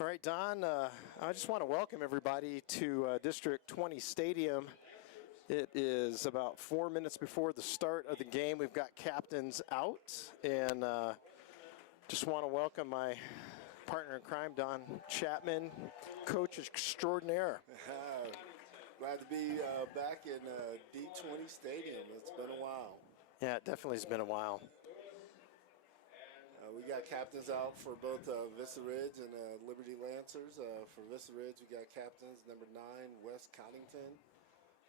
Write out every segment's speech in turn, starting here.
All right, Don, I just want to welcome everybody to District 20 Stadium. It is about 4 minutes before the start of the game. We've got captains out, and just want to welcome my partner in crime, Don Chapman, coach extraordinaire. Glad to be back in D20 Stadium. It's been a while. Yeah, it definitely has been a while. We got captains out for both Vista Ridge and Liberty Lancers. For Vista Ridge, we got captains number 9, Wes Coddington.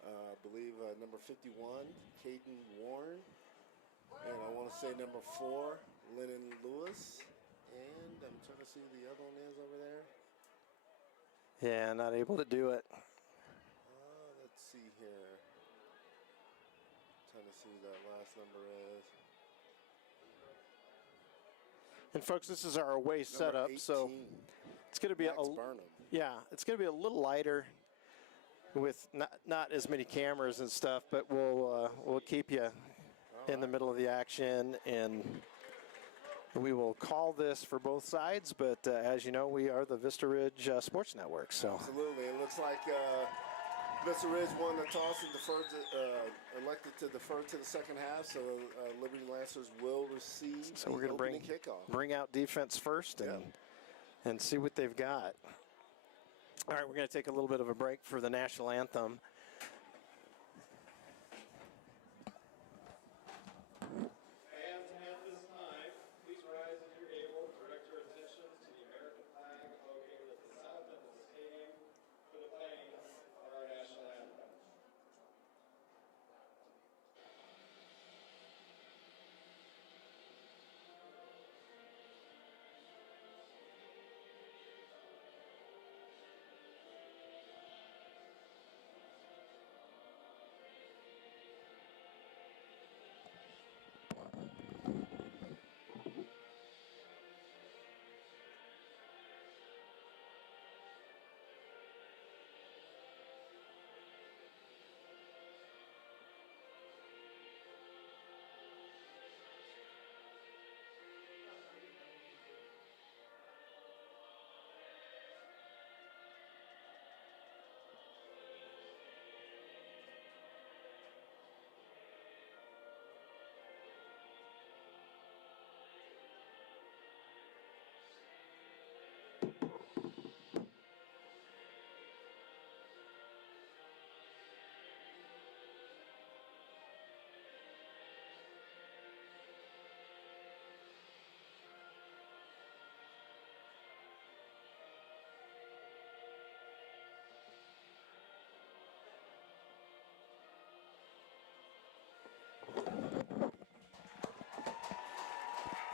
I believe number 51, Caden Warren. And I want to say number 4, Lennon Lewis. And I'm trying to see who the other one is over there. Yeah, not able to do it. Let's see here. Trying to see who that last number is. And folks, this is our away setup, 18. so it's going to be it's going to be a little lighter with not as many cameras and stuff, but we'll keep you in the middle of the action, and we will call this for both sides. But as you know, we are the Vista Ridge Sports Network. So absolutely, it looks like Vista Ridge won the toss and elected to defer to the second half. So Liberty Lancers will receive. So we're going to bring out defense first and see what they've got. All right, we're going to take a little bit of a break for the national anthem. And at this time, please rise if you're able. Direct your attentions to the American flag located at the south end of the stadium for the playing of our national anthem.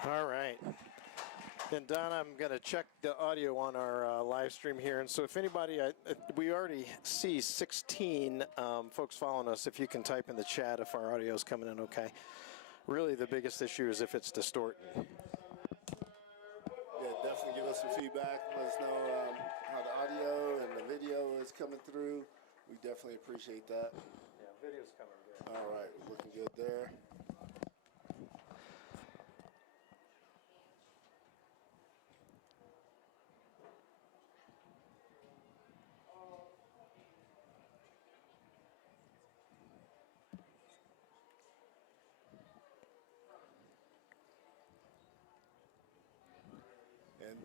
All right. And Don, I'm going to check the audio on our live stream here. And so if anybody, we already see 16 folks following us. If you can type in the chat if our audio is coming in okay. Really the biggest issue is if it's distorting. Yeah, definitely give us some feedback. Let us know how the audio and the video is coming through. We definitely appreciate that. Yeah, video's coming good. All right, looking good there.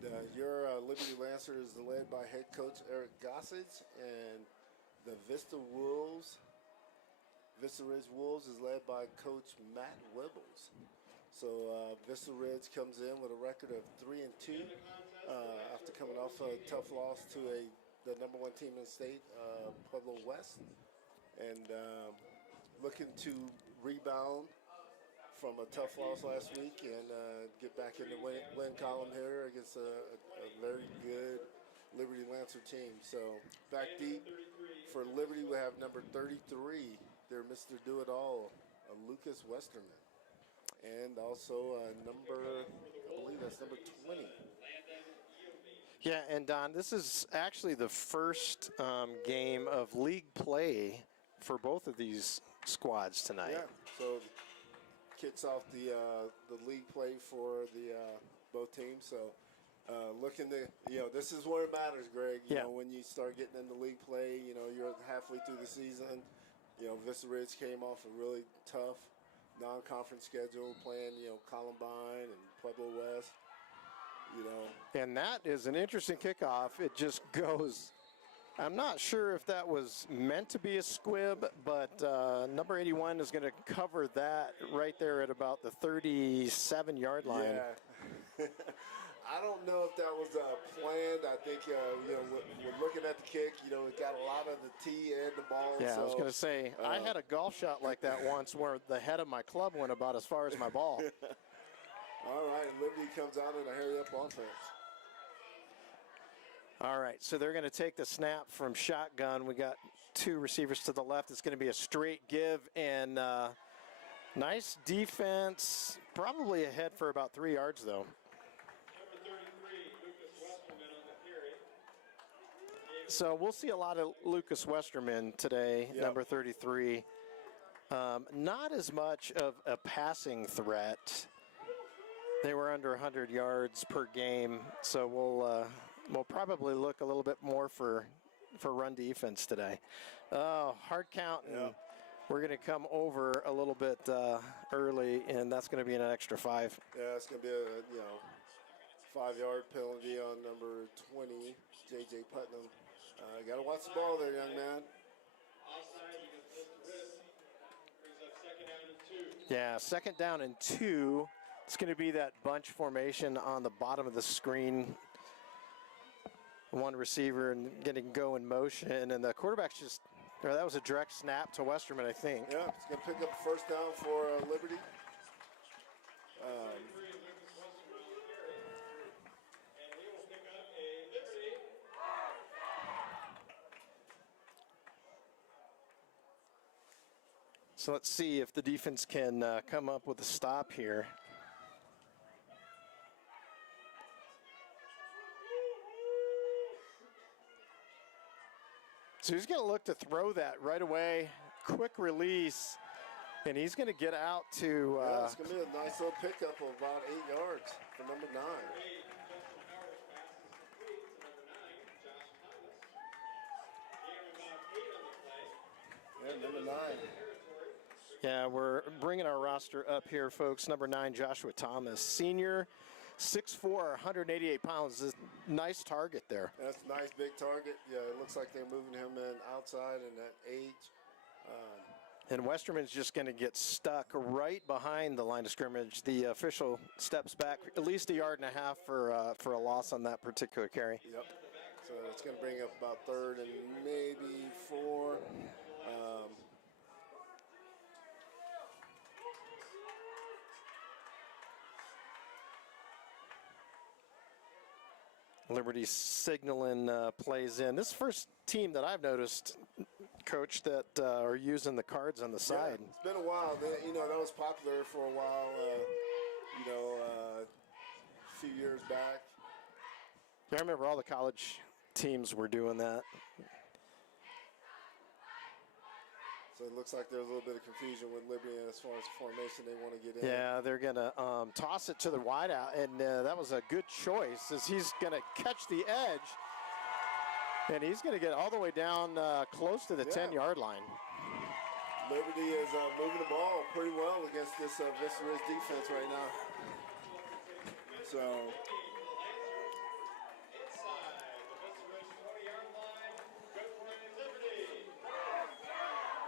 And your Liberty Lancer is led by head coach Eric Gossage, and the Vista Ridge Wolves is led by coach Matt Wibbles. So Vista Ridge comes in with a record of 3-2 after coming off a tough loss to the number 1 team in the state, Pueblo West, and looking to rebound from a tough loss last week and get back in the win column here against a very good Liberty Lancer team. So back deep for Liberty, we have number 33, their Mr. Do-It-All, Lucas Westerman. And also I believe that's number 20. Yeah, and Don, this is actually the first game of league play for both of these squads tonight. Yeah, so kicks off the league play for the both teams. So Looking to, this is where it matters, Greg. You Yeah. know, when you start getting into league play, you're halfway through the season. Vista Ridge came off a really tough non-conference schedule, playing, Columbine and Pueblo West. And that is an interesting kickoff. It just goes. I'm not sure if that was meant to be a squib, but number 81 is going to cover that right there at about the 37-yard line. Yeah. I don't know if that was planned. I think, we're looking at the kick. It got a lot of the tee and the ball. Yeah, so, I was going to say, I had a golf shot like that once where the head of my club went about as far as my ball. All right, and Liberty comes out in a hurry-up offense. All right, so they're going to take the snap from shotgun. We got two receivers to the left. It's going to be a straight give, and nice defense. Probably ahead for about 3 yards, though. So we'll see a lot of Lucas Westerman today, Yep. number 33. Not as much of a passing threat. They were under 100 yards per game, so we'll probably look a little bit more for run defense today. Hard count, and we're going to come over a little bit early, and that's going to be an extra 5. Yeah, it's going to be a 5-yard penalty on number 20, J.J. Putnam. Got to watch the ball there, young man. Yeah, 2nd down and 2. It's going to be that bunch formation on the bottom of the screen. One receiver and getting go in motion, and the quarterback's just, that was a direct snap to Westerman, I think. Yeah, it's going to pick up the 1st down for Liberty. So let's see if the defense can come up with a stop here. So he's going to look to throw that right away. Quick release. And he's going to get out to... it's going to be a nice little pickup of about 8 yards for number 9. Yeah, number 9. Yeah, we're bringing our roster up here, folks. Number 9, Joshua Thomas, senior, 6'4", 188 pounds. Nice target there. That's a nice big target. Yeah, it looks like they're moving him in outside in that age. And Westerman's just going to get stuck right behind the line of scrimmage. The official steps back at least 1.5 yards for a loss on that particular carry. Yep. So it's going to bring up about 3rd and maybe 4. Liberty signaling plays in. This is the first team that I've noticed, Coach, that are using the cards on the side. Yeah, it's been a while. That was popular for a while, a few years back. I remember all the college teams were doing that. So it looks like there's a little bit of confusion with Liberty as far as the formation they want to get in. Yeah, they're going to toss it to the wideout, and that was a good choice as he's going to catch the edge, and he's going to get all the way down close to the 10-yard line. Liberty is moving the ball pretty well against this Vista Ridge defense right now. So...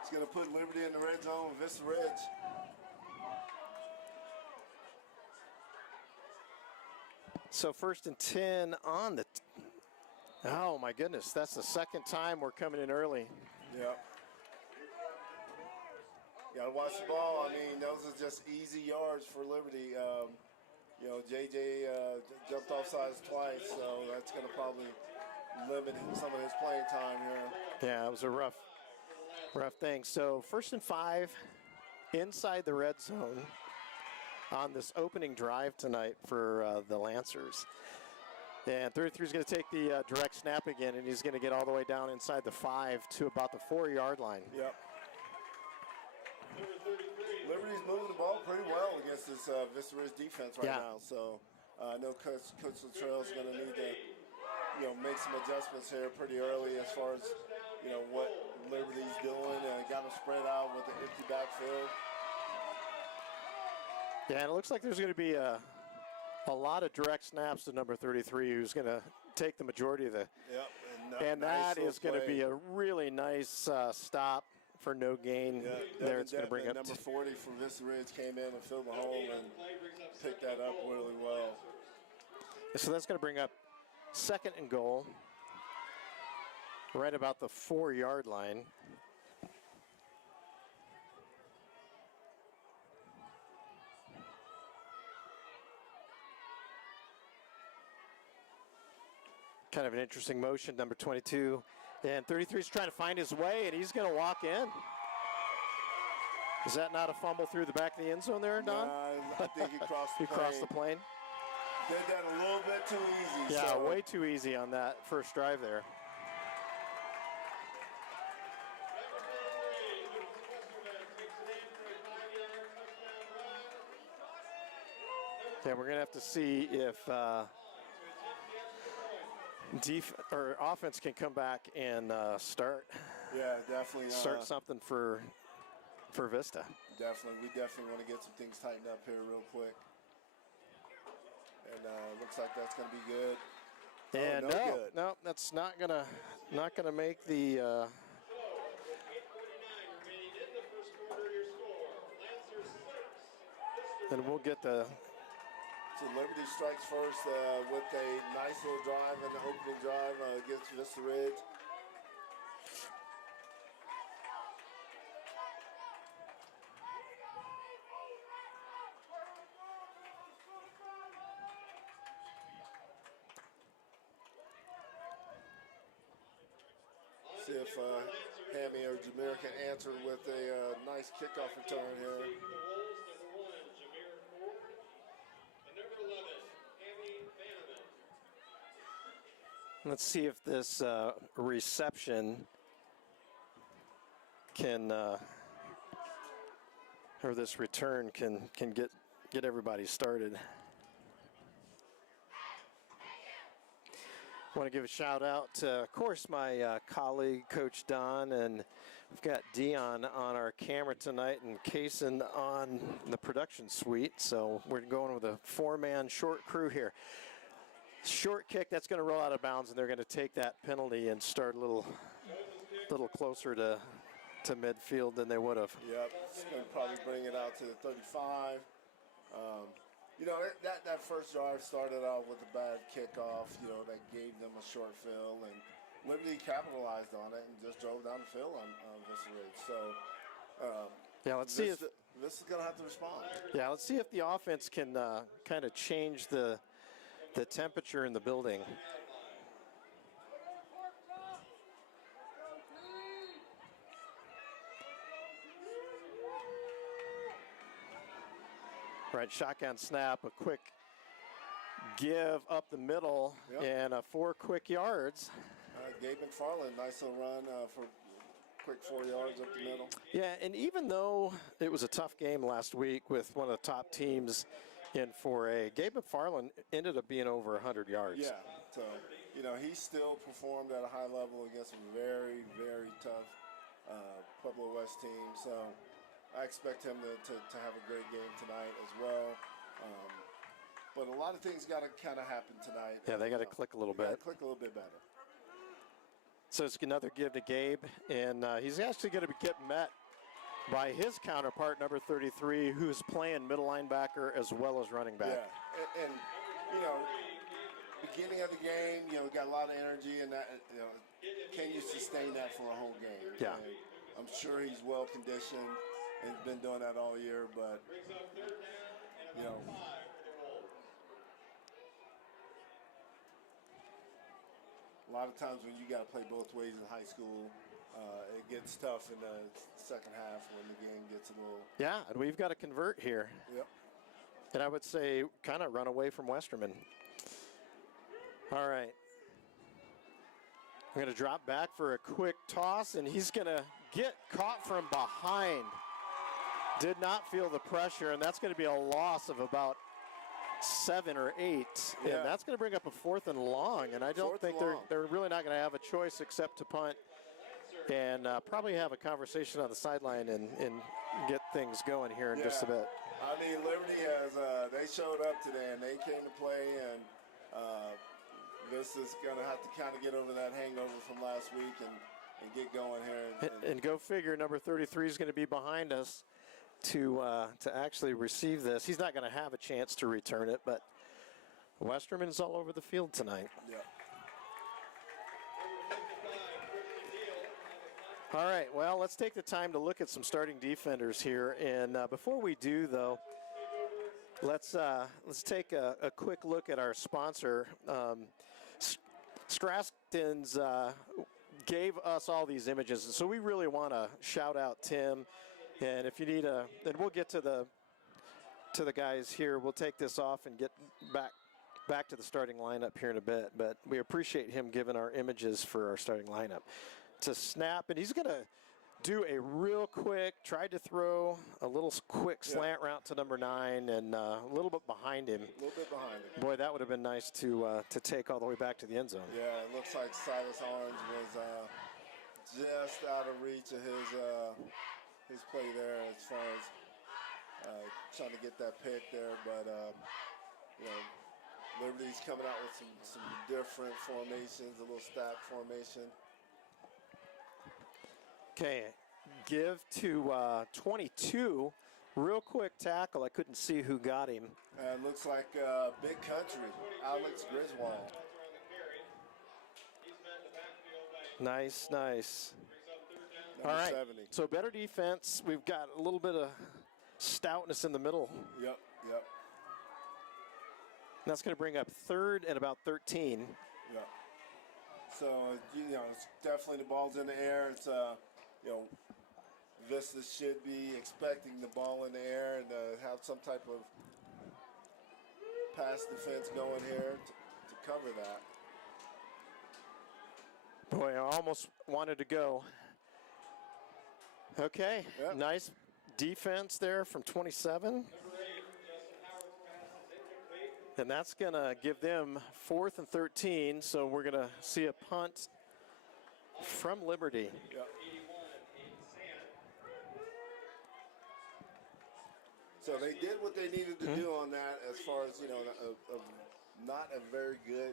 it's going to put Liberty in the red zone with Vista Ridge. So 1st and 10 on the... oh, my goodness. That's the 2nd time we're coming in early. Yep. Got to watch the ball. I mean, those are just easy yards for Liberty. JJ jumped off sides twice, so that's going to probably limit some of his playing time here. Yeah, it was a rough thing. So 1st and 5 inside the red zone on this opening drive tonight for the Lancers. And 33 is going to take the direct snap again, and he's going to get all the way down inside the 5 to about the 4-yard line. Yep. Liberty's moving the ball pretty well against this Vista Ridge defense right now. So I know Coach Luttrell is going to need to, make some adjustments here pretty early as far as, what Liberty's doing. Got them spread out with the empty backfield. Yeah, and it looks like there's going to be a lot of direct snaps to number 33, who's going to take the majority of the. Yep. And that is going to be a really nice stop for no gain. Yeah, there it's going to bring up. Number 40 from Vista Ridge came in and filled the hole and picked that up really well. So that's going to bring up 2nd and goal, right about the 4-yard line. Kind of an interesting motion, number 22. And 33 is trying to find his way, and he's going to walk in. Is that not a fumble through the back of the end zone there, Don? No, I think he crossed the He crossed the plane. Did that a little bit too easy. Yeah, so. way too easy on that first drive there. Yeah, we're going to have to see if offense can come back and start. Yeah, definitely. Start something for Vista. Definitely. We definitely want to get some things tightened up here real quick. And looks like that's going to be good. And no, that's not gonna make the. And we'll get the. So Liberty strikes first with a nice little drive in the opening drive against Vista Ridge. See if Hammy or Jameer can answer with a nice kickoff return here. Let's see if this reception can, or this return can get everybody started. I want to give a shout out to, of course, my colleague, Coach Don, and we've got Dion on our camera tonight and Kaysen on the production suite. So we're going with a 4-man short crew here. Short kick, that's going to roll out of bounds, and they're going to take that penalty and start a little closer to midfield than they would have. Yep, it's going to probably bring it out to the 35. That first drive started off with a bad kickoff, that gave them a short field, and Liberty capitalized on it and just drove down the field on Vista Ridge. So, yeah, let's see if this is going to have to respond. Yeah, let's see if the offense can kind of change the temperature in the building. Right, shotgun snap, a quick give up the middle, and 4 quick yards. Gabe McFarland, nice little run for quick 4 yards up the middle. Yeah, and even though it was a tough game last week with one of the top teams in 4A, Gabe McFarland ended up being over 100 yards. Yeah, so, he still performed at a high level against a very, very tough Pueblo West team. So I expect him to have a great game tonight as well. But a lot of things got to kind of happen tonight. Yeah, they got to click a little bit. Click a little bit better. So it's another give to Gabe, and he's actually going to get met by his counterpart, number 33, who's playing middle linebacker as well as running back. Yeah, and beginning of the game, got a lot of energy, and that, can you sustain that for a whole game? Yeah. And I'm sure he's well conditioned and been doing that all year, but a lot of times when you got to play both ways in high school, it gets tough in the second half when the game gets a little. Yeah, and we've got to convert here. Yep. And I would say kind of run away from Westerman. All right. I'm going to drop back for a quick toss, and he's going to get caught from behind. Did not feel the pressure, and that's going to be a loss of about 7 or 8, Yeah. and that's going to bring up a 4th and long, and I don't Fourth think and long. they're really not going to have a choice except to punt and probably have a conversation on the sideline and get things going here in just a bit. I mean, Liberty has, they showed up today and they came to play, and this is going to have to kind of get over that hangover from last week and get going here. And go figure, number 33 is going to be behind us to actually receive this. He's not going to have a chance to return it, but Westerman's all over the field tonight. Yeah. All right, well, let's take the time to look at some starting defenders here. And before we do, though, let's take a quick look at our sponsor. Scraston's gave us all these images, and so we really want to shout out Tim. And if you need then we'll get to the guys here. We'll take this off and get back to the starting lineup here in a bit. But we appreciate him giving our images for our starting lineup. To snap, and he's going to do a real quick, tried to throw a little quick slant route to number 9 and a little bit behind him. A little bit behind him. Boy, that would have been nice to take all the way back to the end zone. Yeah, it looks like Silas Orange was just out of reach of his play there as far as trying to get that pick there, but you know, Liberty's coming out with some different formations, a little stack formation. Okay, give to 22. Real quick tackle. I couldn't see who got him. It looks like Big Country, Alex Griswold. Nice, nice. Number All right, 70. so better defense. We've got a little bit of stoutness in the middle. Yep. That's going to bring up 3rd and about 13. Yeah. So, you know, it's definitely the ball's in the air. It's, you know, Vista should be expecting the ball in the air and have some type of pass defense going here to cover that. Boy, I almost wanted to go. Okay, Yep. Nice defense there from 27. And that's going to give them 4th and 13, so we're going to see a punt from Liberty. Yep. So they did what they needed to do on that as far as, you know, not a very good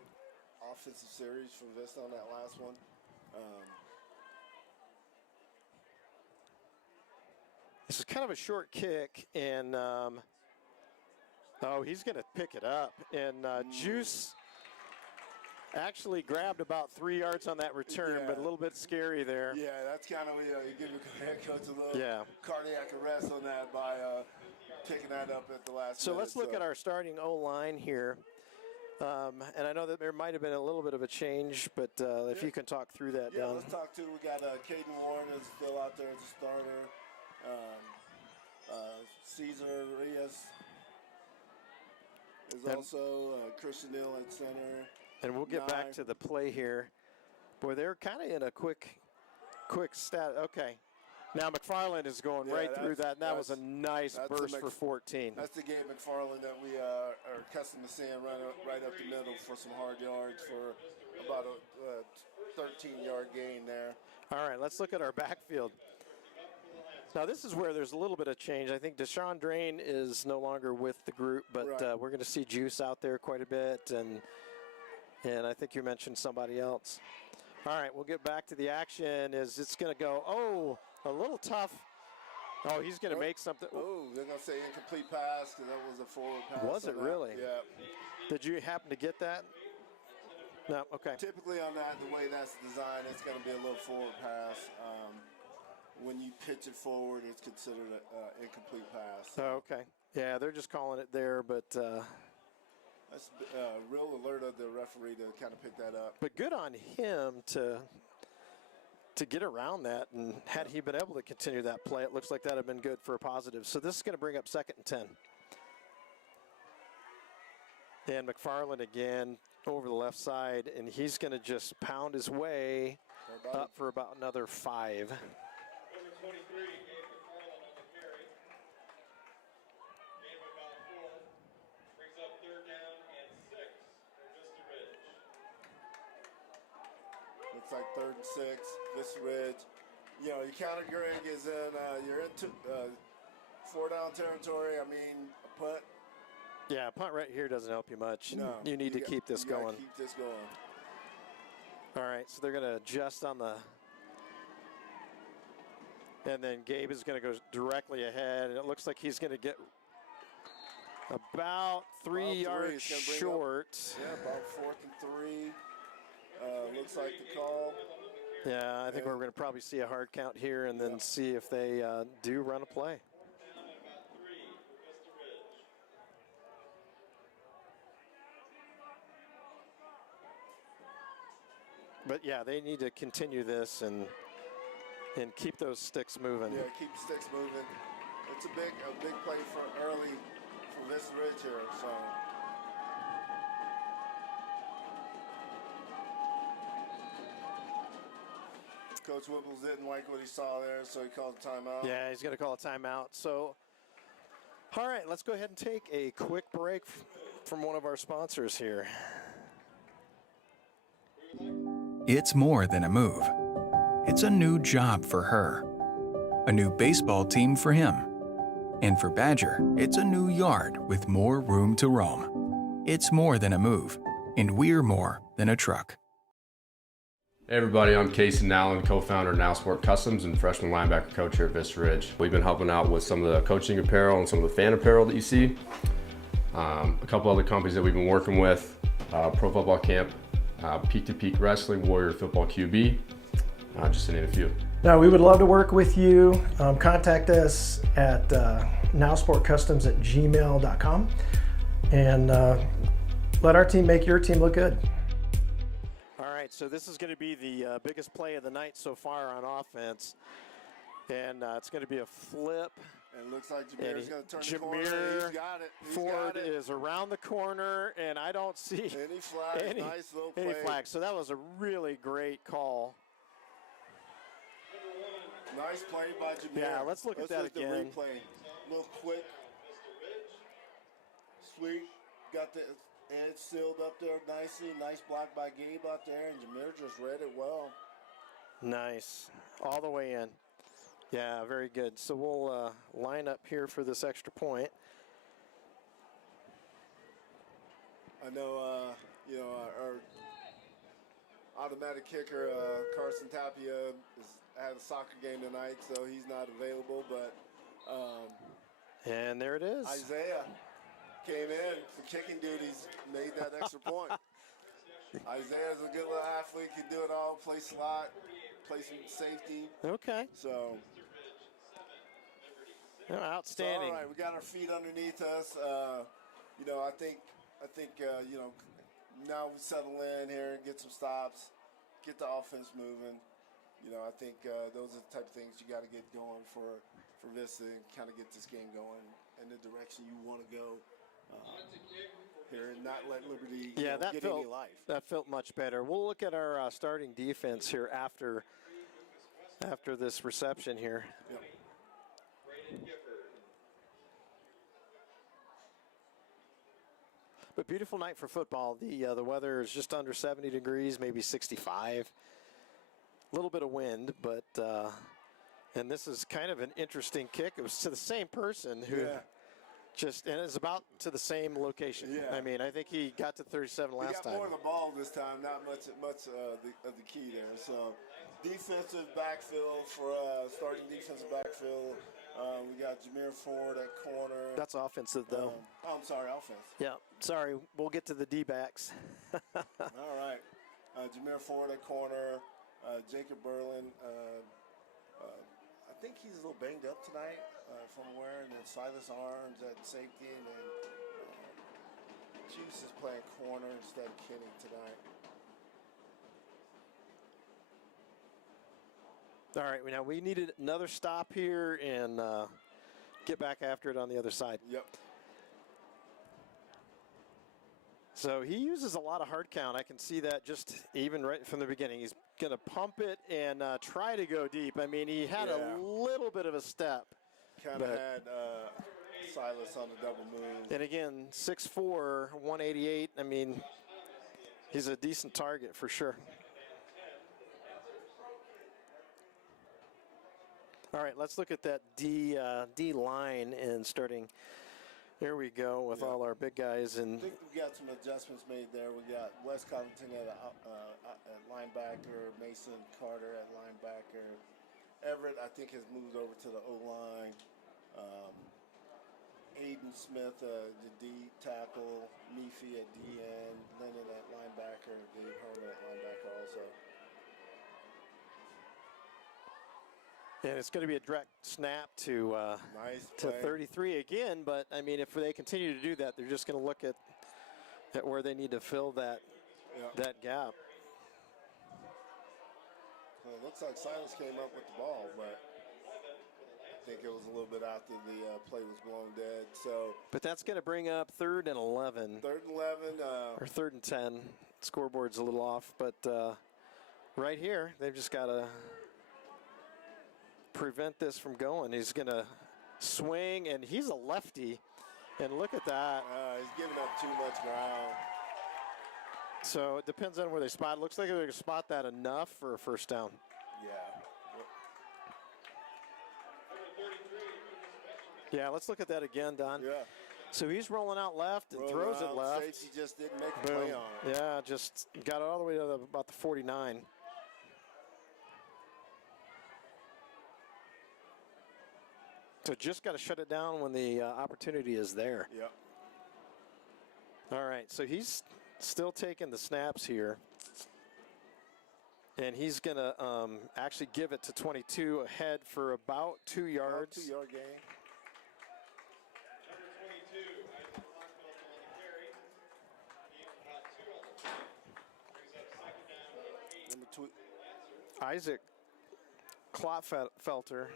offensive series from Vista on that last one. This is kind of a short kick, and he's going to pick it up. And Juice actually grabbed about 3 yards on that return, but a little bit scary there. Yeah, that's kind of, you know, you give your head coach a little cardiac arrest on that by picking that up at the last So minute. let's look at our starting O-line here. And I know that there might have been a little bit of a change, but if you can talk through that, Yeah, let's talk to, we got Caden Warren is still out there as a starter. Cesar Reyes is also Christian Neal at center. And we'll get back to the play here. Boy, they're kind of in a quick stat. Okay. Now McFarland is going right through that, and that was a nice burst for 14. That's the Gabe McFarland that we are accustomed to seeing right up the middle for some hard yards for about a 13-yard gain there. All right, let's look at our backfield. Now, this is where there's a little bit of change. I think Deshaun Drain is no longer with the group, but we're going to see Juice out there quite a bit, and I think you mentioned somebody else. All right, we'll get back to the action. It's going to go, a little tough. Oh, he's going to make something. Oh, they're going to say incomplete pass because that was a forward pass. Was it really? Yeah. Did you happen to get that? No, okay. Typically on that, the way that's designed, it's going to be a little forward pass. When you pitch it forward, it's considered an incomplete pass. Oh, okay. Yeah, they're just calling it there, but that's a real alert of the referee to kind of pick that up. But good on him to get around that, and had he been able to continue that play, it looks like that would have been good for a positive. So this is going to bring up 2nd and 10. And McFarland again over the left side, and he's going to just pound his way up for about another 5. Number 23, Gabe McFarland on the carry. Gabe about 4. Brings up 3rd Looks like 3rd and 6, Vista Ridge. You know, your counter, Greg, is in, you're into 4-down territory. I mean, a punt. Yeah, a punt right here doesn't help you much. No. You need to keep this going. Keep this going. All right, so they're going to adjust on the. And then Gabe is going to go directly ahead, and it looks like he's going to get about 3 yards short. Yeah, about 4th and 3. Looks like the call. Yeah, I think we're going to probably see a hard count here and then see if they do run a play. But yeah, they need to continue this and keep those sticks moving. Yeah, keep the sticks moving. It's a big play for early for Vista Ridge here. So. Coach Whipples didn't like what he saw there, so he called a timeout. Yeah, he's going to call a timeout. So, all right, let's go ahead and take a quick break from one of our sponsors here. It's more than a move. It's a new job for her, a new baseball team for him. And for Badger, it's a new yard with more room to roam. It's more than a move, and we're more than a truck. Hey everybody, I'm Casey Nallen, co-founder of Now Sport Customs and freshman linebacker coach here at Vista Ridge. We've been helping out with some of the coaching apparel and some of the fan apparel that you see. A couple other companies that we've been working with, Pro Football Camp, Peak to Peak Wrestling, Warrior Football QB, just to name a few. Now, we would love to work with you. Contact us at nowsportcustoms@gmail.com and let our team make your team look good. All right, so this is going to be the biggest play of the night so far on offense. And it's going to be a flip. And it looks like Jameer's going to turn the corner. He's got it. Ford is around the corner, and I don't see any flag. Nice little play. Any flag. So that was a really great call. Nice play by Jameer. Yeah, let's look at that again. The replay. A little quick. Sweet. Got the edge sealed up there nicely. Nice block by Gabe out there, and Jameer just read it well. Nice. All the way in. Yeah, very good. So we'll line up here for this extra point. I know, you know, our automatic kicker, Carson Tapia, had a soccer game tonight, so he's not available. But and there it is. Isaiah came in for kicking duties, made that extra point. Isaiah's a good little athlete, can do it all, play slot, play some safety. Okay. So. Oh, outstanding. So, all right, we got our feet underneath us. You know, I think you know, now we settle in here and get some stops, get the offense moving. You know, I think those are the type of things you got to get going for Vista and kind of get this game going in the direction you want to go here and not let Liberty get any life. That felt much better. We'll look at our starting defense here after this reception here. Yep. But beautiful night for football. The weather is just under 70 degrees, maybe 65. A little bit of wind, but and this is kind of an interesting kick. It was to the same person who and it's about to the same location. Yeah. I mean, I think he got to 37 last time. He got more of the ball this time, not much of the key there. So defensive backfield for starting defensive backfield. We got Jameer Ford at corner. That's offensive, though. I'm sorry, offense. Yeah, sorry. We'll get to the D-backs. All right. Jameer Ford at corner. Jacob Berlin. I think he's a little banged up tonight from wearing. And then Silas Arms at safety. And then Chiefs is playing corner instead of Kenny tonight. All right, now we needed another stop here and get back after it on the other side. Yep. So he uses a lot of hard count. I can see that just even right from the beginning. He's going to pump it and try to go deep. I mean, he had a little bit of a step. Kind of had Silas on the double move. And again, 6'4", 188. I mean, he's a decent target for sure. All right, let's look at that D line and starting. There we go with all our big guys. And I think we got some adjustments made there. We got Wes Covington at linebacker, Mason Carter at linebacker. Everett, I think, has moved over to the O-line. Aiden Smith, the D tackle, Neefy at DN, Lennon at linebacker, Dave Herman at linebacker also. And it's going to be a direct snap to Nice to play. 33 again. But I mean, if they continue to do that, they're just going to look at where they need to fill that that gap. Well, it looks like Silas came up with the ball, but I think it was a little bit after the play was blown dead. So, But that's going to bring up 3rd and 11. 3rd and 11. Or 3rd and 10. Scoreboard's a little off, but right here, they've just got to prevent this from going. He's going to swing, and he's a lefty. And look at that. He's giving up too much ground. So it depends on where they spot. It looks like they're going to spot that enough for a first down. Yeah. Yeah, let's look at that again, Don. Yeah. So he's rolling out left and throws it left. Safety just didn't make a Boom. play on it. Yeah, just got it all the way to about the 49. So just got to shut it down when the opportunity is there. Yep. All right, so he's still taking the snaps here. And he's going to actually give it to 22 ahead for about 2 yards. 2 yard gain. Number 22, Isaac Clockfelt on the carry. Gains about 2 on the play. Brings up 2nd down and 8. Number 2. Isaac Klotfelter.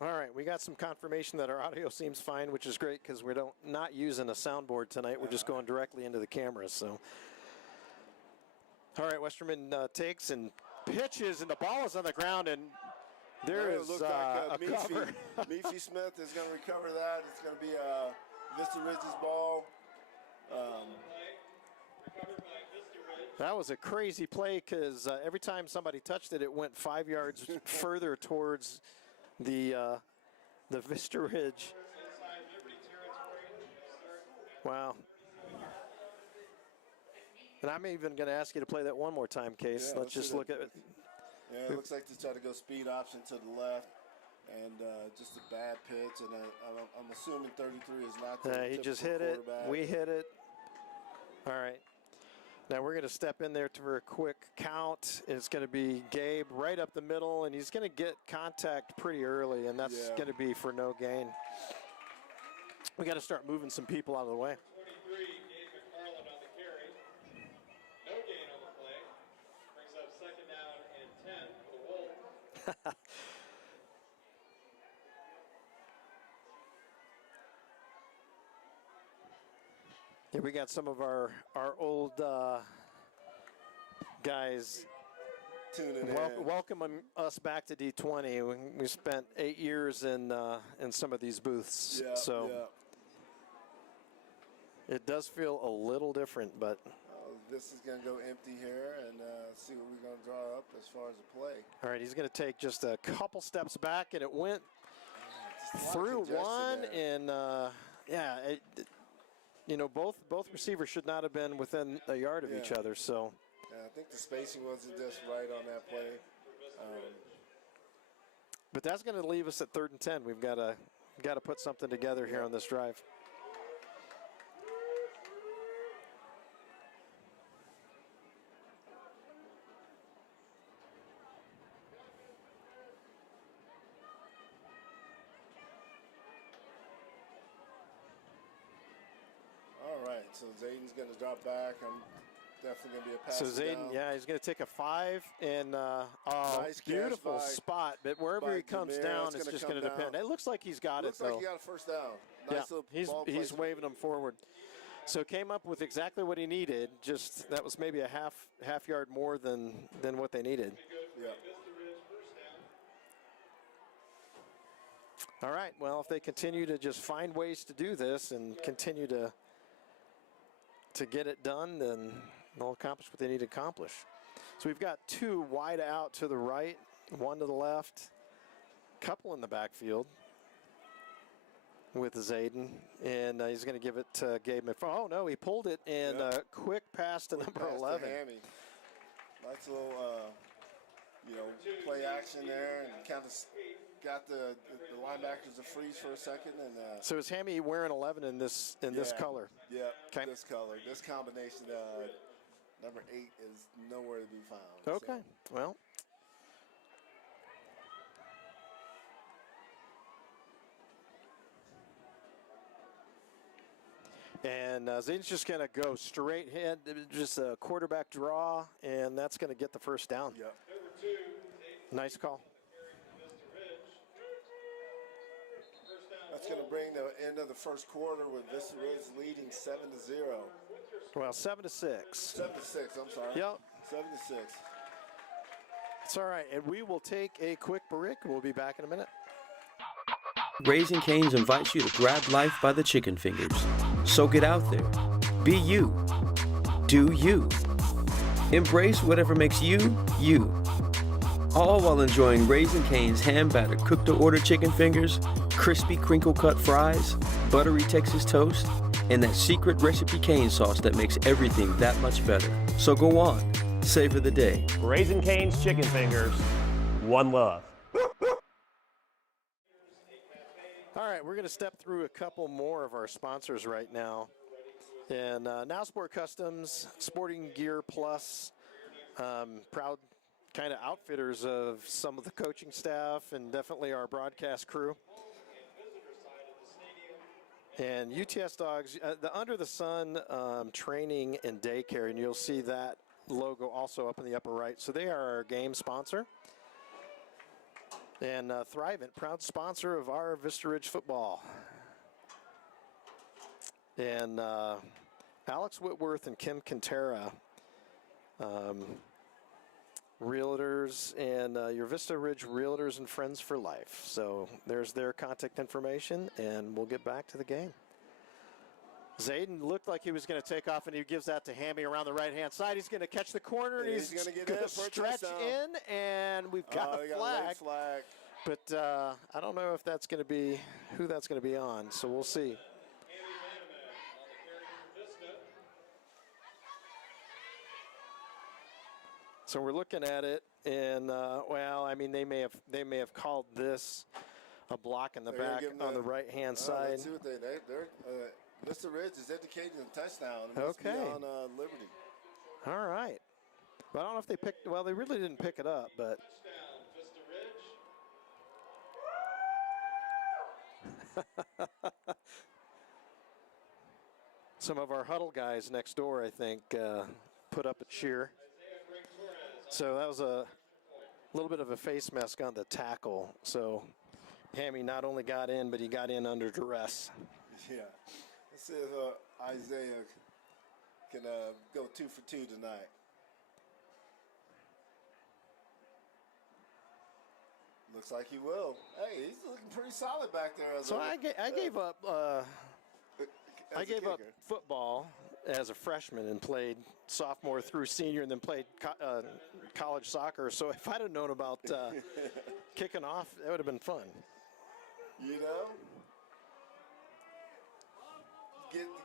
All right, we got some confirmation that our audio seems fine, which is great because we're not using a soundboard tonight. We're just going directly into the cameras. So, all right, Westerman takes and pitches, and the ball is on the ground, and there is looks a like cover. Meefy Smith is going to recover that. It's going to be Vista Ridge's ball. Recovered by Vista Ridge. That was a crazy play because every time somebody touched it, it went 5 yards further towards the Vista Ridge. Inside Liberty territory. Start. Wow. And I'm even going to ask you to play that one more time, Case. Yeah, let's just look at it. Yeah, it looks like they try to go speed option to the left, and just a bad pitch. And I'm assuming 33 is not the He just typical hit it. quarterback. We hit it. All right. Now we're going to step in there for a quick count. It's going to be Gabe right up the middle, and he's going to get contact pretty early, and that's going to be for no gain. We got to start moving some people out of the way. 23, Gabe McFarland on the carry. No gain on the play. Brings up 2nd down and 10 for the Wolves. Yeah, we got some of our old guys Tuning in. welcoming us back to D20. We spent 8 years in some of these booths, Yeah, so it does feel a little different. But this is going to go empty here and see what we're going to draw up as far as the play. all right, he's going to take just a couple steps back, and it went Just a lot of through congestion one, there. and both receivers should not have been within a yard of each other. So. Yeah, I think the spacing wasn't just right on that play. But that's going to leave us at 3rd and 10. We've got to put something together here on this drive. All right, so Zayden's going to drop back. I'm definitely going to be a pass. So Zayden, he's going to take a 5 and Nice beautiful catch by- spot. But wherever by he comes Demir, down, it's it's gonna just come going to depend. down. It looks like he's got Looks it like though. he got a first down. Nice little he's ball he's placement. waving them forward. So came up with exactly what he needed. Just that was maybe a half yard more than what they needed. Yeah. All right, well, if they continue to just find ways to do this and continue to get it done, then they'll accomplish what they need to accomplish. So we've got 2 wide out to the right, 1 to the left, couple in the backfield with Zayden, and he's going to give it to Gabe McFarland. Oh, no, he pulled it, and quick pass to number 11. Nice little, play action there, and kind of got the linebackers to freeze for a second. And so is Hammy wearing 11 in this color? Yeah, okay. This color. This combination, number 8 is nowhere to be found. Okay, so. well. And Zayden's just going to go straight head, just a quarterback draw, and that's going to get the first down. Yep. Nice call. That's going to bring the end of the first quarter with Vista Ridge leading 7-0. Well, 7-6. 7-6, I'm sorry. Yep. 7-6. It's all right, and we will take a quick break. We'll be back in a minute. Raising Cane's invites you to grab life by the chicken fingers. So get out there. Be you. Do you. Embrace whatever makes you, you. All while enjoying Raising Cane's hand-battered cooked-to-order chicken fingers, crispy crinkle-cut fries, buttery Texas toast, and that secret recipe cane sauce that makes everything that much better. So go on. Savor the day. Raising Cane's chicken fingers. One love. All right, we're going to step through a couple more of our sponsors right now. And Now Sport Customs, Sporting Gear Plus, proud kind of outfitters of some of the coaching staff and definitely our broadcast crew. And UTS Dogs, the Under the Sun training and daycare, and you'll see that logo also up in the upper right. So they are our game sponsor. And Thrivent, proud sponsor of our Vista Ridge football. And Alex Whitworth and Kim Quintera, realtors, and your Vista Ridge Realtors and Friends for Life. So there's their contact information, and we'll get back to the game. Zayden looked like he was going to take off, and he gives that to Hammy around the right-hand side. He's going to catch the corner, and he's going to stretch in, and we've got a flag. But I don't know if that's going to be who that's going to be on, so we'll see. So we're looking at it, and well, I mean, they may have called this a block in the back on the right-hand side. Let's see what they're Vista Ridge is indicating a touchdown. It must be on Liberty. All right. But I don't know if they picked. Well, they really didn't pick it up, but. Some of our huddle guys next door, I think, put up a cheer. So that was a little bit of a face mask on the tackle. So Hammy not only got in, but he got in under duress. Yeah. Let's see if Isaiah can go 2 for 2 tonight. Looks like he will. Hey, he's looking pretty solid back there. So I gave up. I gave up football as a freshman and played sophomore through senior, and then played college soccer. So if I'd have known about kicking off, that would have been fun. You know,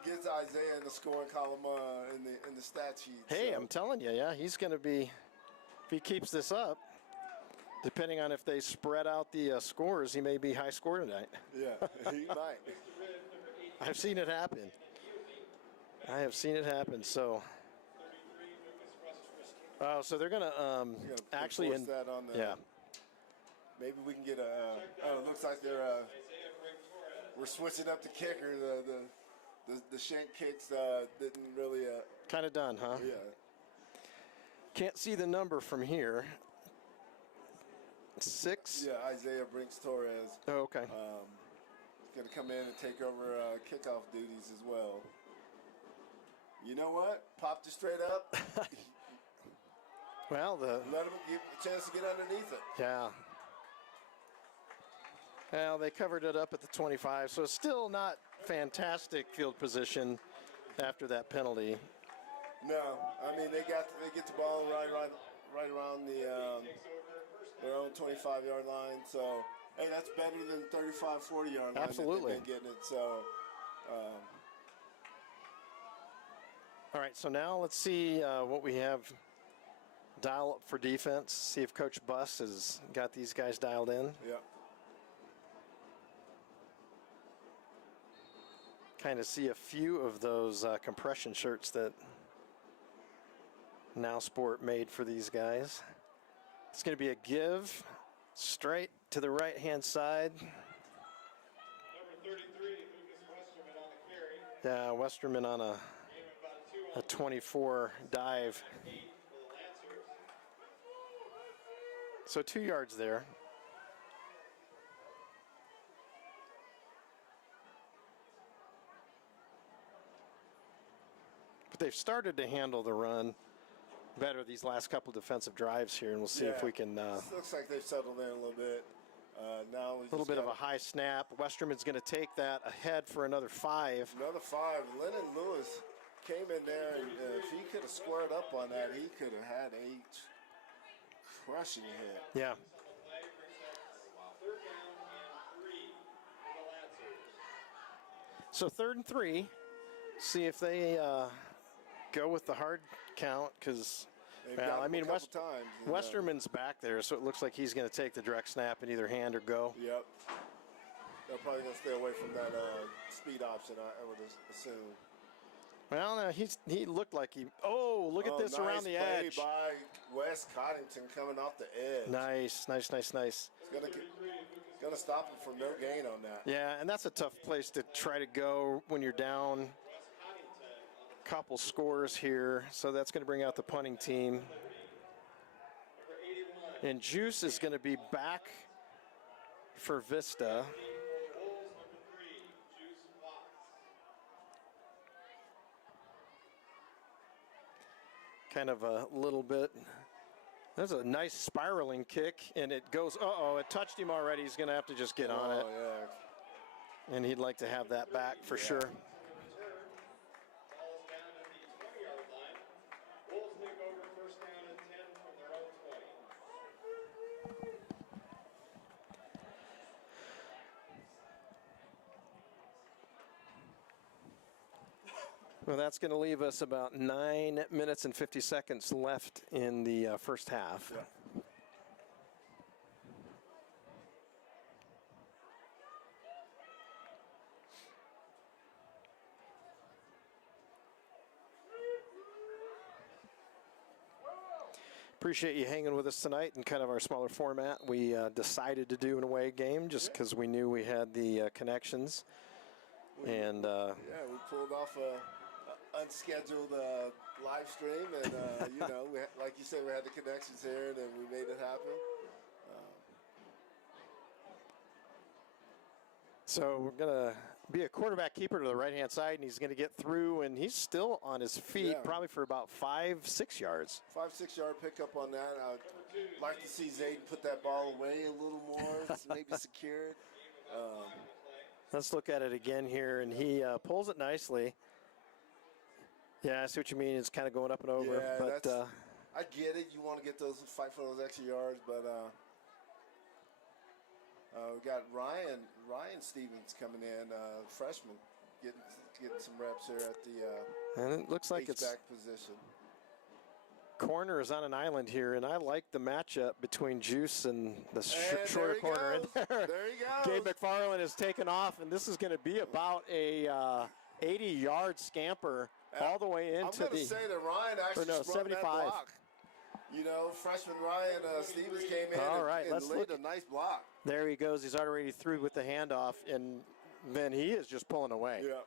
gets Isaiah in the scoring column in the stat sheet. Hey, so. I'm telling you, yeah, he's going to be, if he keeps this up, depending on if they spread out the scores, he may be high score tonight. Yeah, he might. I've seen it happen. I have seen it happen. So, so they're gonna actually that on the, yeah. Maybe we can get a. It looks like we're switching up the kicker. The shank kicks didn't really. Kind of done, huh? Yeah. Can't see the number from here. 6. Yeah, Isaiah Brinks Torres. Oh, okay. Going to come in and take over kickoff duties as well. You know what? Popped it straight up. Well, let him give a chance to get underneath it. Yeah. Well, they covered it up at the 25, so it's still not fantastic field position after that penalty. No, I mean they get the ball right around their own 25-yard line. So hey, that's better than 35, 40-yard line. Absolutely. That they've been getting it. So. All right, so now let's see what we have dial up for defense. See if Coach Buss has got these guys dialed in. Yeah. Kind of see a few of those compression shirts that Now Sport made for these guys. It's going to be a give straight to the right-hand side. Number 33, Lucas Westerman on the carry. Yeah, Westerman on a 24 dive. So 2 yards there. But they've started to handle the run better these last couple defensive drives here, and we'll see if we can. Looks like they've settled in a little bit. Now A little bit of a high snap. Westerman's going to take that ahead for another 5. Another 5. Lennon Lewis came in there, and if he could have squared up on that, he could have had a crushing hit. Yeah. So 3rd and 3. See if they go with the hard count, because well, I mean, Westerman's back there, so it looks like he's going to take the direct snap in either hand or go. Yep. They're probably going to stay away from that speed option, I would assume. Well, no, he looked like he. Oh, look at this around the edge. Nice play by Wes Coddington coming off the edge. Nice. It's going to stop him from no gain on that. Yeah, and that's a tough place to try to go when you're down. Couple scores here, so that's going to bring out the punting team. And Juice is going to be back for Vista. Kind of a little bit. That's a nice spiraling kick, and it goes. It touched him already. He's going to have to just get on it. Yeah. And he'd like to have that back for sure. Well, that's going to leave us about 9 minutes and 50 seconds left in the first half. Yeah. Appreciate you hanging with us tonight in kind of our smaller format. We decided to do an away game just because we knew we had the connections. And we pulled off a unscheduled live stream, and like you said, we had the connections here, and we made it happen. So we're going to be a quarterback keeper to the right-hand side, and he's going to get through, and he's still on his feet probably for about 5-6 yards. 5-6 yard pickup on that. I'd like to see Zayden put that ball away a little more, maybe secured. Let's look at it again here, and he pulls it nicely. Yeah, I see what you mean. It's kind of going up and over. Yeah, but I get it. You want to get fight for those extra yards, but we got Ryan Stevens coming in, freshman, getting some reps here at the and it looks like it's back position. Corner is on an island here, and I like the matchup between Juice and the shorter corner in there. There he goes. Gabe McFarland has taken off, and this is going to be about a 80-yard scamper all the way into I'm going to say that Ryan actually sprung 75. that block. You know, freshman Ryan Stevens came in and laid a nice block. There he goes. He's already through with the handoff, and then he is just pulling away. Yeah,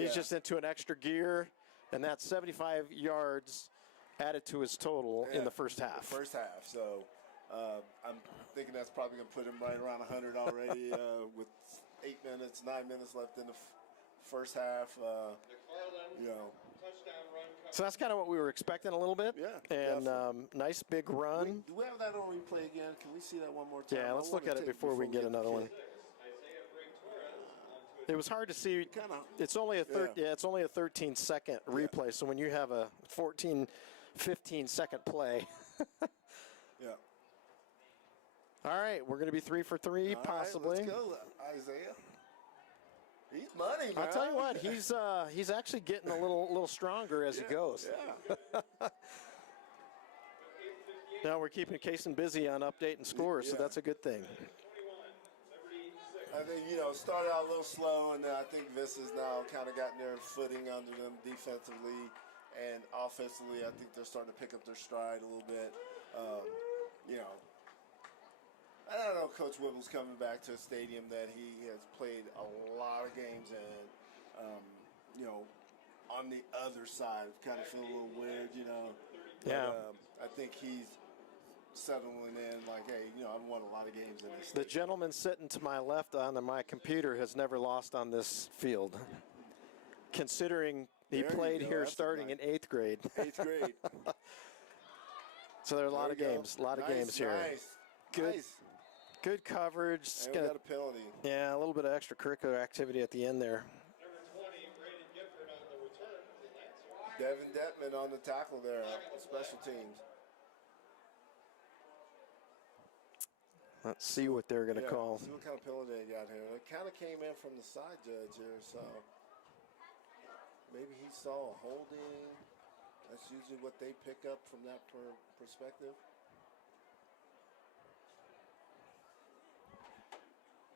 He's just into an extra gear, and that's 75 yards added to his total in the first half. So I'm thinking that's probably going to put him right around 100 already with 9 minutes left in the first half. So that's kind of what we were expecting a little bit. Yeah. And nice big run. Do we have that on replay again? Can we see that one more time? Yeah, let's look at it before we get another one. It was hard to see. It's only a it's only a 13-second replay. So when you have a 14, 15-second play. Yeah. All right, we're going to be 3 for 3, possibly. Right, let's go, Isaiah. He's money, man. I'll tell you what, he's actually getting a little stronger as he goes. Yeah. Now we're keeping Kaysen busy on updating scores, so that's a good thing. I think, started out a little slow, and then I think Vista's now kind of gotten their footing under them defensively and offensively. I think they're starting to pick up their stride a little bit. I don't know, Coach Whipple's coming back to a stadium that he has played a lot of games in. On the other side, kind of feel a little weird, But, I think he's settling in like, hey, I've won a lot of games in this. The gentleman sitting to my left on my computer has never lost on this field, considering he played here starting in 8th grade. 8th grade. So there are a lot of games, here. Nice. Good coverage. And we got a penalty. Yeah, a little bit of extracurricular activity at the end there. Number 20, Brandon Gifford on the return for the Lancers. Devin Detman on the tackle there, special teams. Let's see what they're going to call. See what kind of penalty they got here. It kind of came in from the side judge here, so maybe he saw a holding. That's usually what they pick up from that perspective.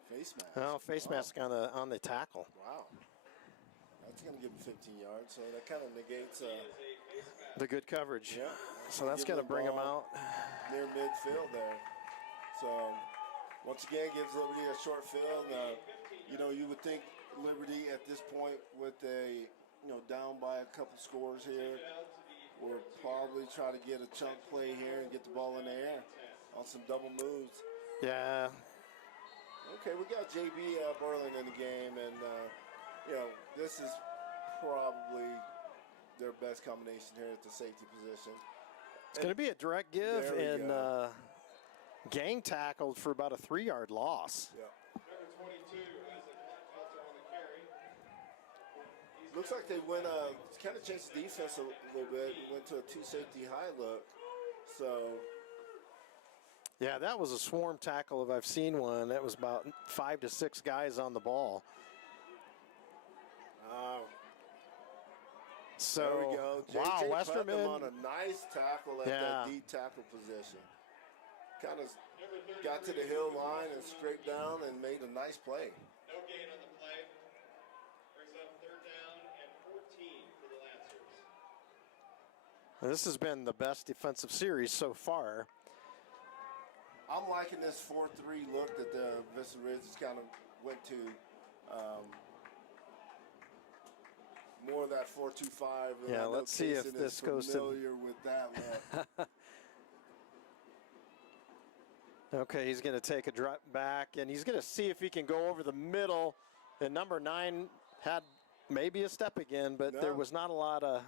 Face mask. Oh, face mask on the tackle. Wow. That's going to give him 15 yards, so that kind of negates the good coverage. Yeah. So that's going to bring him out near midfield there. So once again, gives Liberty a short field. You would think Liberty at this point with a down by a couple scores here, will probably try to get a chunk play here and get the ball in the air on some double moves. Yeah. Okay, we got JB Berlin in the game, and this is probably their best combination here at the safety position. It's going to be a direct give, and gang tackled for about a 3-yard loss. Yeah. Number 22 has a Felter on the carry. Looks like they went kind of changed the defense a little bit. Went to a 2-safety high look. So. Yeah, that was a swarm tackle if I've seen one. That was about 5 to 6 guys on the ball. So, there we go. wow, J.J. Westerman Putnam on a nice tackle at that deep tackle position. Kind of got to the hill line and scraped down and made a nice play. No gain on the play. Brings up 3rd down and 14 for the Lancers. This has been the best defensive series so far. I'm liking this 4-3 look that the Vista Ridge has kind of went to. More of that 4-2-5. Yeah, let's see if this goes to. Familiar with that look. Okay, he's going to take a drop back, and he's going to see if he can go over the middle. And number 9 had maybe a step again, but there was not a lot of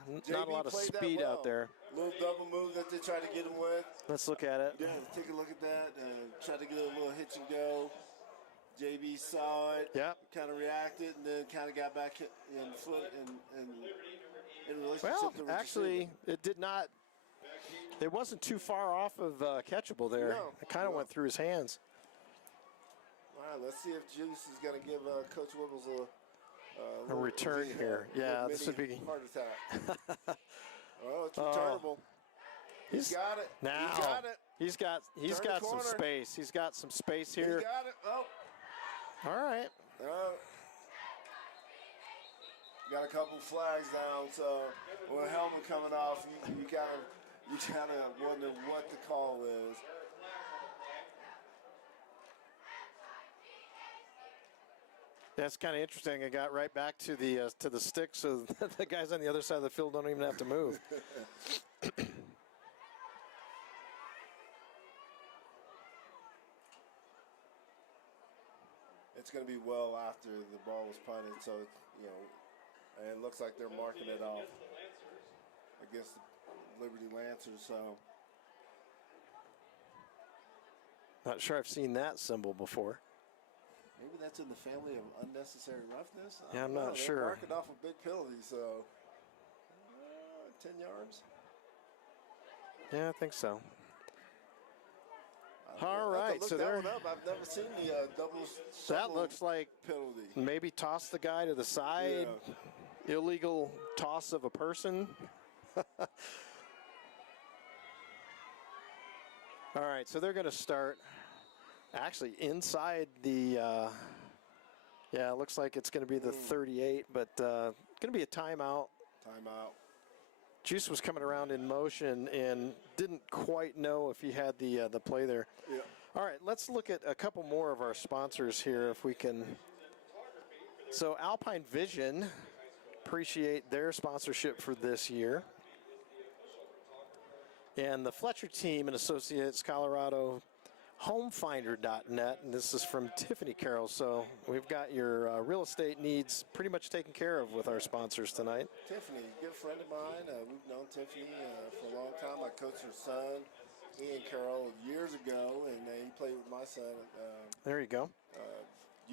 speed out there. Little double move that they tried to get him with. Let's look at it. Yeah, take a look at that. Try to get a little hitch and go. JB saw it. Yep. Kind of reacted, and then kind of got back in foot and in relationship to actually, it did not. It wasn't too far off of catchable there. No, it kind of went through his hands. All right, let's see if Juice is going to give Coach Wibbles a return here. Yeah, this would be heart attack. Well, it's returnable. He's got it. Now he's got it. He's got some space. He's got some space here. He's got it. Oh. All right. Got a couple flags down, so with a helmet coming off, you gotta wonder what the call is. That's kind of interesting. It got right back to the stick, so the guys on the other side of the field don't even have to move. It's going to be well after the ball was punted, so and it looks like they're marking it off against the Liberty Lancers. So not sure I've seen that symbol before. Maybe that's in the family of unnecessary roughness. Yeah, I'm don't know. not They're sure. marking off a big penalty, so 10 yards. Yeah, I think so. All I have right, to look so that there. one up. I've never seen the double That shovel looks like penalty. maybe toss the guy to the side. Yeah. Illegal toss of a person. All right, so they're going to start actually inside the, yeah, it looks like it's going to be the 38, but going to be a timeout. Timeout. Juice was coming around in motion and didn't quite know if he had the play there. Yeah. All right, let's look at a couple more of our sponsors here if we can. So Alpine Vision, appreciate their sponsorship for this year. And the Fletcher Team and Associates, Colorado, homefinder.net, and this is from Tiffany Carroll. So we've got your real estate needs pretty much taken care of with our sponsors tonight. Tiffany, good friend of mine. We've known Tiffany for a long time. I coached her son, Ian Carroll, years ago, and he played with my son. There you go.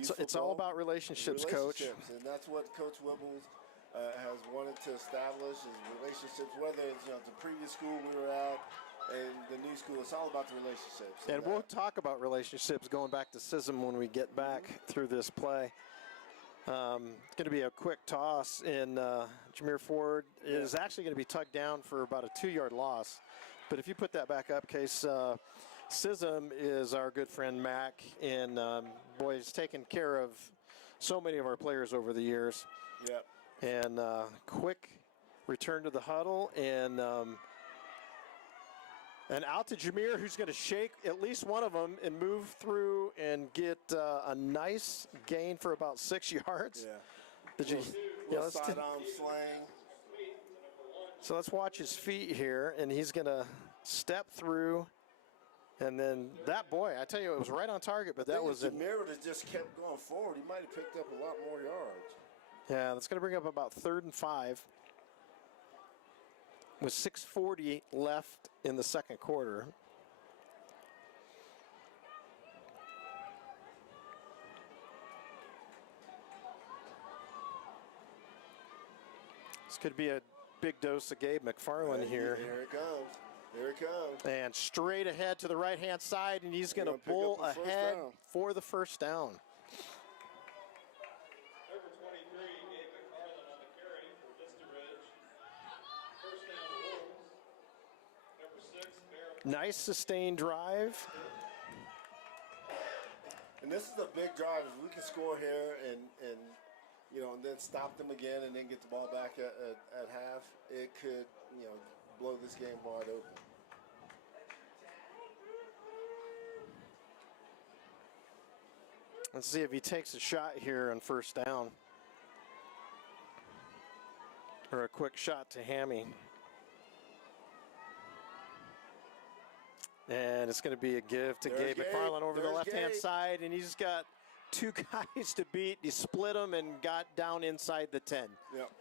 So it's all about relationships, Coach. And that's what Coach Wibbles has wanted to establish is relationships, whether it's the previous school we were at and the new school. It's all about the relationships. And we'll talk about relationships going back to SISM when we get back through this play. It's going to be a quick toss, and Jameer Ford is actually going to be tugged down for about a 2-yard loss. But if you put that back up, Case, SISM is our good friend Mac, and boy, he's taken care of so many of our players over the years. Yep. And quick return to the huddle, and out to Jameer, who's going to shake at least one of them and move through and get a nice gain for about 6 yards. Yeah. Did you? Let's sidearm slang. So let's watch his feet here, and he's going to step through. And then that boy, I tell you, it was right on target, but that was it. Jameer would have just kept going forward. He might have picked up a lot more yards. Yeah, that's going to bring up about 3rd and 5. With 6:40 left in the second quarter. This could be a big dose of Gabe McFarland here. Here it comes. Here it comes. And straight ahead to the right-hand side, and he's going to pull ahead for the first down. Number 23, Gabe McFarland on the carry for Vista Ridge. First down Wolves. Number 6, Rampart. Nice sustained drive. And this is a big drive. If we can score here and then stop them again and then get the ball back at half, it could, blow this game wide open. Let's see if he takes a shot here on first down. Or a quick shot to Hammy. And it's going to be a give to Gabe McFarland over the left-hand side, and he's got 2 guys to beat. He split them and got down inside the 10. Yep.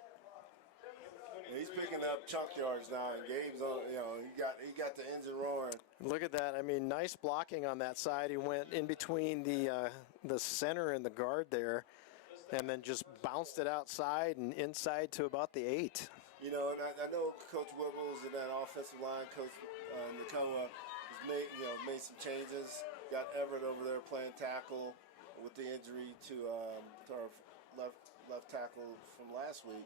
And he's picking up chunk yards now, and Gabe's on. He got the engine roaring. Look at that! I mean, nice blocking on that side. He went in between the center and the guard there, and then just bounced it outside and inside to about the 8. And I know Coach Wibbles and that offensive line, Coach Nakoa, has made some changes. Got Everett over there playing tackle with the injury to our left tackle from last week.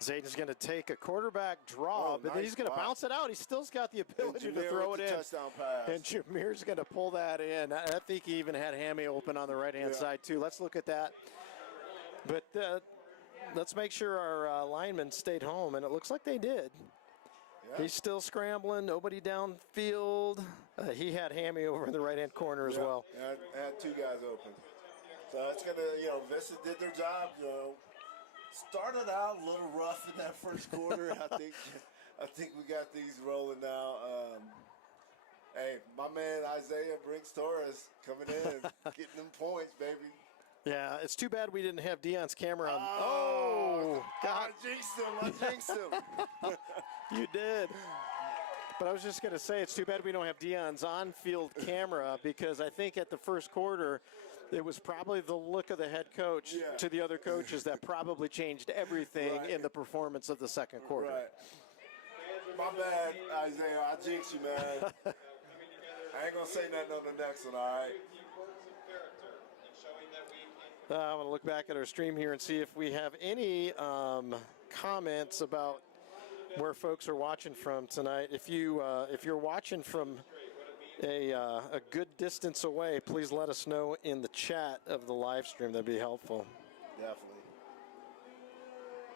Zayden's going to take a quarterback draw, but then he's going to bounce it out. He still's got the ability to throw it in. Touchdown pass. And Jameer's going to pull that in. I think he even had Hammy open on the right-hand side, too. Let's look at that. But let's make sure our linemen stayed home, and it looks like they did. Yeah. He's still scrambling. Nobody downfield. He had Hammy over in the right-hand corner as well. I had 2 guys open. So it's going to, Vista did their job, Started out a little rough in that first quarter. I think we got these rolling now. Hey, my man Isaiah Brinks Torres coming in, getting them points, baby. Yeah, it's too bad we didn't have Deion's camera on. God. I jinxed him. You did. But I was just going to say, it's too bad we don't have Deion's on-field camera, because I think at the first quarter, It was probably the look of the head coach to the other coaches that probably changed everything in the performance of the second quarter. Right. My bad, Isaiah. I jinxed you, man. I ain't going to say nothing on the next one, all right? I'm going to look back at our stream here and see if we have any comments about where folks are watching from tonight. If you're watching from a good distance away, please let us know in the chat of the live stream. That'd be helpful. Definitely.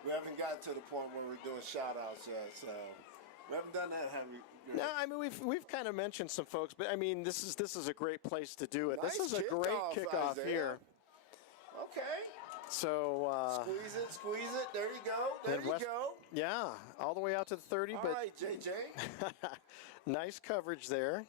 We haven't gotten to the point where we're doing shout-outs yet, so we haven't done that, have we? No, I mean we've kind of mentioned some folks, but I mean this is a great place to do it. Nice this is a great kickoff Isaiah. here. Okay. So squeeze it. There you go. There you go. Yeah, all the way out to the 30. All but right, JJ. nice coverage there.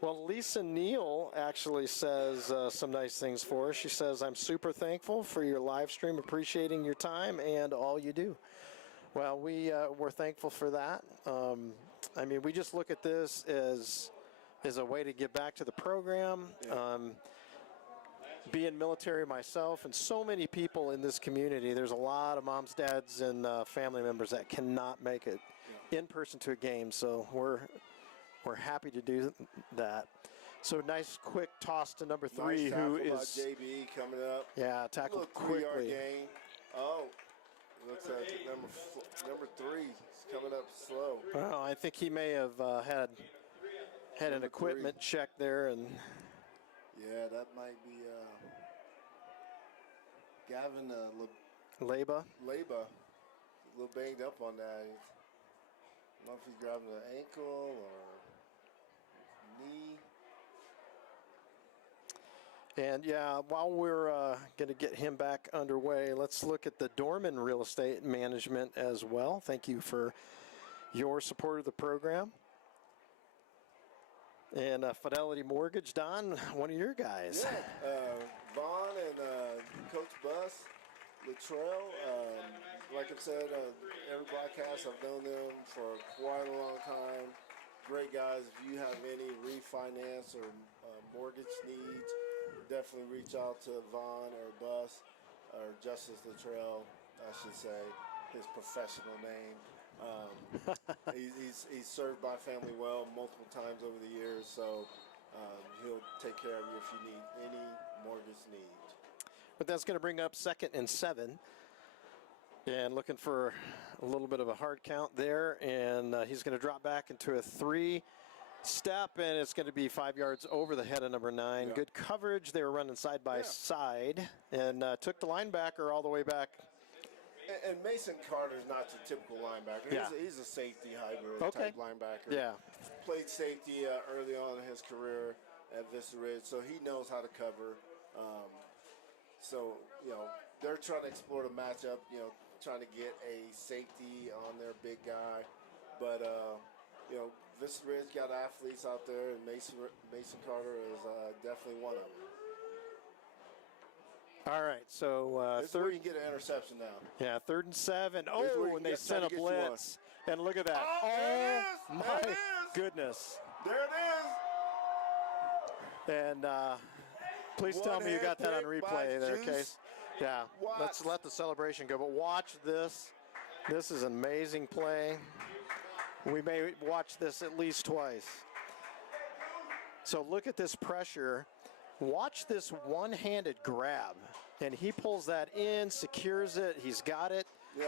Well, Lisa Neal actually says some nice things for us. She says, I'm super thankful for your live stream, appreciating your time and all you do. Well, we're thankful for that. I mean, we just look at this as a way to give back to the program. Being military myself and so many people in this community, there's a lot of moms, dads, and family members that cannot make it in person to a game. So we're happy to do that. So nice quick toss to number 3, nice who by is JB coming up. Yeah, tackled quickly. Gain. Oh, looks like number 3 is coming up slow. Well, I think he may have had an equipment check there, and yeah, that might be Gavin Leba. Leba, a little banged up on that. I don't know if he's grabbing an ankle or knee. And yeah, while we're going to get him back underway, let's look at the Dorman Real Estate Management as well. Thank you for your support of the program. And Fidelity Mortgage, Don, one of your guys. Yeah, Vaughn and Coach Bus, Latrell. Like I said, every broadcast, I've known them for quite a long time. Great guys. If you have any refinance or mortgage needs, definitely reach out to Vaughn or Bus or Justice Latrell, I should say, his professional name. He's served my family well multiple times over the years, so he'll take care of you if you need any mortgage needs. But that's going to bring up 2nd and 7. And looking for a little bit of a hard count there, and he's going to drop back into a 3-step, and it's going to be 5 yards over the head of number 9. Yeah. Good coverage. They were running side by side, and took the linebacker all the way back. And Mason Carter's not your typical linebacker. Yeah. He's a safety hybrid type linebacker. Yeah. Played safety early on in his career at Vista Ridge, so he knows how to cover. So, they're trying to explore the matchup, trying to get a safety on their big guy. But, Vista Ridge got athletes out there, and Mason Carter is definitely one of them. All right, so this is where you get an interception now. Yeah, 3rd and 7. Oh, and they sent a blitz. And look at that. Oh my goodness. There it is. And please tell me you got that on replay there, Case. Yeah, let's let the celebration go. But watch this. This is an amazing play. We may watch this at least twice. So look at this pressure. Watch this one-handed grab. And he pulls that in, secures it. He's got it. Yeah.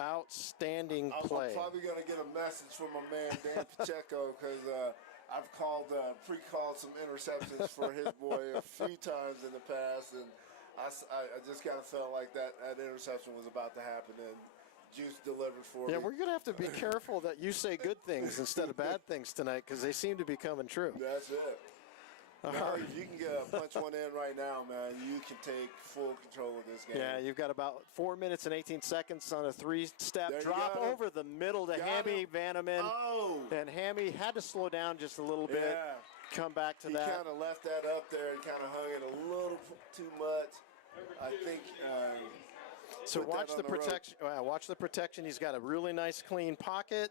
Outstanding play. I'm probably going to get a message from my man, Dan Pacheco, because I've pre-called some interceptions for his boy a few times in the past. And I just kind of felt like that interception was about to happen. And Juice delivered for me. Yeah, we're going to have to be careful that you say good things instead of bad things tonight, because they seem to be coming true. That's it. Now, if you can punch one in right now, man, you can take full control of this game. Yeah, you've got about 4 minutes and 18 seconds on a 3-step drop over the middle to Hammy Vanneman. Oh! And Hammy had to slow down just a little bit. Come back to that. He kind of left that up there and kind of hung it a little too much. I think. So watch the protection. Watch the protection. He's got a really nice, clean pocket.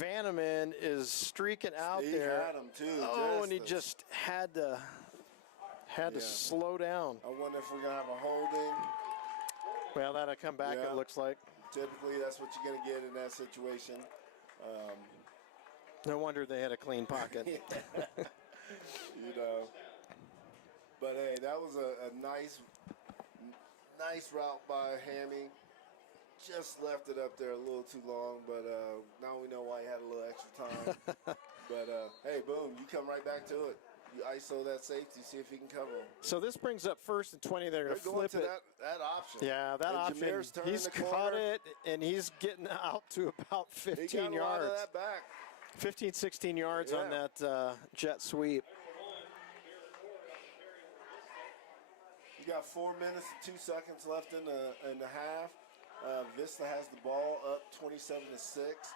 Vanneman is streaking out he there. had him too. Oh, and he just had to slow down. I wonder if we're gonna have a holding. Well, that'll come back. Yeah. It looks like. Typically, that's what you're gonna get in that situation. No wonder they had a clean pocket. You know. But hey, that was a nice route by Hammy. Just left it up there a little too long, but now we know why he had a little extra time. But hey, boom, you come right back to it. You ISO that safety, see if he can cover him. So this brings up 1st and 20. They're going to flip to it. That option. Yeah, that and option. Jameer's turning He's the caught corner. it, and he's getting out to about 15 He got yards. a lot of that back. 15, 16 yards on that jet sweep. You got 4 minutes and 2 seconds left in the half. Vista has the ball up 27-6.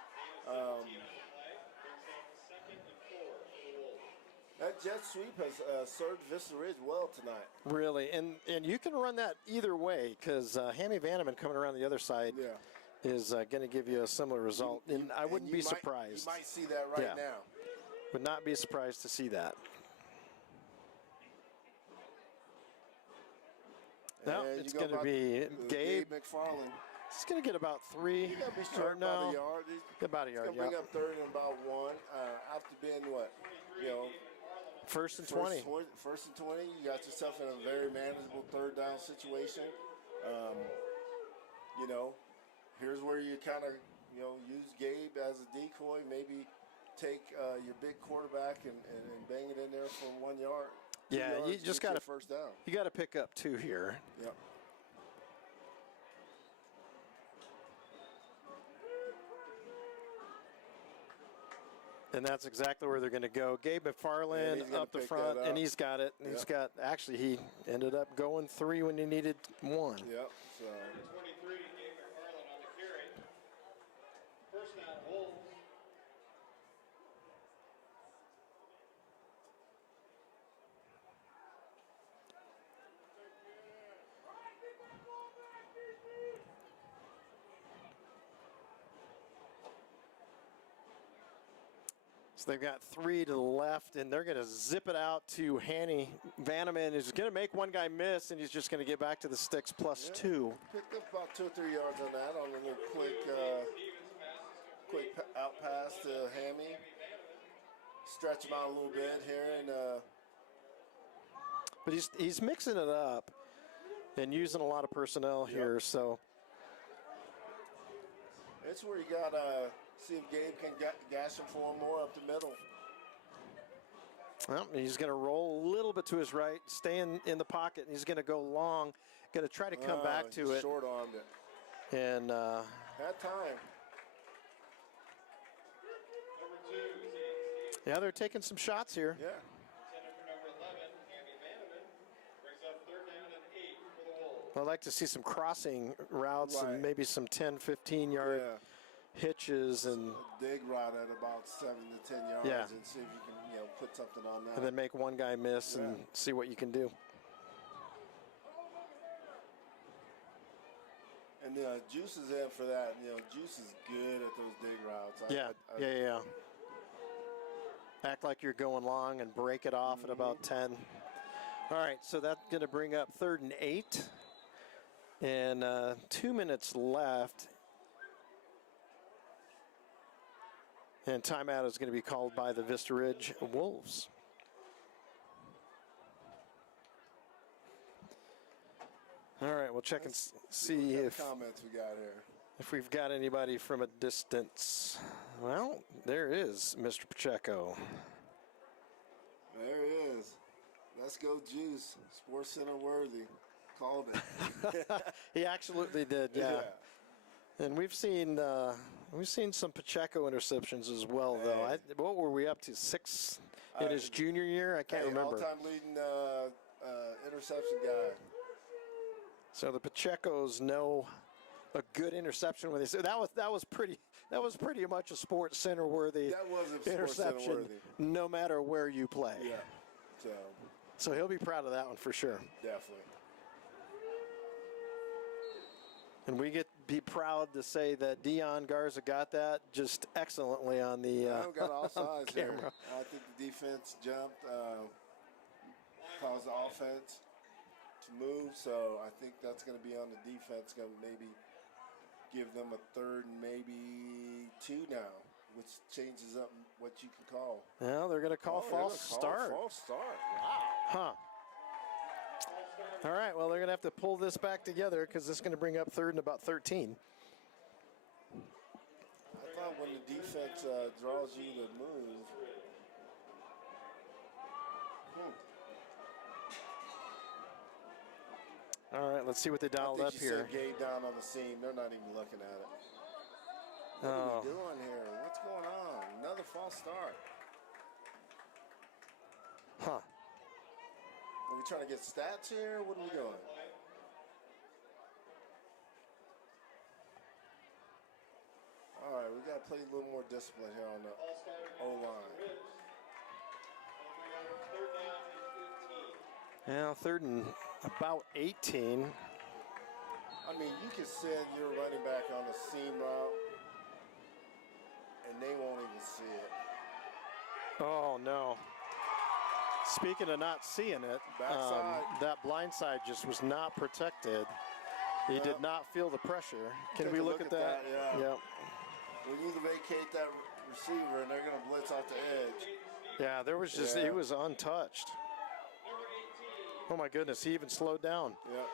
That jet sweep has served Vista Ridge well tonight. Really, and you can run that either way because Hammy Vanneman coming around the other side is going to give you a similar result, and I wouldn't be surprised. You might see that right now. Would not be surprised to see that. No, it's going to be Gabe McFarland. He's going to get about 3. He's going to be short about a yard. About a yard, He's going to bring up 3rd and about 1 after being what? You know, 1st and 20. First and 20. You got yourself in a very manageable 3rd down situation. You know, here's where you kind of, you know, use Gabe as a decoy. Maybe take your big quarterback and bang it in there for 1 yard. Yeah, you just got to first down. You got to pick up 2 here. Yep. And that's exactly where they're going to go. Gabe McFarland up the front, and he's got it. And he's got, actually, he ended up going 3 when he needed 1. Yep. So. 23, Gabe McFarland on the carry. First down, Wolves. So they've got 3 to the left, and they're going to zip it out to Hanny Vanneman, who's going to make one guy miss, and he's just going to get back to the sticks plus 2. Picked up about 2 or 3 yards on that on a little quick out pass to Hammy. Stretch him out a little bit here, and but he's mixing it up and using a lot of personnel here. So it's where you got see if Gabe can gash him for him more up the middle. Well, he's going to roll a little bit to his right, stay in the pocket, and he's going to go long, going to try to come back to it. Short-armed it. And had time. Yeah, they're taking some shots here. Yeah. I'd like to see some crossing routes and maybe some 10, 15-yard hitches and dig route at about 7 to 10 yards and see if you can, put something on that. And then make one guy miss and see what you can do. And Juice is in for that. Juice is good at those dig routes. Yeah. Act like you're going long and break it off at about 10. All right, so that's going to bring up 3rd and 8. And 2 minutes left. And timeout is going to be called by the Vista Ridge Wolves. All right, we'll check and see if comments we got here. If we've got anybody from a distance. Well, there is Mr. Pacheco. There he is. Let's go, Juice. Sports Center worthy. Called it. He absolutely did, yeah. And we've seen some Pacheco interceptions as well, though. What were we up to? 6 in his junior year? I can't remember. All-time leading interception guy. So the Pachecos know a good interception when they say that was pretty much a Sports Center worthy interception, no matter where you play. Yeah. So he'll be proud of that one for sure. Definitely. And we get be proud to say that Dion Garza got that just excellently on the I've got all sides there. camera. I think the defense jumped, caused the offense to move. So I think that's going to be on the defense. Going to maybe give them a 3rd and maybe 2 now, which changes up what you can call. Well, they're going to call false start. False start. Wow. Huh. All right, well, they're going to have to pull this back together because this is going to bring up 3rd and about 13. I thought when the defense draws you to move. All right, let's see what they dialed up here. I think you said Gay down on the seam. They're not even looking at it. What are we doing here? What's going on? Another false start. Huh. Are we trying to get stats here? What are we doing? All right, we got to play a little more discipline here on the O-line. Now 3rd and about 18. I mean, you can send your running back on the seam route, and they won't even see it. Oh, no. Speaking of not seeing it, that blind side just was not protected. He did not feel the pressure. Can we look at that? Yeah. Yep. We need to vacate that receiver, and they're going to blitz off the edge. Yeah, there was just, he was untouched. Oh my goodness, he even slowed down. Yep.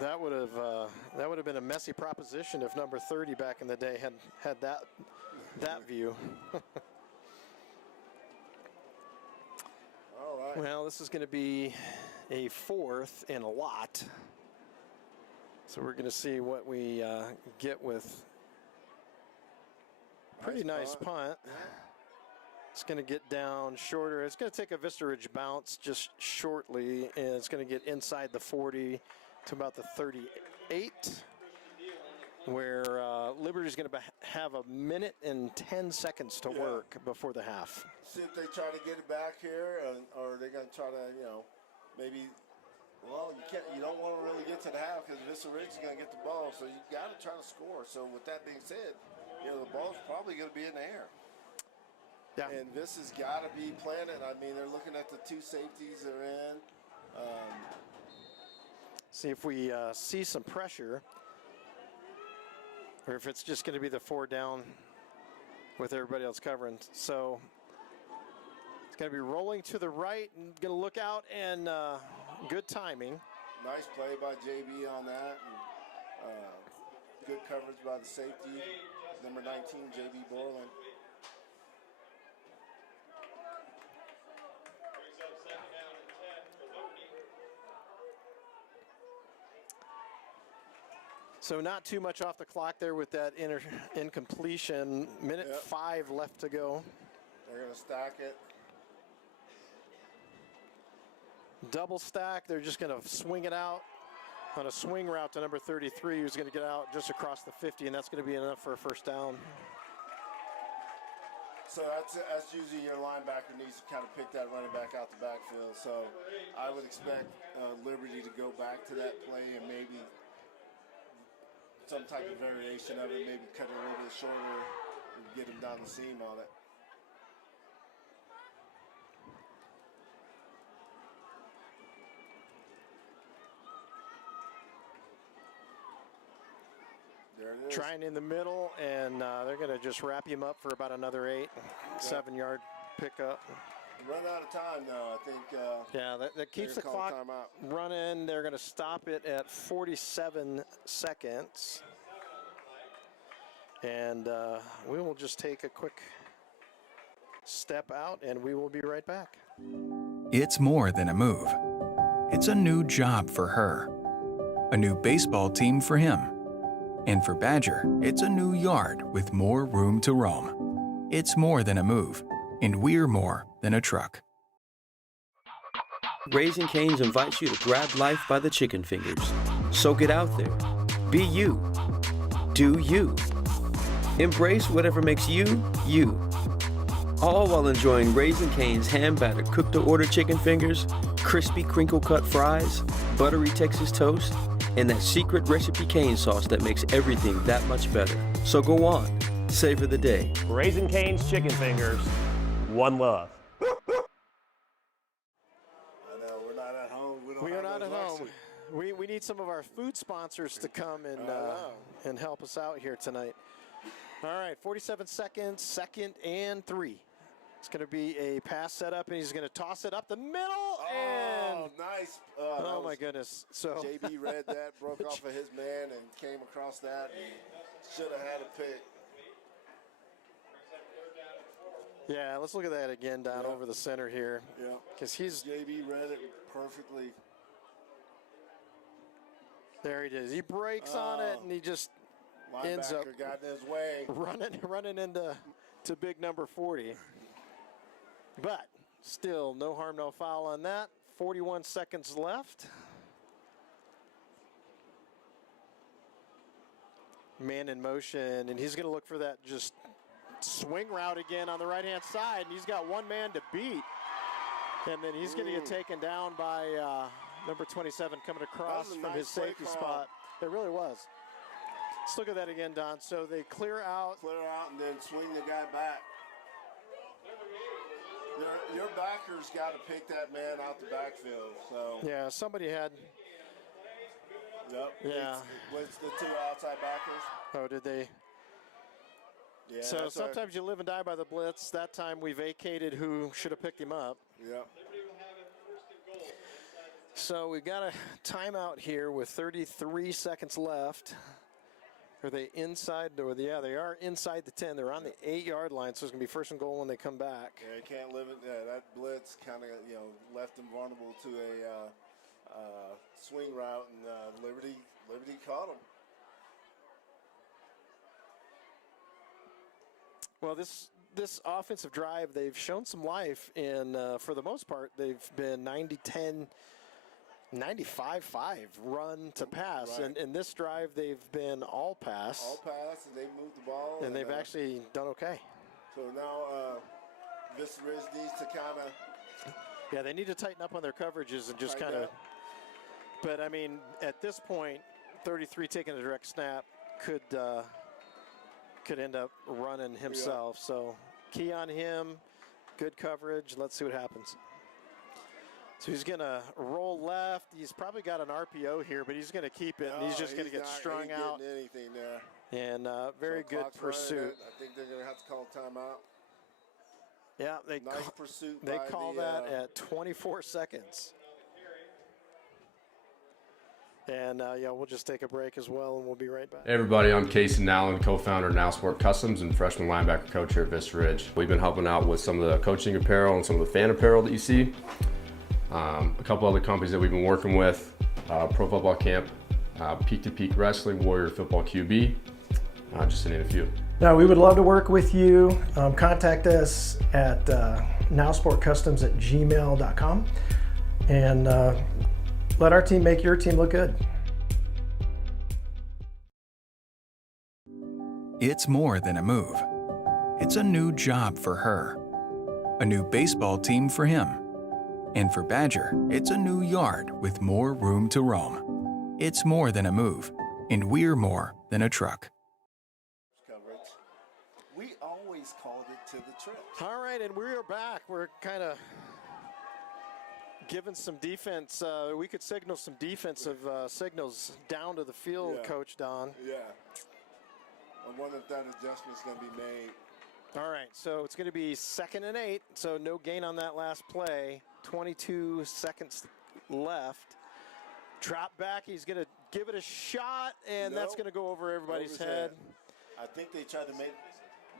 That would have been a messy proposition if number 30 back in the day had that view. All right. Well, this is going to be a 4th and a lot. So we're going to see what we get with pretty nice punt. Yeah. It's going to get down shorter. It's going to take a Vista Ridge bounce just shortly, and it's going to get inside the 40 to about the 38, where Liberty's going to have a minute and 10 seconds to work before the half. See if they try to get it back here, or they're going to try to, maybe. Well, you don't want to really get to the half because Vista Ridge is going to get the ball, so you got to try to score. So with that being said, the ball's probably going to be in the air. Yeah. And this has got to be planted. I mean, they're looking at the 2 safeties they're in. See if we see some pressure, or if it's just going to be the 4 down with everybody else covering. So it's going to be rolling to the right and going to look out, and good timing. Nice play by JB on that. And, good coverage by the safety, number 19, JB Borland. So not too much off the clock there with that incompletion. Minute 5 left to go. They're going to stack it. Double stack. They're just going to swing it out on a swing route to number 33, who's going to get out just across the 50, and that's going to be enough for a 1st down. So that's usually your linebacker needs to kind of pick that running back out the backfield. So I would expect Liberty to go back to that play and maybe some type of variation of it, maybe cut it a little bit shorter and get him down the seam on it. There it is. Trying in the middle, and they're going to just wrap him up for about another 7-yard pickup. Run out of time now, I think. Yeah, that keeps the clock running. They're going to stop it at 47 seconds. And we will just take a quick step out, and we will be right back. It's more than a move. It's a new job for her. A new baseball team for him. And for Badger, it's a new yard with more room to roam. It's more than a move, and we're more than a truck. Raising Cane's invites you to grab life by the chicken fingers. So get out there. Be you. Do you. Embrace whatever makes you, you. All while enjoying Raising Cane's hand-battered cooked-to-order chicken fingers Crispy crinkle-cut fries, buttery Texas toast, and that secret recipe cane sauce that makes everything that much better. So go on, savor the day. Raising Cane's chicken fingers, one love. I know, we're not at home. We are not at home. luxury. We need some of our food sponsors to come and help us out here tonight. All right, 47 seconds, 2nd and 3. It's going to be a pass setup, and he's going to toss it up the middle. And Nice. oh my goodness! So JB read that, broke off of his man, and came across that. Should have had a pick. yeah, let's look at that again down over the center here. Yeah. Because he's JB read it perfectly. there. He is. He breaks on it, and he just ends up Linebacker got in his way. running into big number 40. But still, no harm, no foul on that. 41 seconds left. Man in motion, and he's going to look for that just swing route again on the right-hand side, and he's got one man to beat. And then he's going to get taken down by number 27 coming across That was a from nice his play safety call. spot. It really was. Let's look at that again, Don. So they clear out. Clear out and then swing the guy back. Your backers got to pick that man out the backfield. So Yeah, somebody had. yep. Yeah. What's the two outside backers? Oh, did they? Yeah. So that's our- sometimes you live and die by the blitz. That time we vacated who should have picked him up. yeah. So we've got a timeout here with 33 seconds left. Are they inside? Yeah, they are inside the 10. They're on the 8-yard line, so it's going to be 1st and goal when they come back. Yeah, you can't live it. Yeah, that blitz kind of left them vulnerable to a swing route, and Liberty caught them. Well, this offensive drive, they've shown some life, and for the most part, they've been 90-10, 95-5 run to pass. Right. And in this drive, they've been all pass. All pass, and they moved the ball. And they've actually done okay. So now Vista Ridge needs to kind of. Yeah, they need to tighten up on their coverages and just kind Tighten of. up. But, I mean, at this point, 33 taking a direct snap could end up running himself. So key on him, good coverage. Let's see what happens. So he's going to roll left. He's probably got an RPO here, but he's going to keep it, and he's just going to get strung out. Anything there. And very So good clock's running pursuit. it. I think they're going to have to call timeout. Yeah, they Nice pursuit. they by call the, that at 24 seconds. And yeah, we'll just take a break as well, and we'll be right back. Hey everybody, I'm Casey Allen, co-founder of Now Sport Customs and freshman linebacker coach here at Vista Ridge. We've been helping out with some of the coaching apparel and some of the fan apparel that you see. A couple other companies that we've been working with, Pro Football Camp, Peak to Peak Wrestling, Warrior Football QB, just to name a few. Now, we would love to work with you. Contact us at nowsportcustoms@gmail.com and let our team make your team look good. It's more than a move. It's a new job for her. A new baseball team for him. And for Badger, it's a new yard with more room to roam. It's more than a move, and we're more than a truck. coverage. We always called it to the trip. All right, and we're back. We're kind of giving some defense. We could signal some defensive signals down to the field, Yeah. Coach Don. Yeah. I wonder if that adjustment's going to be made. All right, so it's going to be 2nd and 8, so no gain on that last play. 22 seconds left. Drop back, he's going to give it a shot, and that's Nope. going to go over everybody's Over his head. I think they tried to make,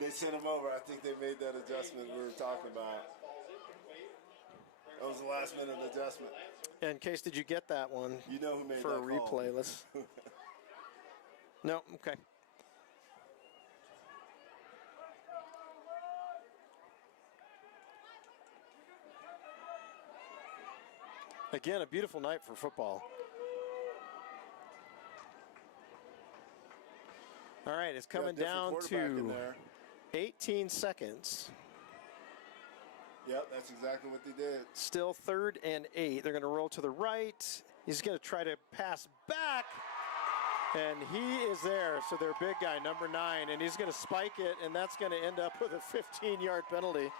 they sent him over. I think they made that adjustment we were talking about. That was the last minute adjustment. And Case, did you get that one? You know who made for that a replay? call. Let's. No, okay. Again, a beautiful night for football. All right, it's coming Got a different down quarterback in to there. 18 seconds. Yep, that's exactly what they did. Still 3rd and 8. They're going to roll to the right. He's going to try to pass back, and he is there. So their big guy, number 9, and he's going to spike it, and that's going to end up with a 15-yard penalty.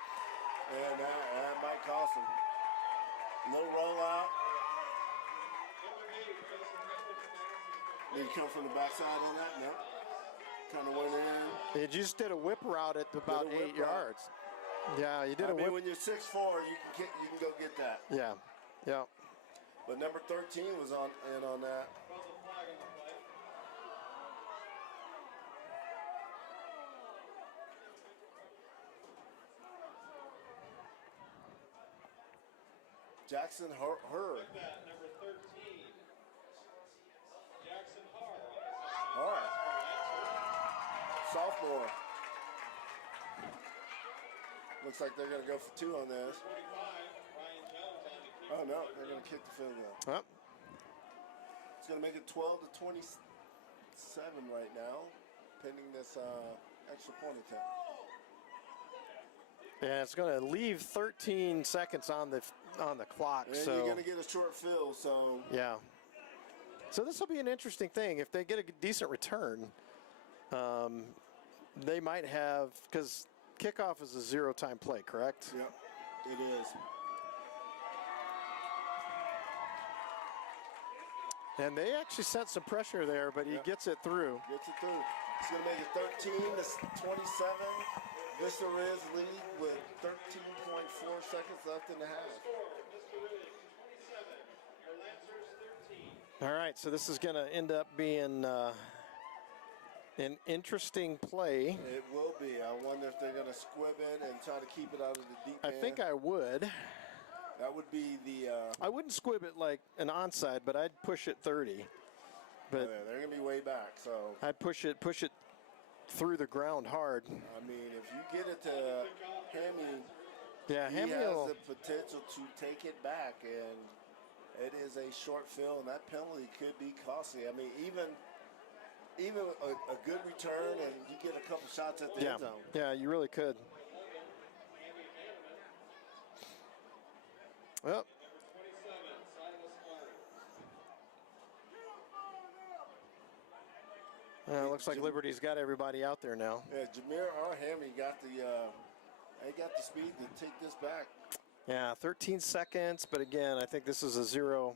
And that might cost him. No rollout. Did he come from the backside on that? No. Kind of went in. He just did a whip route at about 8 yards. Yeah, you did I a mean, whip. when you're 6'4", you can go get that. Yeah, yeah. But number 13 was on that. Jackson Hurd. Number 13, Jackson All right. Sophomore. Looks like they're going to go for 2 on this. Oh, no. They're going to kick the field goal. Yep. It's going to make it 12 to 27 right now, pending this extra point attempt. Yeah, it's going to leave 13 seconds on the clock. And so you're going to get a short field, so. Yeah. So this will be an interesting thing. If they get a decent return, they might have, because kickoff is a 0-time play, correct? Yep, it is. And they actually sent some pressure there, but he gets it through. Gets it through. It's going to make it 13 to 27. Vista Ridge lead with 13.4 seconds left in the half. All right, so this is going to end up being an interesting play. It will be. I wonder if they're going to squib it and try to keep it out of the deep end. I think I would. That would be the. I wouldn't squib it like an onside, but I'd push it 30. But they're going to be way back, so. I'd push it through the ground hard. I mean, if you get it to Hammy, yeah, he Hammy has will, the potential to take it back, and it is a short field, and that penalty could be costly. I mean, even a good return, and you get a couple shots at the end zone. Yeah, you really could. Well. Looks like Liberty's got everybody out there now. Yeah, Jameer Hammy got the speed to take this back. Yeah, 13 seconds, but again, I think this is a 0.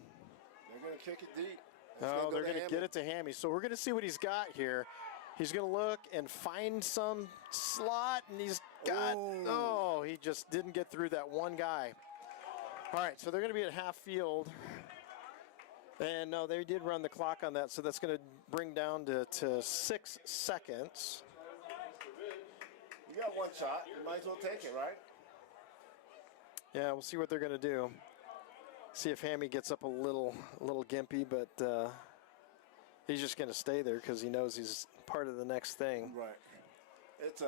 They're going to kick it deep. Oh, they're going to get it to Hammy. So we're going to see what he's got here. He's going to look and find some slot, and he's got, he just didn't get through that one guy. All right, so they're going to be at half field. And no, they did run the clock on that, so that's going to bring down to 6 seconds. You got one shot. You might as well take it, right? Yeah, we'll see what they're going to do. See if Hammy gets up a little gimpy, but he's just going to stay there because he knows he's part of the next thing. Right. It's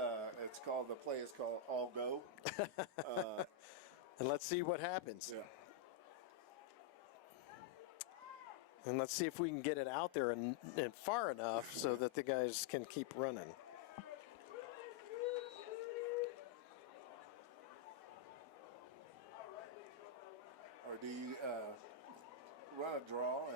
called, the play is called All Go. And let's see what happens. Yeah. And let's see if we can get it out there and far enough so that the guys can keep running. Or do you run a draw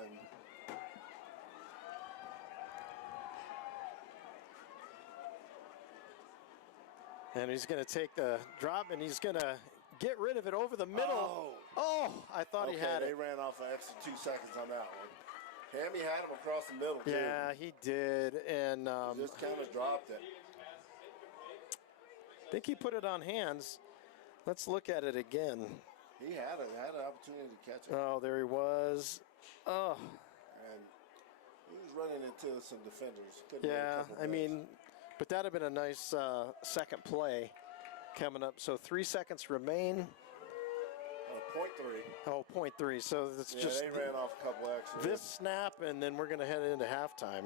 and he's going to take the drop, and he's going to get rid of it over the middle. Oh, I thought he had They it. ran off an extra 2 seconds on that one. Hammy had him across the middle, too. Yeah, he did. And Just kind of dropped it. I think he put it on hands. Let's look at it again. He had an opportunity to catch it. Oh, there he was. Oh. And he was running into some defenders. Couldn't Yeah, make a couple I plays. mean, but that would have been a nice second play coming up. So 3 seconds remain. 0.3. Oh, 0.3. So it's Yeah, just they ran off a couple extra. this snap, and then we're going to head into halftime.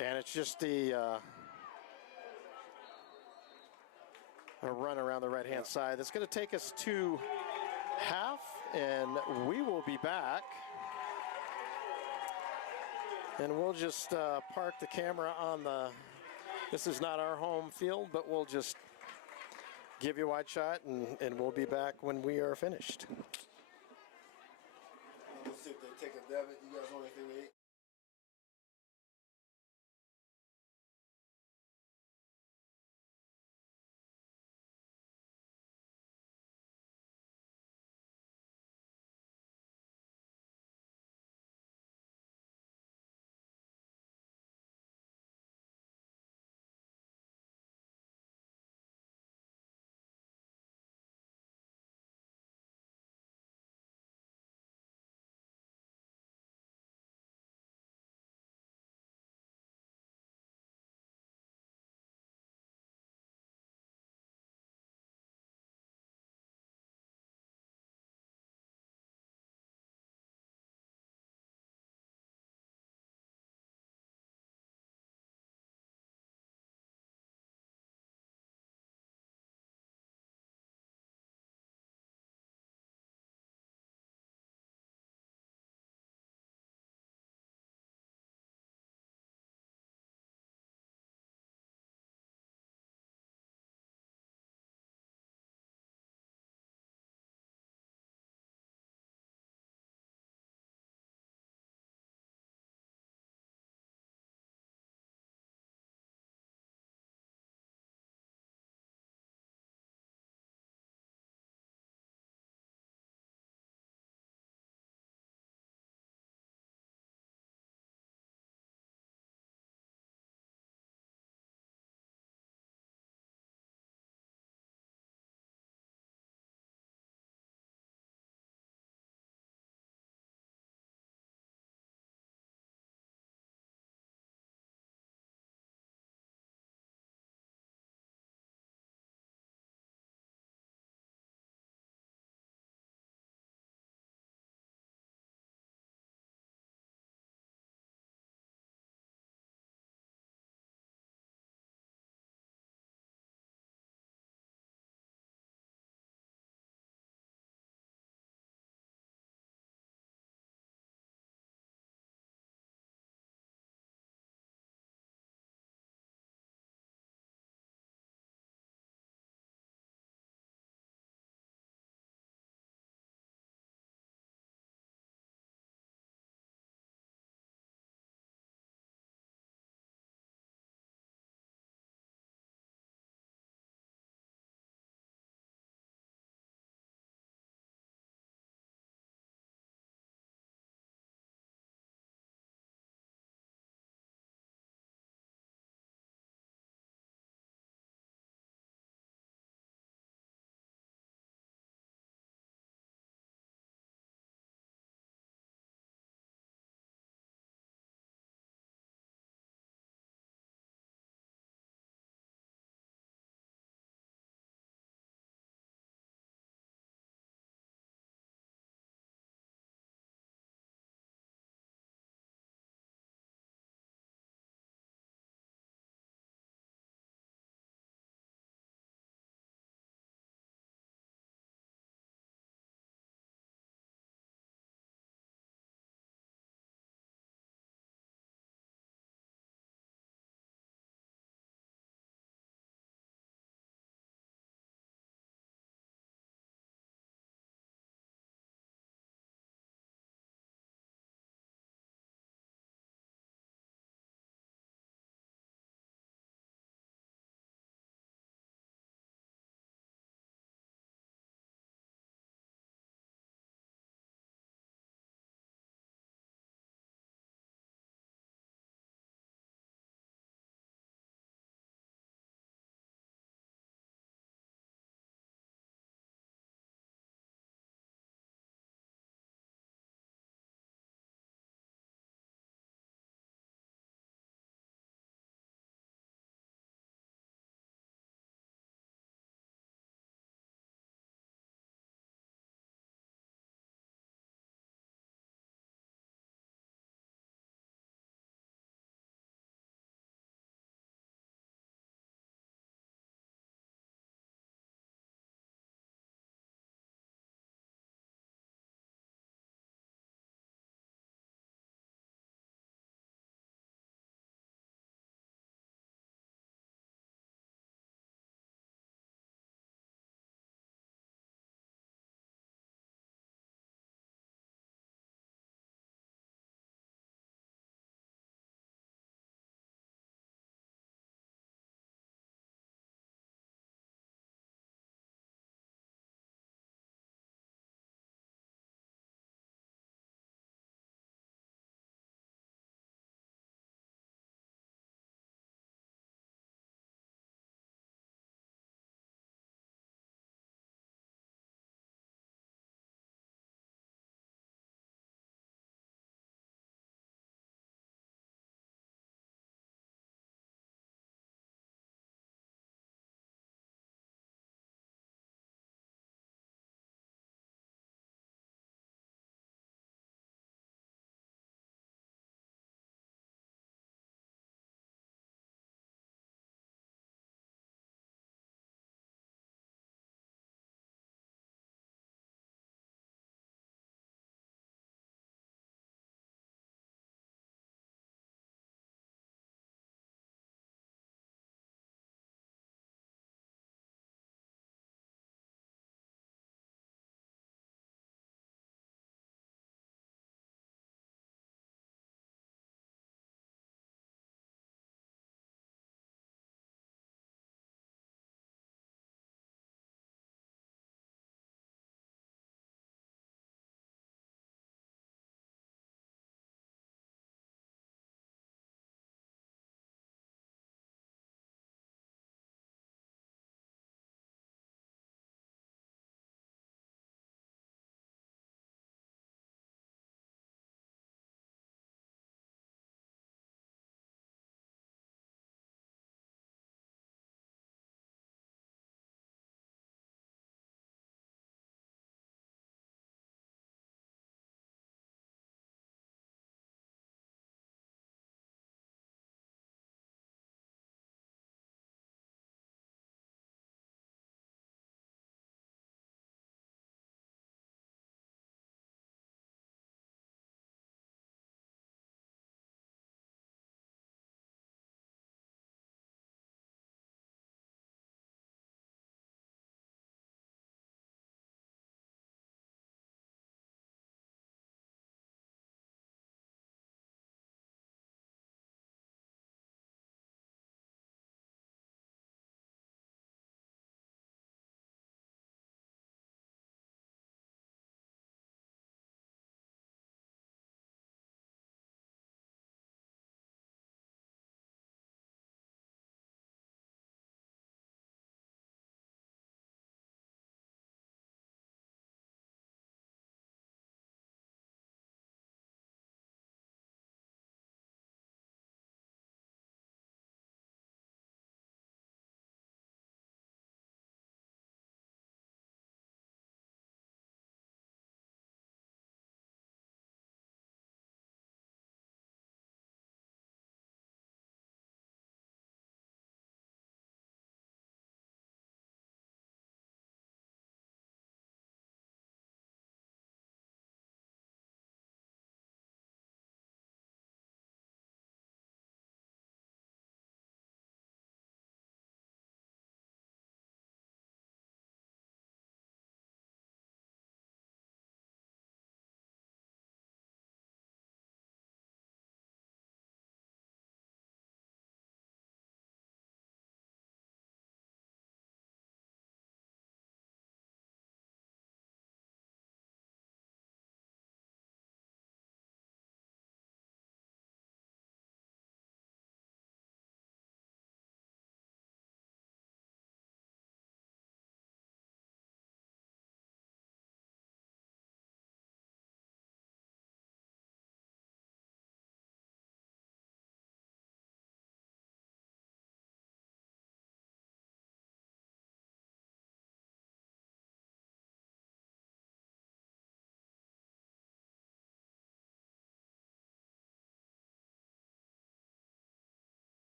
And it's just a run around the right-hand side. That's going to take us to half, and we will be back. And we'll just park the camera on the, this is not our home field, but we'll just give you a wide shot, and we'll be back when we are finished. Let's see if they take a debit. You guys want anything to eat?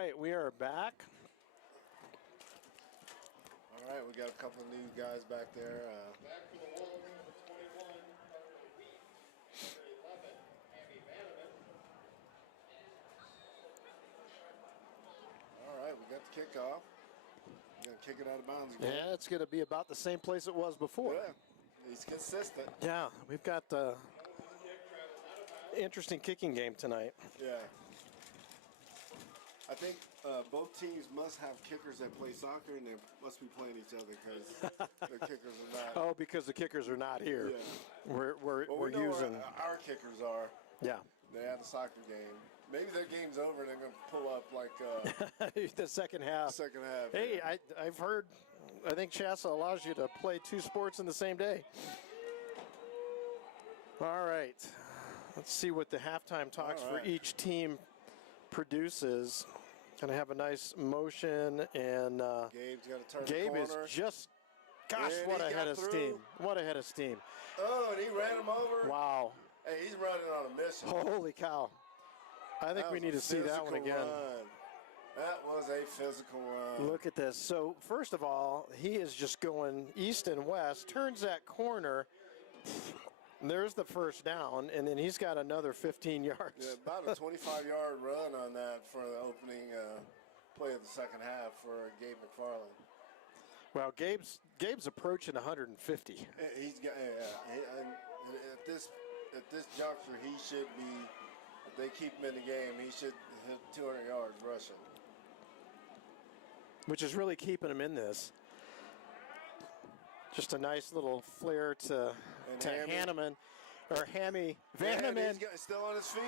right, we are back. All right, we got a couple of new guys back there. Back for the wall, number 21, number 8, number 11, Hammy Vanneman. All right, we got the kickoff. We're gonna kick it out of bounds again. Yeah, it's going to be about the same place it was before. Yeah, he's consistent. Yeah, we've got the interesting kicking game tonight. Yeah. I think both teams must have kickers that play soccer, and they must be playing each other because their kickers are not. Oh, because the kickers are not here. Yeah. We're We know using. our kickers are. Yeah. They had a soccer game. Maybe their game's over and they're going to pull up like the second half. second half. Hey, yeah. I've heard. I think Chassa allows you to play 2 sports in the same day. All right. Let's see what the halftime talks All right. for each team produces. Gonna have a nice motion, and Gabe's got to turn Gabe the is corner. just, gosh, And what he a head got of through. steam. What a head of steam. Oh, and he ran him over. Wow. Hey, he's running on a mission. Holy cow. I think That we was need a to see that one physical again. run. That was a physical run. Look at this. So, first of all, he is just going east and west, turns that corner. There's the first down, and then he's got another 15 yards. Yeah, about a 25-yard run on that for the opening play of the second half for Gabe McFarland. Well, Gabe's approaching 150. He's got and at this juncture he should be. If they keep him in the game, he should hit 200 yards rushing. Which is really keeping him in this. Just a nice little flare to Hammy. Hanneman, or Hammy And Vanneman, he's still on his feet.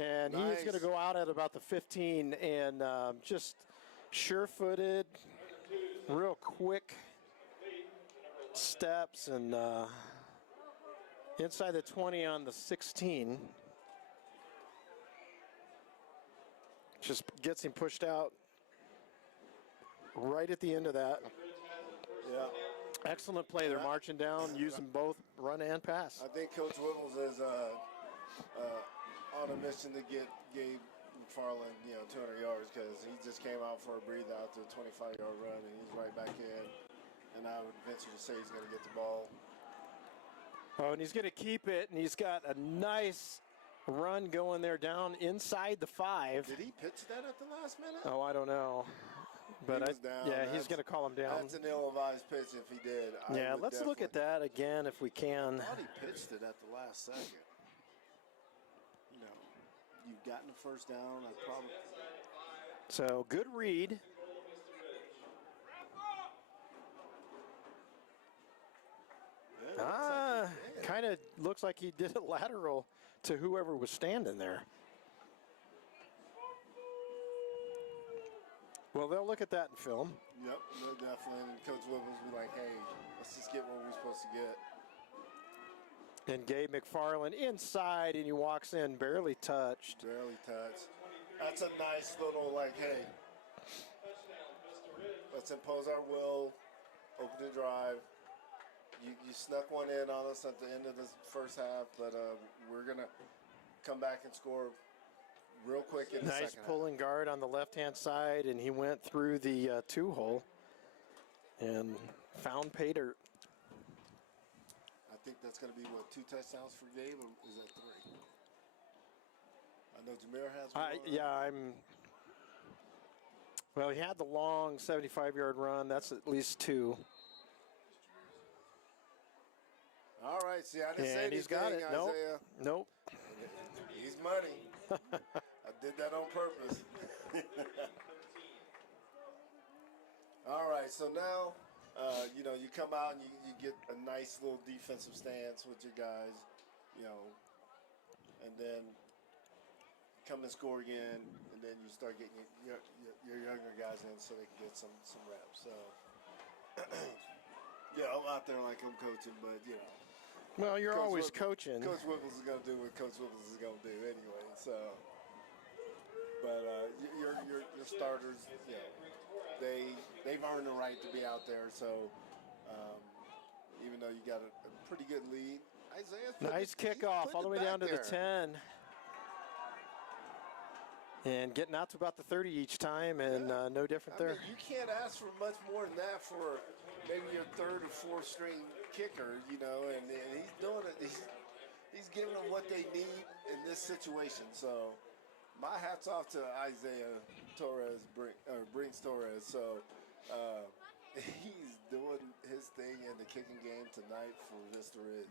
and he's Nice. going to go out at about the 15, and just sure-footed, real quick steps, and inside the 20 on the 16. Just gets him pushed out right at the end of that. Yeah. Excellent play. They're marching down, using both run and pass. I think Coach Wibbles is on a mission to get Gabe McFarland, 200 yards because he just came out for a breathe out to a 25-yard run, and he's right back in. And I would venture to say he's going to get the ball. Oh, and he's going to keep it, and he's got a nice run going there down inside the 5. Did he pitch that at the last minute? Oh, I don't know. But He was down. yeah, he's That's- going to call him down. That's an ill-advised pitch if he did. Yeah, let's look at that again if we can. I thought he pitched it at the last second. You've gotten the first down. I probably. So good read. Kind of looks like he did a lateral to whoever was standing there. Well, they'll look at that in film. Yep, no, definitely. And Coach Wibbles will be like, hey, let's just get what we're supposed to get. And Gabe McFarland inside, and he walks in, barely touched. Barely touched. That's a nice little, hey, let's impose our will, open the drive. You snuck one in on us at the end of the first half, but we're going to come back and score real quick in the second Nice pulling guard on the left-hand side, and he went through the 2-hole and found pay dirt. I think that's going to be, 2 touchdowns for Gabe, or is that 3? I know Jameer has one. Yeah, well, he had the long 75-yard run. That's at least 2. All right, see, I didn't say And he's got it. anything, Isaiah. Nope. He's money. I did that on purpose. All right, so now, you come out and you get a nice little defensive stance with your guys, and then come and score again, and then you start getting your younger guys in so they can get some reps. So, yeah, I'm out there like I'm coaching, but, Well, you're Coach always Whip- coaching. Coach Wibbles is going to do what Coach Wibbles is going to do anyway. So, but your starters, they've earned the right to be out there. So, even though you got a pretty good lead, Isaiah's Nice kickoff all the way down to the 10. And getting out to about the 30 each time, and no different there. I mean, you can't ask for much more than that for maybe your third or fourth string kicker, you know, and he's doing it. He's giving them what they need in this situation. So my hat's off to Isaiah Brinks Torres. So he's doing his thing in the kicking game tonight for Vista Ridge.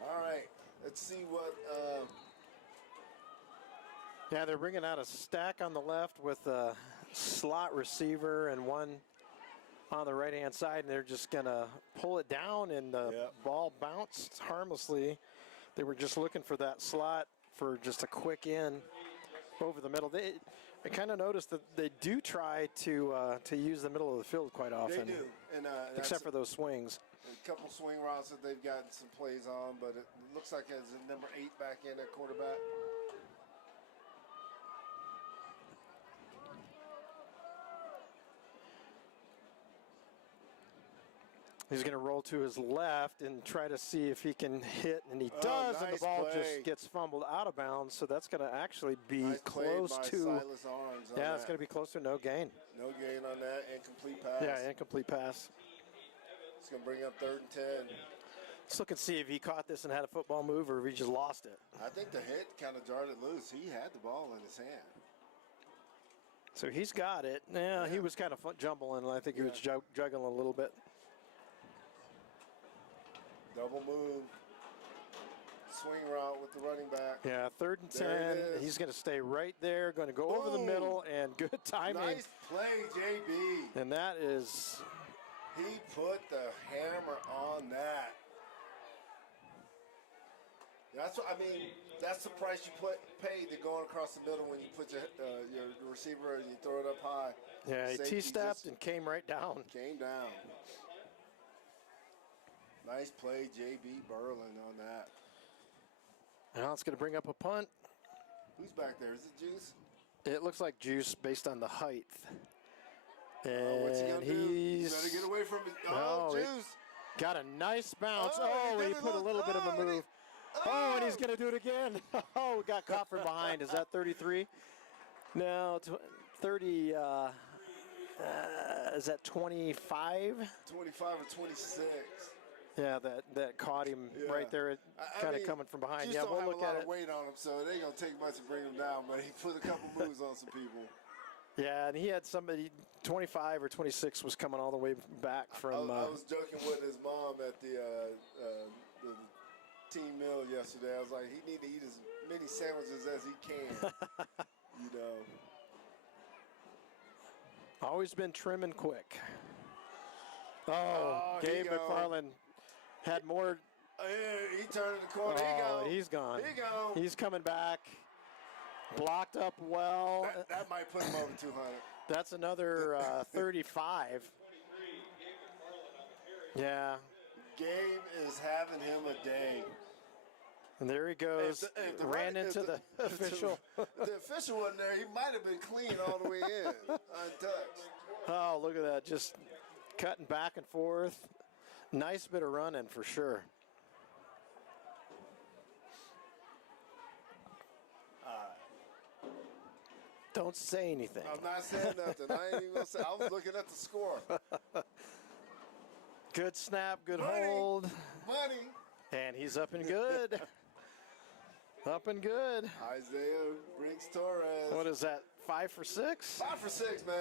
All right, let's see what. Yeah, they're bringing out a stack on the left with a slot receiver and one on the right-hand side, and they're just going to pull it down, and the ball bounced harmlessly. They were just looking for that slot for just a quick in over the middle. I kind of noticed that they do try to use the middle of the field quite often. They do, and except for those swings. A couple swing routes that they've gotten some plays on, but it looks like there's a number 8 back in at quarterback. He's going to roll to his left and try to see if he can hit, and he does, nice and the ball play. just gets fumbled out of bounds, so that's going to actually be Nice close play by to, Silas Arns on yeah, it's that. going to be close to no gain. No gain on that, incomplete pass. Yeah, incomplete pass. It's going to bring up 3rd and 10. Let's look and see if he caught this and had a football move, or if he just lost it. I think the hit kind of jarred it loose. He had the ball in his hand. So he's got it. Yeah, he was kind of jumbling. I think he was juggling a little bit. Double move. Swing route with the running back. Yeah, 3rd and 10. There it is. He's going to stay right there, going to go over the middle, and good timing. Nice play, JB. And that is... He put the hammer on that. That's what I mean. That's the price you pay to going across the middle when you put your receiver and you throw it up high. Yeah, he Safety T-stepped just and came right down. Came down. Nice play, JB Berlin on that. Now it's going to bring up a punt. Who's back there? Is it Juice? It looks like Juice based on the height. And what's he gonna do? You better get away from it. Oh, No, Juice. got a nice bounce. Oh, He he did put a little bit of a move. And he's going to do it again. Oh, got caught from behind. Is that 33? No, 30. Is that 25? 25 or 26. Yeah, that caught him right there, kind of coming from behind. Juice Yeah, don't we'll have look a lot at of it. weight on him, so it ain't gonna take much to bring him down. But he put a couple moves on some people. Yeah, and he had somebody, 25 or 26 was coming all the way back from. I was joking with his mom at the team meal yesterday. I was like, he need to eat as many sandwiches as he can. You know. Always been trim and quick. Oh, Gabe McFarland had more. He turned the corner. He's gone. He gone. He's coming back. Blocked up well. That might put him over 200. That's another 35. Yeah. Gabe is having him a day. And there he goes. Ran into the official. If the official wasn't there, he might have been clean all the way in, untouched. Oh, look at that. Just cutting back and forth. Nice bit of running for sure. Don't say anything. I'm not saying nothing. I ain't even gonna say. I was looking at the score. Good snap, good hold. Money. And he's up and good. Up and good. Isaiah Brinks Torres. What is that, 5 for 6? 5 for 6, man.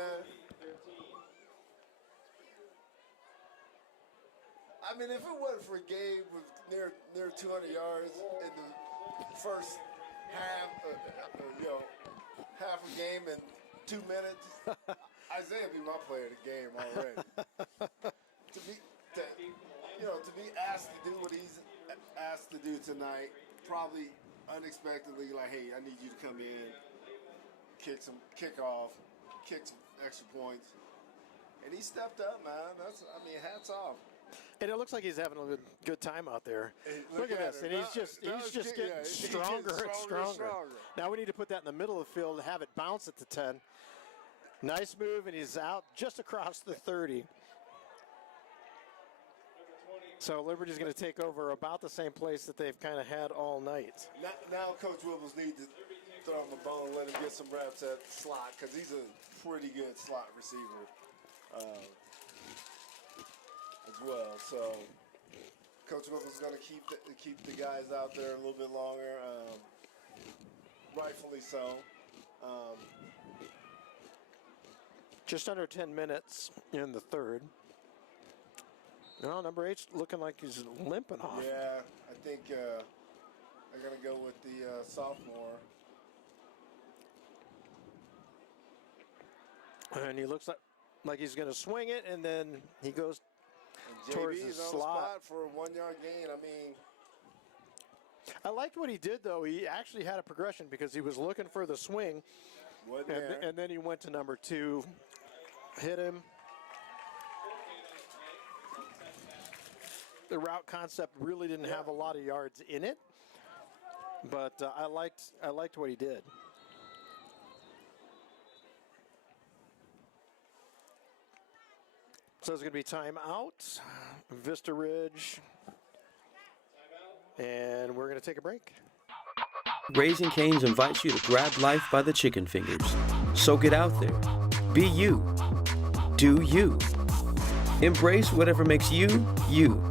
I mean, if it wasn't for Gabe with near 200 yards in the first half, half a game in 2 minutes, Isaiah would be my player of the game already. To be asked to do what he's asked to do tonight, probably unexpectedly, like, hey, I need you to come in, kick some kickoff, kick some extra points, and he stepped up, man. Hats off. And it looks like he's having a good time out there. Look at this, and he's just getting stronger and stronger. Now we need to put that in the middle of the field, have it bounce at the 10. Nice move, and he's out just across the 30. So Liberty's going to take over about the same place that they've kind of had all night. Now Coach Wibbles needs to throw him a bone, let him get some reps at slot, because he's a pretty good slot receiver as well. So Coach Wibbles is going to keep the guys out there a little bit longer, rightfully so. Just under 10 minutes in the third. No, number 8's looking like he's limping off. Yeah, I think they're going to go with the sophomore. And he looks like he's going to swing it, and then he goes and towards JB the is on slot. the spot for a 1-yard gain. I mean, I liked what he did, though. He actually had a progression because he was looking for the swing, and then he went to number 2, hit him. The route concept really didn't have a lot of yards in it, but I liked what he did. So it's going to be timeout, Vista Ridge, and we're going to take a break. Raising Cane's invites you to grab life by the chicken fingers. So get out there. Be you. Do you. Embrace whatever makes you, you.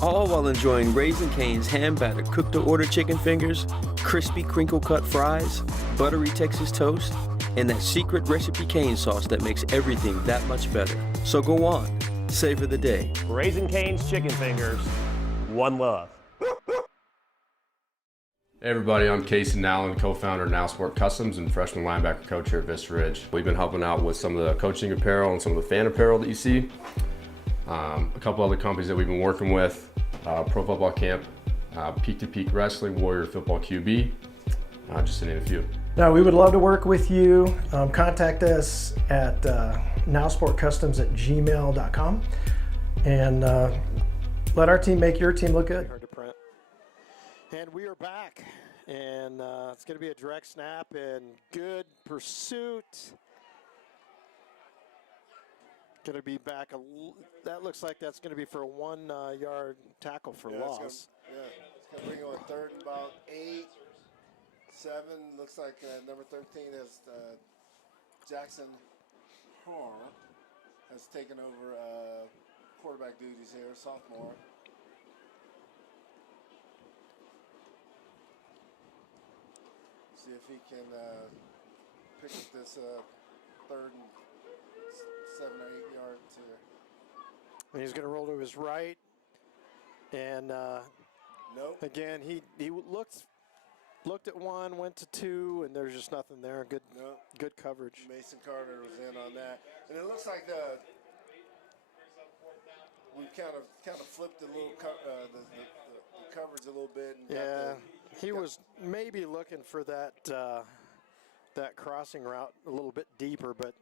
All while enjoying Raising Cane's hand-battered cooked-to-order chicken fingers, crispy crinkle-cut fries, buttery Texas toast, and that secret recipe cane sauce that makes everything that much better. So go on, savor the day. Raising Cane's chicken fingers, one love. Hey everybody, I'm Casey Nowlin, co-founder of Now Sport Customs and freshman linebacker coach here at Vista Ridge. We've been helping out with some of the coaching apparel and some of the fan apparel that you see. A couple other companies that we've been working with, Pro Football Camp, Peak to Peak Wrestling, Warrior Football QB, just to name a few. Now, we would love to work with you. Contact us at nowsportcustoms@gmail.com and let our team make your team look good. Hard to print. And we are back, and it's going to be a direct snap and good pursuit. Going to be back. That looks like that's going to be for a 1-yard tackle for loss. It's going to bring on 3rd and about 8, 7. Looks like number 13 is Jackson Horn has taken over quarterback duties here, sophomore. See if he can pick up this 3rd and 7 or 8 yards here. And he's going to roll to his right. And Nope. again, he looked at 1, went to 2, and there's just nothing there. Good coverage. Mason Carter was in on that, and it looks like we kind of flipped the little the coverage a little bit. And he was maybe looking for that that crossing route a little bit deeper, but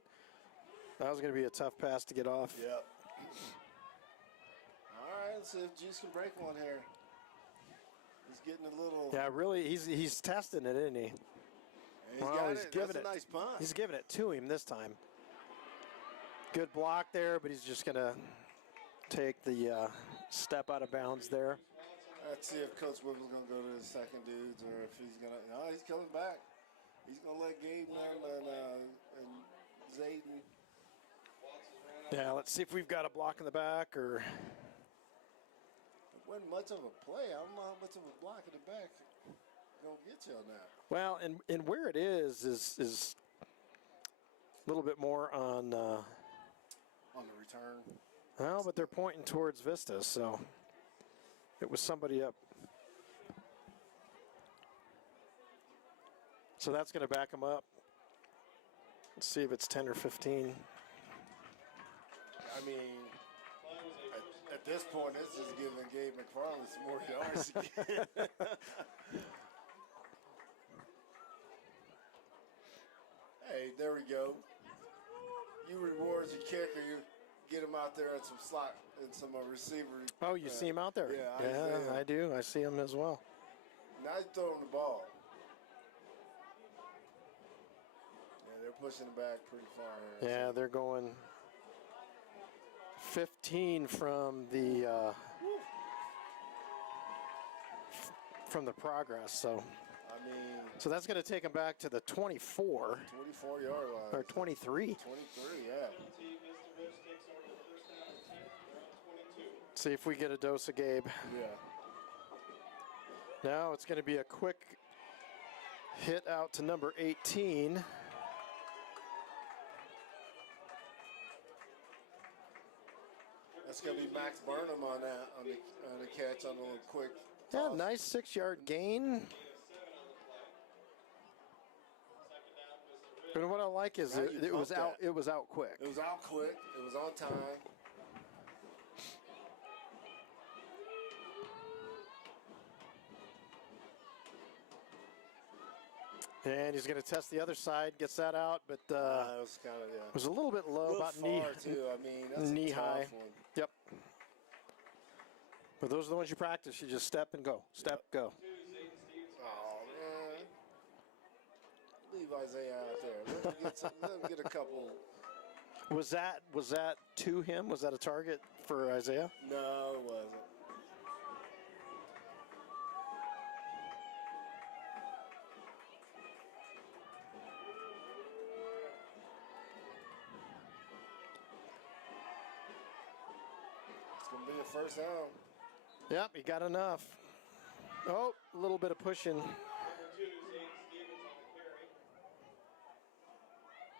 that was going to be a tough pass to get off. Yep. All right, let's see if Juice can break one here. He's getting a little. Yeah, really, he's testing it, isn't he? He's giving it. That's a nice punt. He's giving it to him this time. Good block there, but he's just going to take the step out of bounds there. Let's see if Coach Wiggle's going to go to his second dudes or if he's going to. No, he's coming back. He's going to let Gabe and Zayden. Yeah, let's see if we've got a block in the back or. It wasn't much of a play. I don't know how much of a block in the back going to get you on that. Well, and where it is a little bit more on the return. Well, but they're pointing towards Vista, so it was somebody up. So that's going to back them up. Let's see if it's 10 or 15. I mean, at this point, this is giving Gabe McFarland some more yards again. Hey, there we go. You reward your kicker. You get him out there at some slot and some receiver. Oh, you see him out there? Yeah, I do. I see him as well. Now he's throwing the ball. Yeah, they're pushing it back pretty far here. Yeah, they're going 15 from the progress. So I mean, so that's going to take him back to the 24. 24-yard line. Or 23. 23, yeah. See if we get a dose of Gabe. Yeah. Now it's going to be a quick hit out to number 18. That's going to be Max Burnham on that, on the catch, on a little quick Yeah, toss. nice 6-yard gain. And what I like is Now it you was bumped out. that. It was out quick. It was out quick. It was on time. And he's going to test the other side. Gets that out, but It was kind of, yeah. it was a little bit low, A little about far, too. I mean, that's knee a tough high. one. Yep. But those are the ones you practice. You just step and go. Step, go. Oh, man. Leave Isaiah out there. Let him get a couple. Was that to him? Was that a target for Isaiah? No, it wasn't. It's going to be a first down. Yep, he got enough. Oh, a little bit of pushing.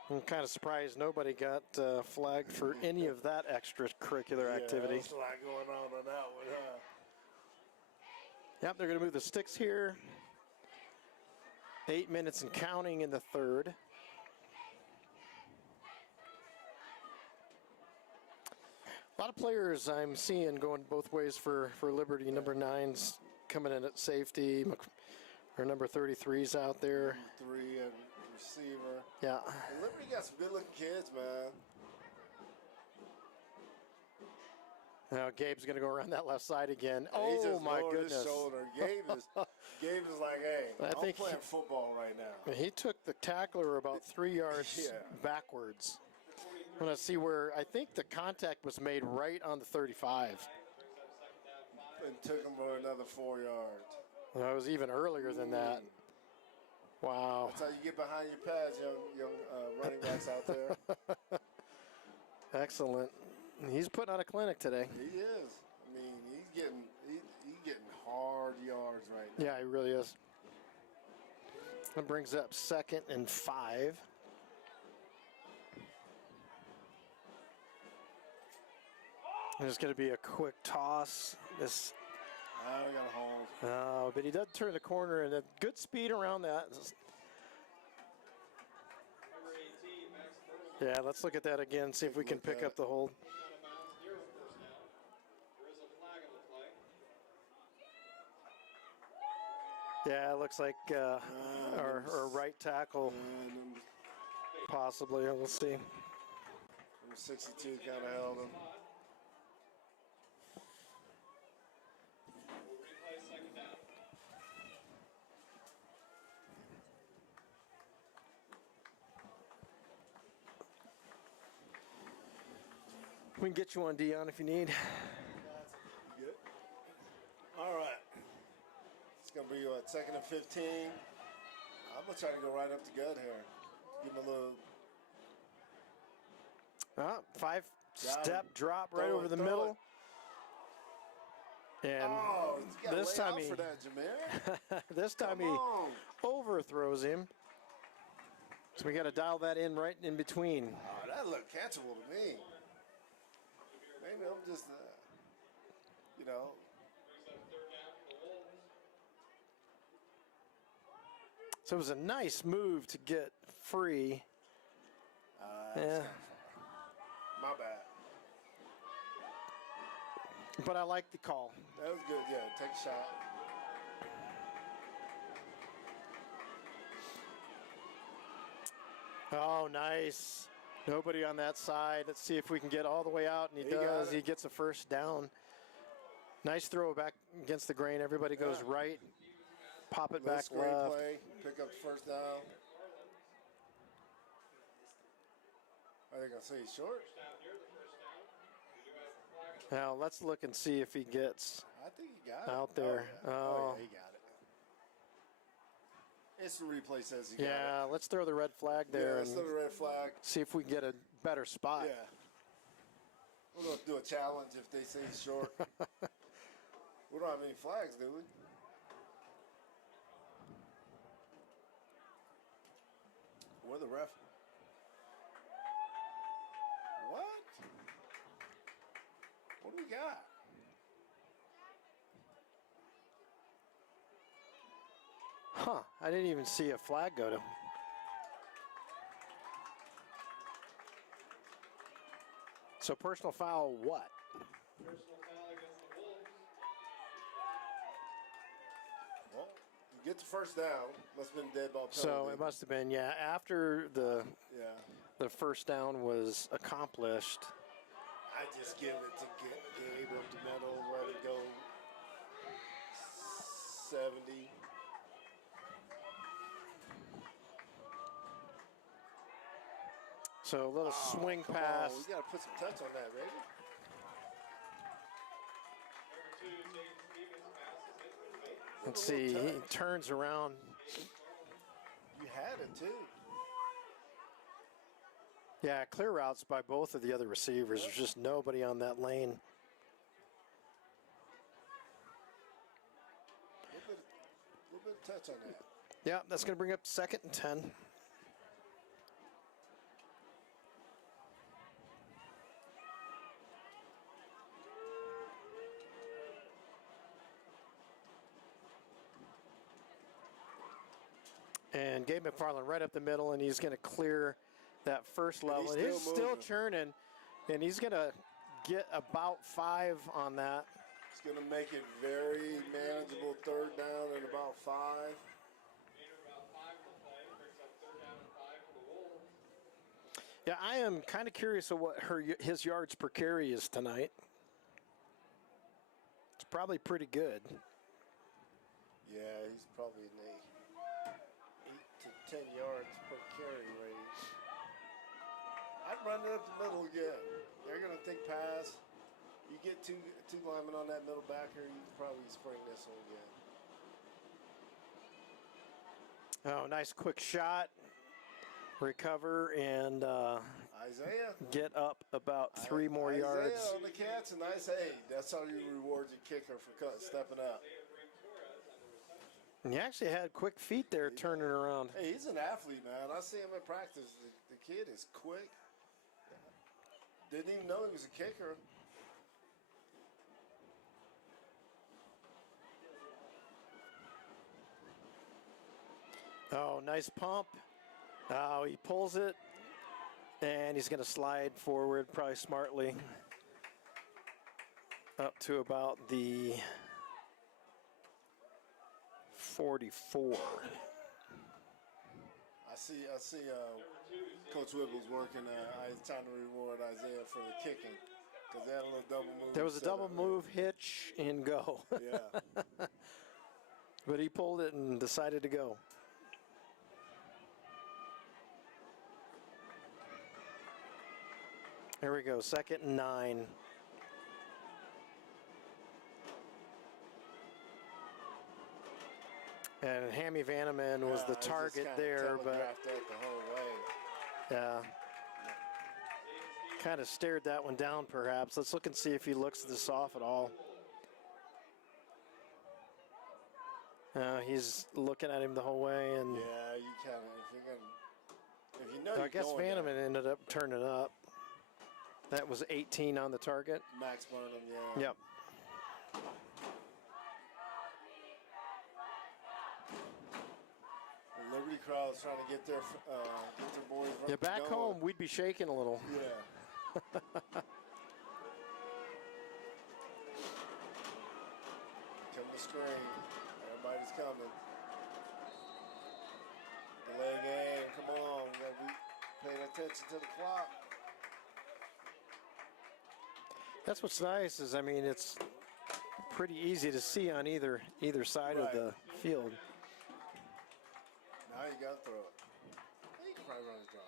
I'm kind of surprised nobody got flagged for any of that extracurricular activity. There's a lot going on that one, huh? Yep, they're going to move the sticks here. 8 minutes and counting in the third. A lot of players I'm seeing going both ways for Liberty. Number 9's coming in at safety. Or number 33's out there. 3 and receiver. Yeah. And Liberty got some good-looking kids, man. Now Gabe's going to go around that left side again. And he Oh just my lowered goodness! his shoulder. Gabe is like, hey, I'm playing football right now. He took the tackler about 3 yards Yeah. backwards. I'm going to see where I think the contact was made right on the 35. And took him for another 4 yards. That was even earlier than that. Wow. That's how you get behind your pads, young running backs out there. Excellent. He's putting on a clinic today. He is. I mean, he's getting hard yards right now. Yeah, he really is. That brings up 2nd and 5. There's going to be a quick toss. This. I got a hold. But he does turn the corner and a good speed around that. Yeah, let's look at that again. See if we can pick up the hold. Yeah, it looks like our right tackle, possibly. We'll see. Number 62 kind of held him. We can get you on Dion if you need. Good. All right. It's going to be 2nd and 15. I'm going to try to go right up the gut here. Give him a little. 5-step drop right over the middle. And this time he, for that, Jameer. this time he overthrows him. So we got to dial that in right in between. Oh, that looked catchable to me. Maybe I'm just, you know. So it was a nice move to get free. Yeah. My bad. But I like the call. That was good, yeah. Take a shot. Oh, nice. Nobody on that side. Let's see if we can get all the way out, and he does. He gets a first down. Nice throw back against the grain. Everybody goes right. Pop it back left. Play. Pick up the first down. I think I see he's short. Now let's look and see if he gets I think he got it. out there. Oh, yeah. Oh. Yeah, he got it. Instant replay says he got it. Yeah, let's throw the red flag there Yeah, let's and throw the red flag. see if we can get a better spot. Yeah. We're going to do a challenge if they say he's short. We don't have any flags, do we? We're the ref. What? What do we got? Huh, I didn't even see a flag go to. So personal foul what? Personal foul against the Wolves. Well, you get the first down. Must have been dead ball penalty. So it must have been, yeah, after the first down was accomplished. I just give it to Gabe up the middle, let it go 70. So a little swing Come pass. on, we got to put some touch on that, baby. Let's see, he turns around. You had it too. Yeah, clear routes by both of the other receivers. There's just nobody on that lane. A little bit of touch on that. Yeah, that's going to bring up 2nd and 10. And Gabe McFarland right up the middle, and he's going to clear that first level. And he's still churning, and he's going to get about 5 on that. It's going to make it very manageable 3rd down and about 5. Yeah, I am kind of curious of what his yards per carry is tonight. It's probably pretty good. Yeah, he's probably in the 8 to 10 yards per carry range. I'd run it up the middle again. They're going to think pass. You get two linemen on that middle backer, you can probably spring this one again. Oh, nice quick shot. Recover and Isaiah. get up about 3 more yards. Isaiah on the catch, a nice aid. That's how you reward your kicker for stepping up. And he actually had quick feet there turning around. Hey, he's an athlete, man. I see him in practice. The kid is quick. Didn't even know he was a kicker. Oh, nice pump. Oh, he pulls it, and he's going to slide forward, probably smartly, up to about the 44. I see. Coach Whipple's working. He's trying to reward Isaiah for the kicking because they had a little double move. There was a double move, hitch, and go. Yeah. But he pulled it and decided to go. Here we go, 2nd and 9. And Hammy Vanneman was the target there, but that the whole way. yeah, kind of stared that one down perhaps. Let's look and see if he looks this off at all. He's looking at him the whole way, and Yeah, you kind of if you know. I guess Vanneman ended up turning up. That was 18 on the target. Max Burnham, yeah. Yep. The Liberty crowd's trying to get their boys. Yeah, back going. home we'd be shaking a little. Yeah. Come to screen. Everybody's coming. Delay game. Come on. We gotta be paying attention to the clock. That's what's nice is, I mean, it's pretty easy to see on either side of the field. Now you gotta throw it. You can probably run a draw.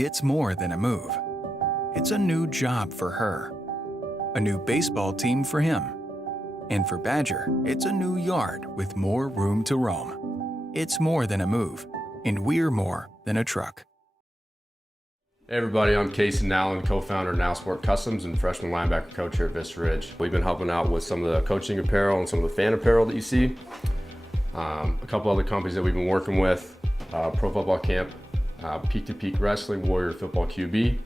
It's more than a move. It's a new job for her. A new baseball team for him. And for Badger, it's a new yard with more room to roam. It's more than a move, and we're more than a truck. Hey everybody, I'm Casey Allen, co-founder of Now Sport Customs and freshman linebacker coach here at Vista Ridge. We've been helping out with some of the coaching apparel and some of the fan apparel that you see. A couple other companies that we've been working with, Pro Football Camp, Peak to Peak Wrestling, Warrior Football QB,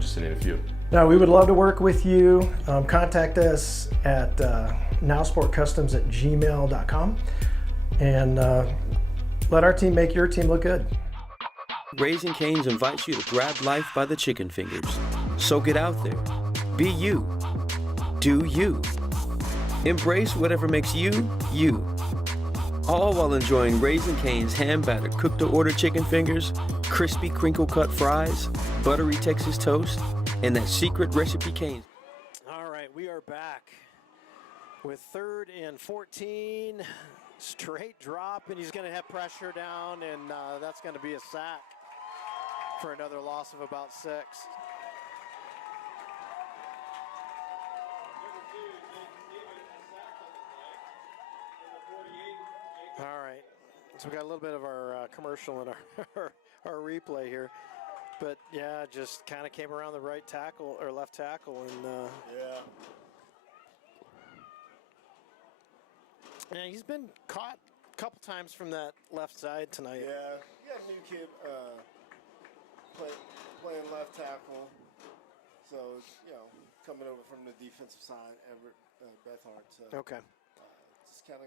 just to name a few. Now, we would love to work with you. Contact us at nowsportcustoms@gmail.com and let our team make your team look good. Raising Cane's invites you to grab life by the chicken fingers. So get out there. Be you. Do you. Embrace whatever makes you, you. All while enjoying Raising Cane's hand-battered cooked-to-order chicken fingers, crispy crinkle-cut fries, buttery Texas toast, and that secret recipe Cane's. All right, we are back with 3rd and 14. Straight drop, and he's going to have pressure down, and that's going to be a sack for another loss of about 6. All right, so we got a little bit of our commercial in our replay here, but yeah, just kind of came around the right tackle or left tackle, and yeah, he's been caught a couple times from that left side tonight. Yeah, you got a new kid playing left tackle, so coming over from the defensive side, Everett Bethart. Okay. Just kind of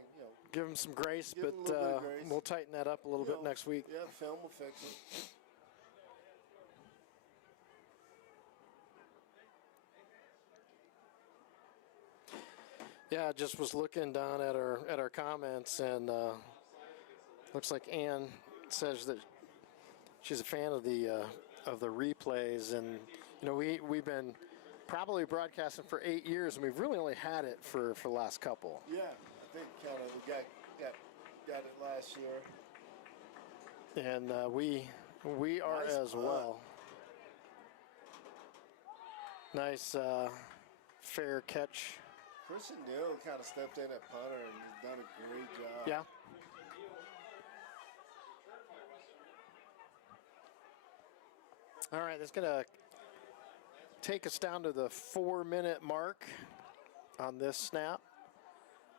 Give him some grace, give but him a little bit of grace. we'll tighten that up a little bit next week. Yeah, film will fix it. Yeah, I just was looking down at our comments, and looks like Ann says that she's a fan of the replays, and we've been probably broadcasting for 8 years, and we've really only had it for the last couple. Yeah, I think kind of we got it last year, and we are nice as punt. well. Nice fair catch. Christian Neal kind of stepped in at punter and has done a great job. Yeah. All right, that's going to take us down to the 4-minute mark on this snap.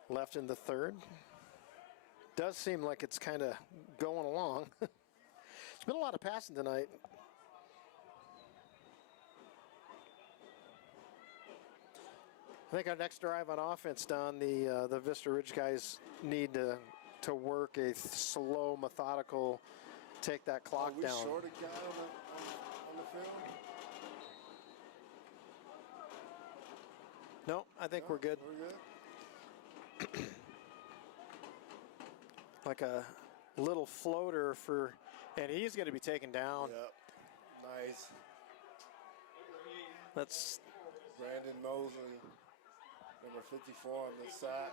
Left in the 3rd. Does seem like it's kind of going along. It's been a lot of passing tonight. I think our next drive on offense, Don, the Vista Ridge guys need to work a slow, methodical, take that clock down. Are we short a guy on the field? No, I think we're good. We're good. Like a little floater and he's going to be taken down. Yep. Nice. That's Brandon Mosley, number 54 on the side.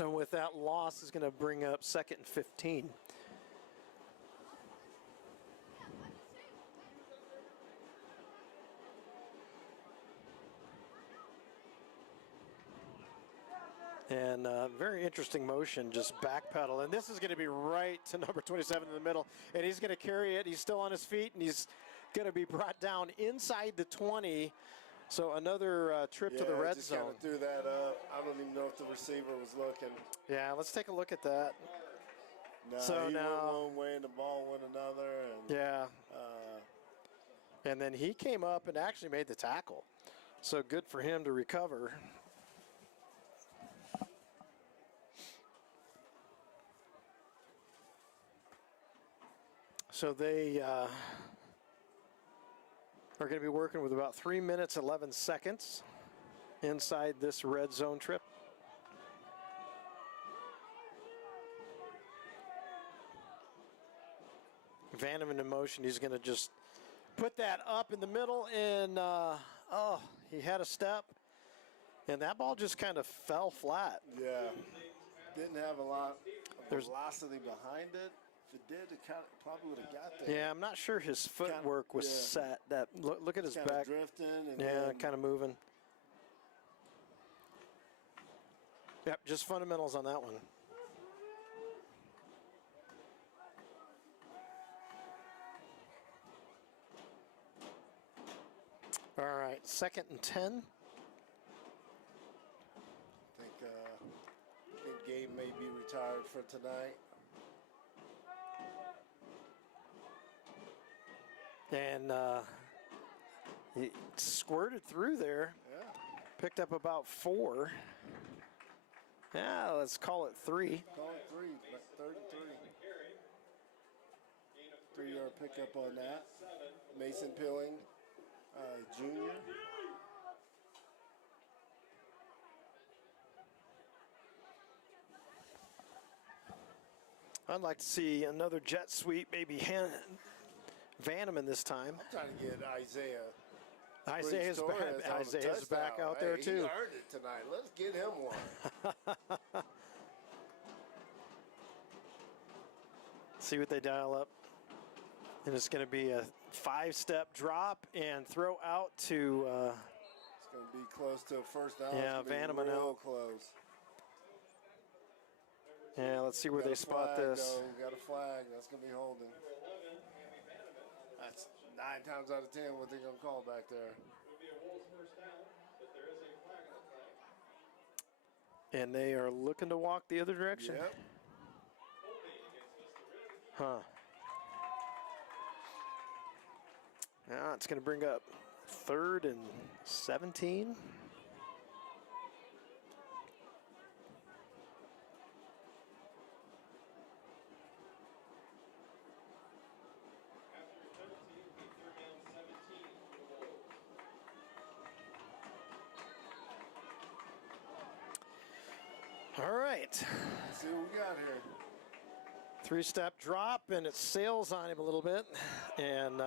so with that loss is going to bring up 2nd and 15. And very interesting motion, just backpedal. And this is going to be right to number 27 in the middle. And he's going to carry it. He's still on his feet, and he's going to be brought down inside the 20. So another trip to the red just zone. kind of threw that up. I don't even know if the receiver was looking. Yeah, let's take a look at that. No, So he now- went one way and the ball went another. And, Yeah. And then he came up and actually made the tackle. So good for him to recover. So they are going to be working with about 3 minutes, 11 seconds inside this red zone trip. Vandeman in motion. He's going to just put that up in the middle, and oh, he had a step, and that ball just kind of fell flat. Yeah, didn't have a lot of velocity behind it. If it did, it probably would have got there. Yeah, I'm not sure his footwork was set. That look at his back. Drifting. And yeah, kind of moving. Yep, just fundamentals on that one. All right, 2nd and 10. I think Gabe may be retired for tonight. And he squirted through there. Yeah. Picked up about 4. Yeah, let's call it 3. Call it 3, 33. 3-yard pickup on that. Mason Pilling, junior. I'd like to see another jet sweep, maybe Vandeman this time. I'm trying to get Isaiah. Isaiah's back out there too. He earned it tonight. Let's get him one. See what they dial up. And it's going to be a 5-step drop and throw out to. It's going to be close to a first down. Yeah, Vandeman real out. Close. Yeah, let's see where they spot this. We got a flag. That's going to be holding. That's 9 times out of 10 what they're going to call back there. And they are looking to walk the other direction. Yep. Huh. Yeah, it's going to bring up 3rd and 17. All right. Let's see what we got here. 3-step drop, and it sails on him a little bit. And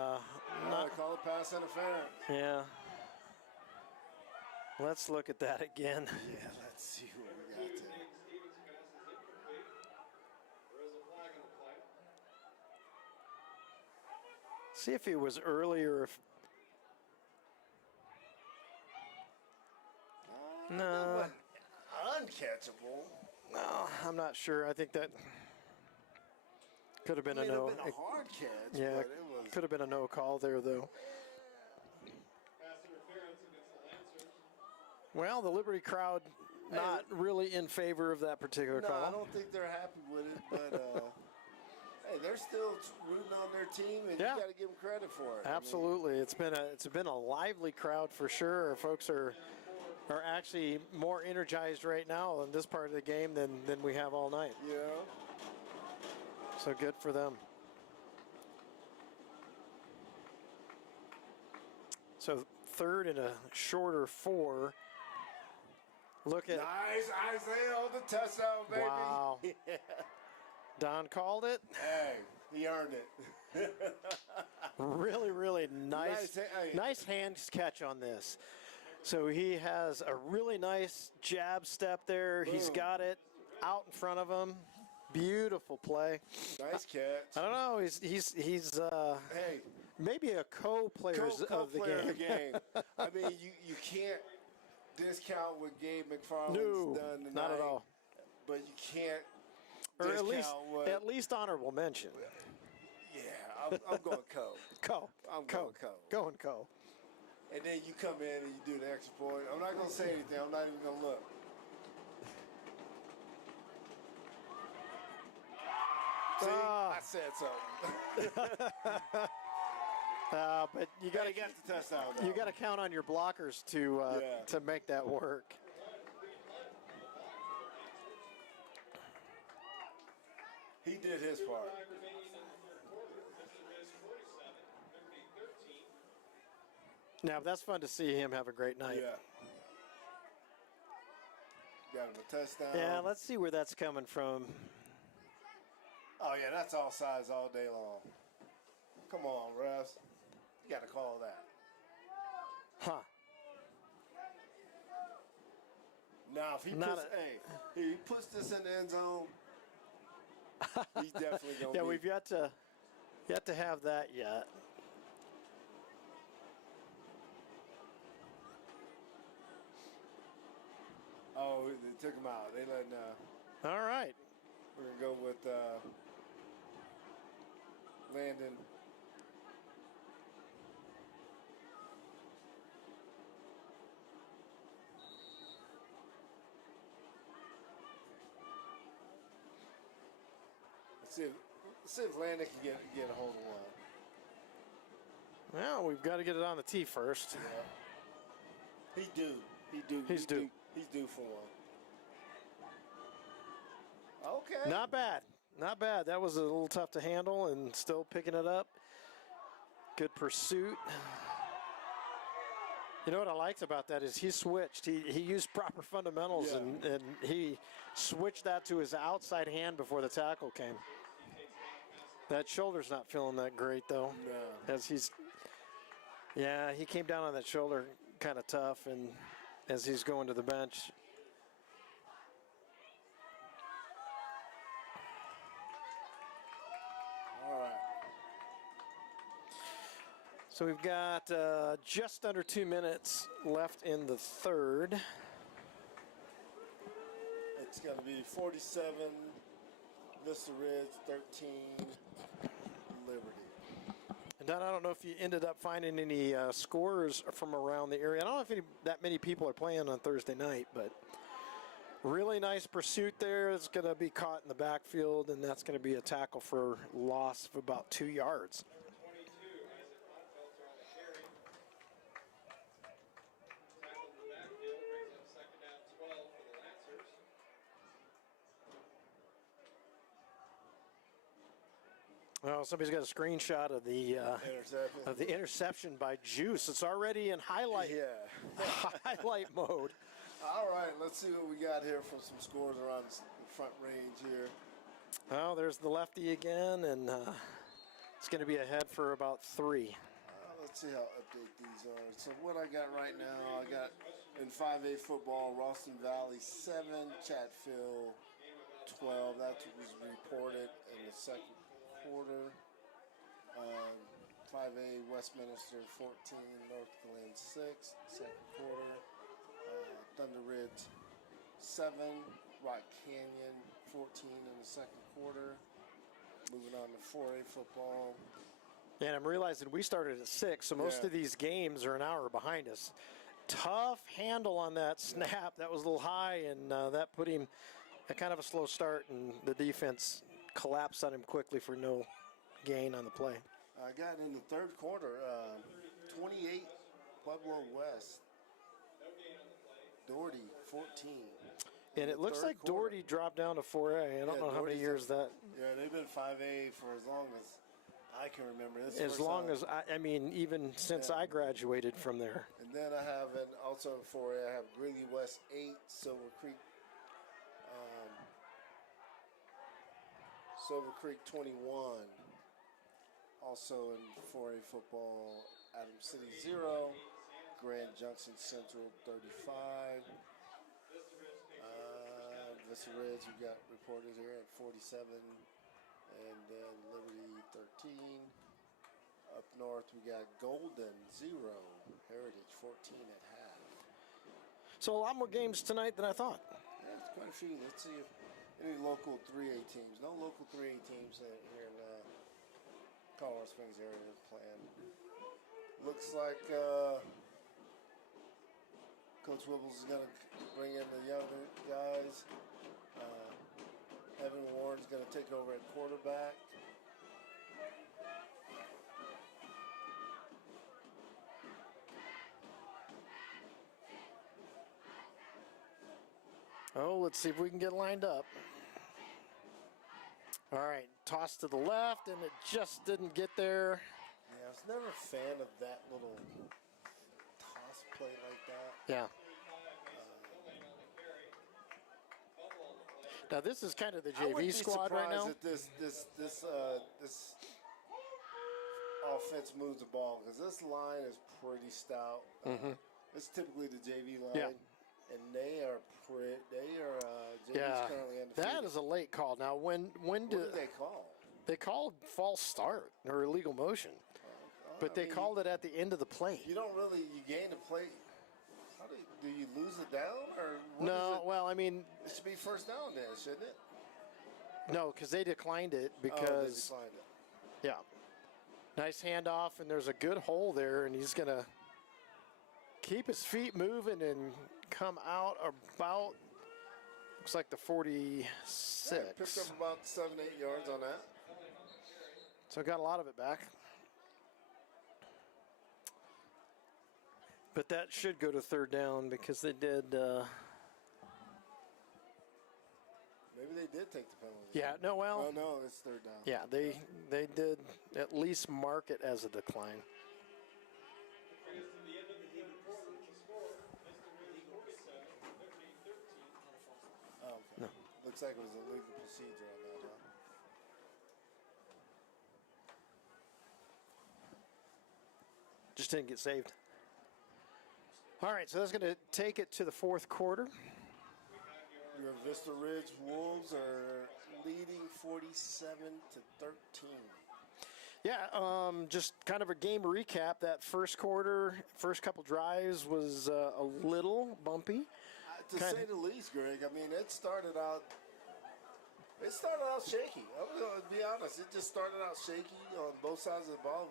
Not call it pass interference. Yeah. Let's look at that again. Yeah, let's see what we got there. See if it was earlier. If no. Uncatchable. No, I'm not sure. I think that could have been a no. Been a hard catch, yeah, but it was. Could have been a no call there, though. Well, the Liberty crowd not really in favor of that particular call. No, I don't think they're happy with it, but hey, they're still rooting on their team, and you got to give them credit for it. Absolutely, it's been a lively crowd for sure. Folks are actually more energized right now in this part of the game than we have all night. Yeah. So good for them. So 3rd and a shorter 4. Look at nice Isaiah on the touchdown, baby. Wow. Yeah. Don called it. Hey, he earned it. Really, really nice hand catch on this. So he has a really nice jab step there. Boom. He's got it out in front of him. Beautiful play. Nice catch. I don't know. He's hey, maybe a co-player of the game. I mean, you can't discount what Gabe McFarland's done tonight. Not at all. But you can't or discount at least honorable mention. Yeah, I'm going co. I'm going co. Going co. And then you come in and you do the extra point. I'm not going to say anything. I'm not even going to look. See, I said something. But you got to get the touchdown. You got to count on your blockers to make that work. He did his part. Now, that's fun to see him have a great night. Yeah. Got him a touchdown. Yeah, let's see where that's coming from. Oh, yeah, that's all sides all day long. Come on, refs. You got to call that. Huh. Now, if he he puts this in the end zone, he's definitely going to Yeah, we've yet to have that yet. Oh, they took him out. They let All right. we're going to go with Landon. Let's see if Landon can get a hold of one. Well, we've got to get it on the tee first. Yeah. He's due for one. Okay. Not bad. Not bad. That was a little tough to handle and still picking it up. Good pursuit. You know what I liked about that is he switched. He used proper fundamentals and he switched that to his outside hand before the tackle came. That shoulder's not feeling that great though. No. As he came down on that shoulder kind of tough, and as he's going to the bench. All right. So we've got just under 2 minutes left in the third. It's going to be 47, Vista Ridge, 13, Liberty. And Don, I don't know if you ended up finding any scores from around the area. I don't know if that many people are playing on Thursday night, but really nice pursuit there. It's going to be caught in the backfield, and that's going to be a tackle for loss of about 2 yards. Well, somebody's got a screenshot of the interception by Juice. It's already in highlight mode. All right, let's see what we got here from some scores around the front range here. Oh, there's the lefty again, and it's going to be ahead for about 3. Let's see how update these are. So what I got right now, I got in 5A football, Ralston Valley 7, Chatfield 12. That was reported in the second quarter. 5A Westminster 14, North Glen 6, second quarter. Thunder Ridge 7, Rock Canyon 14 in the second quarter. Moving on to 4A football. And I'm realizing we started at 6, so most of these games are an hour behind us. Tough handle on that snap. That was a little high, and that put him at kind of a slow start, and the defense collapsed on him quickly for no gain on the play. I got in the third quarter, 28 Pueblo West. Doherty 14. And it looks like Doherty dropped down to 4A. I don't know how many years that. Yeah, they've been 5A for as long as I can remember. As long as I mean, even since I graduated from there. And then I have also in 4A, I have Greeley West 8, Silver Creek 21. Also in 4A football, Adams City 0, Grand Junction Central 35. Vista Ridge, we got reported here at 47, and then Liberty 13. Up north, we got Golden 0, Heritage 14 at half. So a lot more games tonight than I thought. Yeah, it's quite a few. Let's see if any local 3A teams. No local 3A teams here in Colo Spgs area playing. Looks like Coach Wibbles is going to bring in the younger guys. Evan Warren's going to take over at quarterback. Oh, let's see if we can get lined up. All right, toss to the left, and it just didn't get there. Yeah, I was never a fan of that little toss play like that. Yeah. Now this is kind of the JV squad right now. This offense moves the ball, because this line is pretty stout. It's typically the JV line. Yeah. And they are JV's currently undefeated. That is a late call. Now, when What did they call? they called false start or illegal motion, but they called it at the end of the play. You don't really, you gain the play. How do you lose it down, or what No, is it? well, I mean, It should be first down then, shouldn't it? no, because they declined it They because declined it. yeah, nice handoff, and there's a good hole there, and he's gonna keep his feet moving and come out about, looks like the 46. Yeah, picked up about 7-8 yards on that. So got a lot of it back. But that should go to third down because they did. Maybe they did take the penalty. Yeah, no, well. Oh, no, it's third down. Yeah, they did at least mark it as a decline. Oh, okay. No. Looks like it was a legal procedure on that, huh? Just didn't get saved. All right, so that's going to take it to the fourth quarter. Your Vista Ridge Wolves are leading 47-13. Yeah, just kind of a game recap. That first quarter, first couple drives was a little bumpy. To say the least, Greg, I mean, it started out shaky. I'm going to be honest. It just started out shaky on both sides of the ball.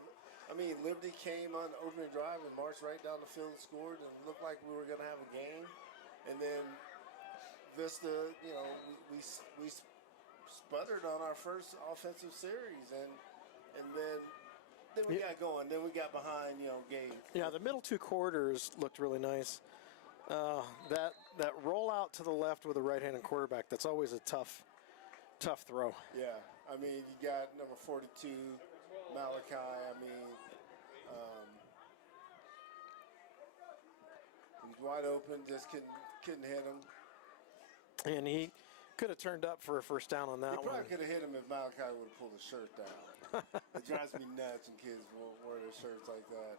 I mean, Liberty came on the opening drive and marched right down the field and scored, and it looked like we were going to have a game. And then Vista, you know, we sputtered on our first offensive series, and then we got going. Then we got behind, you know, Gabe. Yeah, the middle two quarters looked really nice. That rollout to the left with a right-handed quarterback, that's always a tough throw. Yeah, I mean, you got number 42, Malachi. I mean, he's wide open, just couldn't hit him. And he could have turned up for a first down on that He one. probably could have hit him if Malachi would have pulled his shirt down. It drives me nuts when kids wear their shirts like that.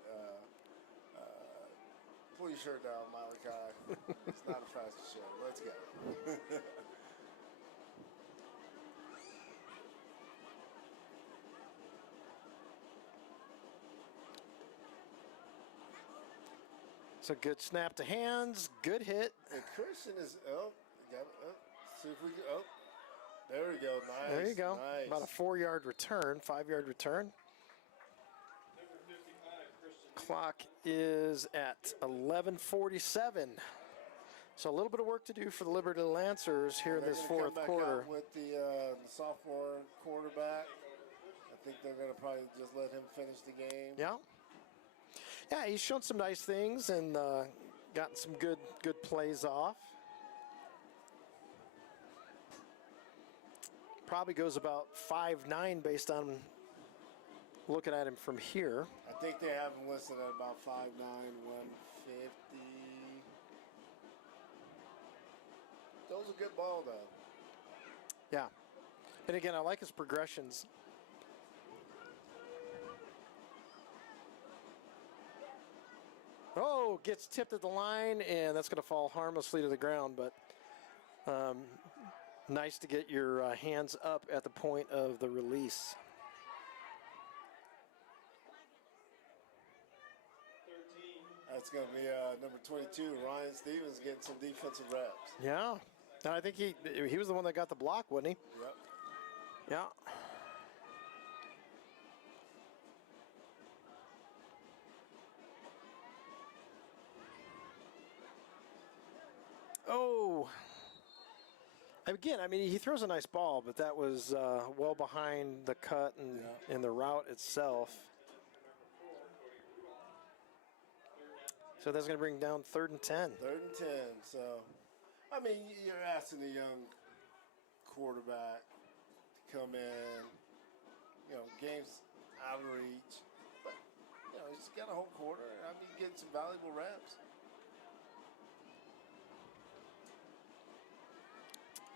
Pull your shirt down, Malachi. It's not a fast shirt. Let's go. It's a good snap to hands, good hit. And Christian is see if we can. Oh, there we go. Nice. There you go. Nice. About a 4-yard return, 5-yard return. Clock is at 11:47. So a little bit of work to do for the Liberty Lancers here in this fourth quarter. With the sophomore quarterback, I think they're going to probably just let him finish the game. Yeah. Yeah, he's shown some nice things and gotten some good plays off. Probably goes about 5'9" based on looking at him from here. I think they have him listed at about 5'9", 150. That was a good ball, though. Yeah. And again, I like his progressions. Oh, gets tipped at the line, and that's going to fall harmlessly to the ground, but nice to get your hands up at the point of the release. That's going to be number 22, Ryan Stevens, getting some defensive reps. Yeah. And I think he was the one that got the block, wasn't he? Yep. Yeah. Oh. Again, I mean, he throws a nice ball, but that was well behind the cut and the route itself. So that's going to bring down 3rd and 10. 3rd and 10. So, I mean, you're asking a young quarterback to come in, you know, game's out of reach. But, you know, he's got a whole quarter. I mean, getting some valuable reps.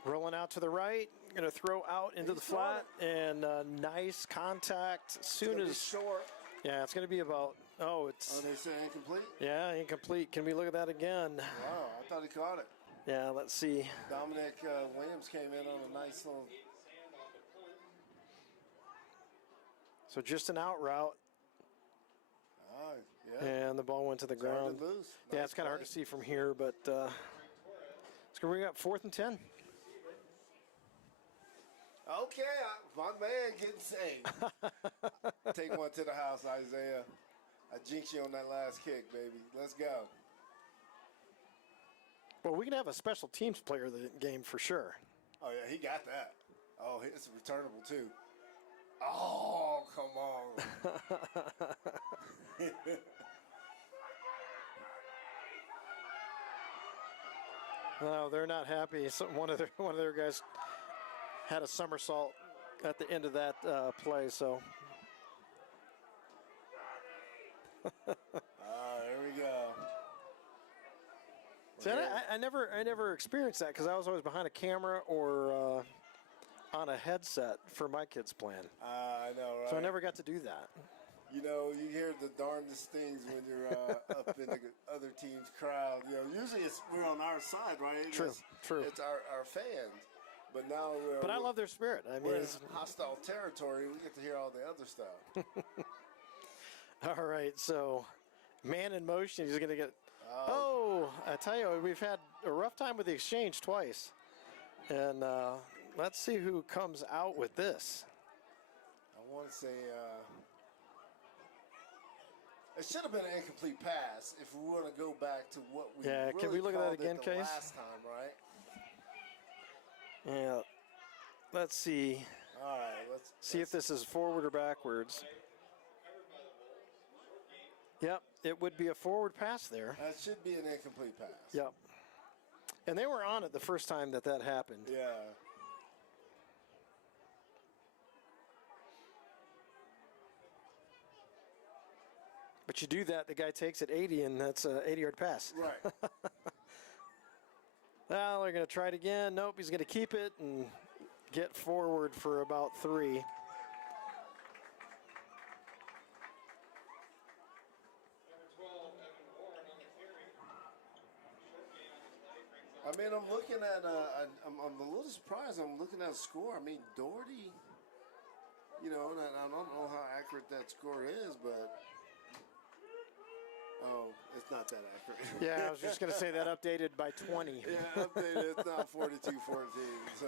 Rolling out to the right, going to throw out into the flat, and nice contact. Soon as short. Yeah, it's going to be about, Oh, they say incomplete? yeah, incomplete. Can we look at that again? Wow, I thought he caught it. Yeah, let's see. Dominic Williams came in on a nice little. So just an out route, Yeah. and the ball went to the ground. Started loose. Yeah, Nice it's kind of hard play. to see from here, but it's going to bring up 4th and 10. Okay, my man getting saved. Take one to the house, Isaiah. I jinxed you on that last kick, baby. Let's go. Well, we can have a special teams player of the game for sure. Oh, yeah, he got that. Oh, it's returnable, too. Oh, come on. No, they're not happy. One of their guys had a somersault at the end of that play. So. There we go. See, I never experienced that because I was always behind a camera or on a headset for my kids playing. I know, right? So I never got to do that. You know, you hear the darndest things when you're up in the other team's crowd. You know, usually we're on our side, right? True. It's our fans. But now But I love their spirit. I mean, we're in it's hostile territory. We get to hear all the other stuff. all right. So, man in motion. He's going to get. Oh, I tell you, we've had a rough time with the exchange twice, and let's see who comes out with this. I want to say it should have been an incomplete pass if we want to go back to what we Yeah, really can we look at that called again, it the Case? last time, right? Yeah. Let's see. All right, let's See if this is forward or backwards. Yep, it would be a forward pass there. That should be an incomplete pass. Yep. And they were on it the first time that happened. Yeah. But you do that, the guy takes it 80, and that's an 80-yard pass. Right. Well, they're going to try it again. Nope, he's going to keep it and get forward for about 3. I mean, I'm looking at. I'm a little surprised. I'm looking at a score. I mean, Doherty. You know, and I don't know how accurate that score is, but it's not that accurate. Yeah, I was just going to say that updated by 20. Yeah, updated. It's not 42-14. So,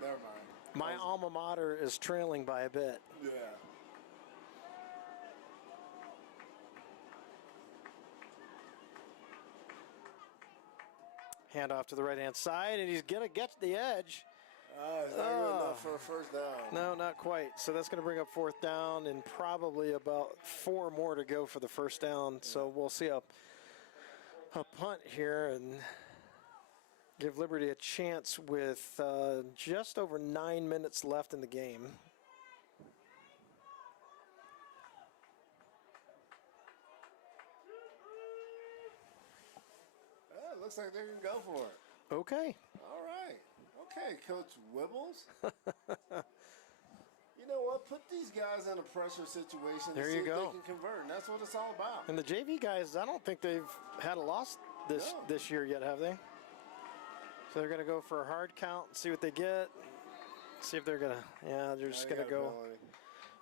never mind. My alma mater is trailing by a bit. Yeah. Hand off to the right-hand side, and he's going to get to the edge. It's not good enough for a first down. No, not quite. So that's going to bring up 4th down and probably about 4 more to go for the first down. So we'll see a punt here and give Liberty a chance with just over 9 minutes left in the game. Looks like they're going to go for it. Okay. All right. Okay, Coach Wibbles. You know what? Put these guys in a pressure situation There and see you if go. they can convert. And that's what it's all about. And the JV guys, I don't think they've had a loss this year yet, have they? So they're going to go for a hard count and see what they get. See if they're going to, they're just going to go.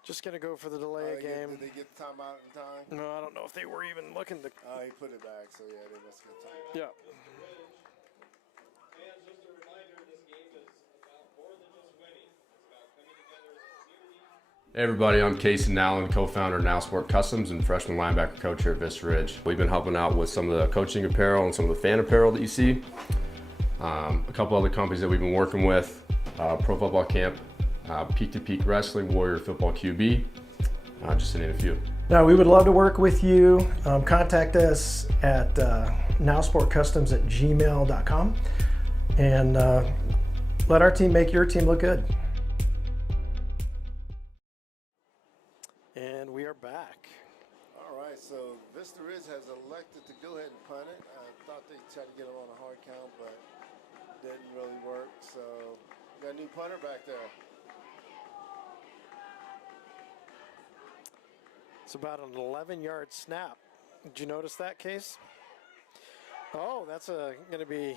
Just going to go for the delay game. Did they get the timeout in time? No, I don't know if they were even looking to. Oh, he put it back, so yeah, they must get time. Yeah. Fans, just a reminder, this game is about more than just winning. It's about coming together as a community. Hey everybody, I'm Casey Allen, co-founder of Now Sport Customs and freshman linebacker coach here at Vista Ridge. We've been helping out with some of the coaching apparel and some of the fan apparel that you see. A couple other companies that we've been working with, Pro Football Camp, Peak to Peak Wrestling, Warrior Football QB, just to name a few. Now, we would love to work with you. Contact us at nowsportcustoms@gmail.com and let our team make your team look good. And we are back. All right, so Vista Ridge has elected to go ahead and punt it. I thought they tried to get him on a hard count, but didn't really work. So got a new punter back there. It's about an 11-yard snap. Did you notice that, Case? Oh, that's going to be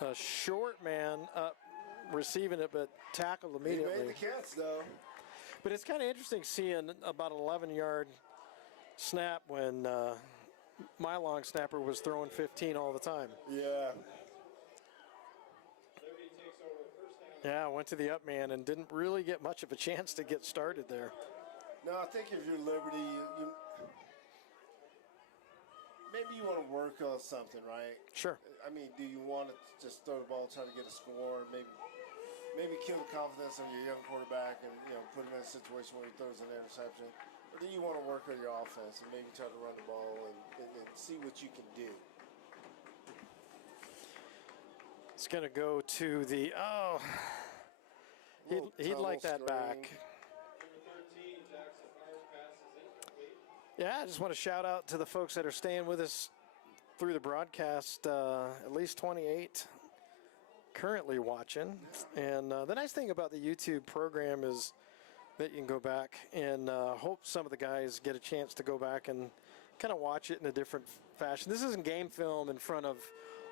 a short man up receiving it, but tackled immediately. He made the catch, though. But it's kind of interesting seeing about an 11-yard snap when my long snapper was throwing 15 all the time. Yeah. Yeah, went to the up man and didn't really get much of a chance to get started there. No, I think if you're Liberty, maybe you want to work on something, right? Sure. I mean, do you want to just throw the ball, try to get a score, maybe kill the confidence of your young quarterback and put him in a situation where he throws an interception? Or do you want to work on your offense and maybe try to run the ball and see what you can do? It's going to go to the, he'd like that back. Yeah, I just want to shout out to the folks that are staying with us through the broadcast, at least 28 currently watching. And the nice thing about the YouTube program is that you can go back and hope some of the guys get a chance to go back and kind of watch it in a different fashion. This isn't game film in front of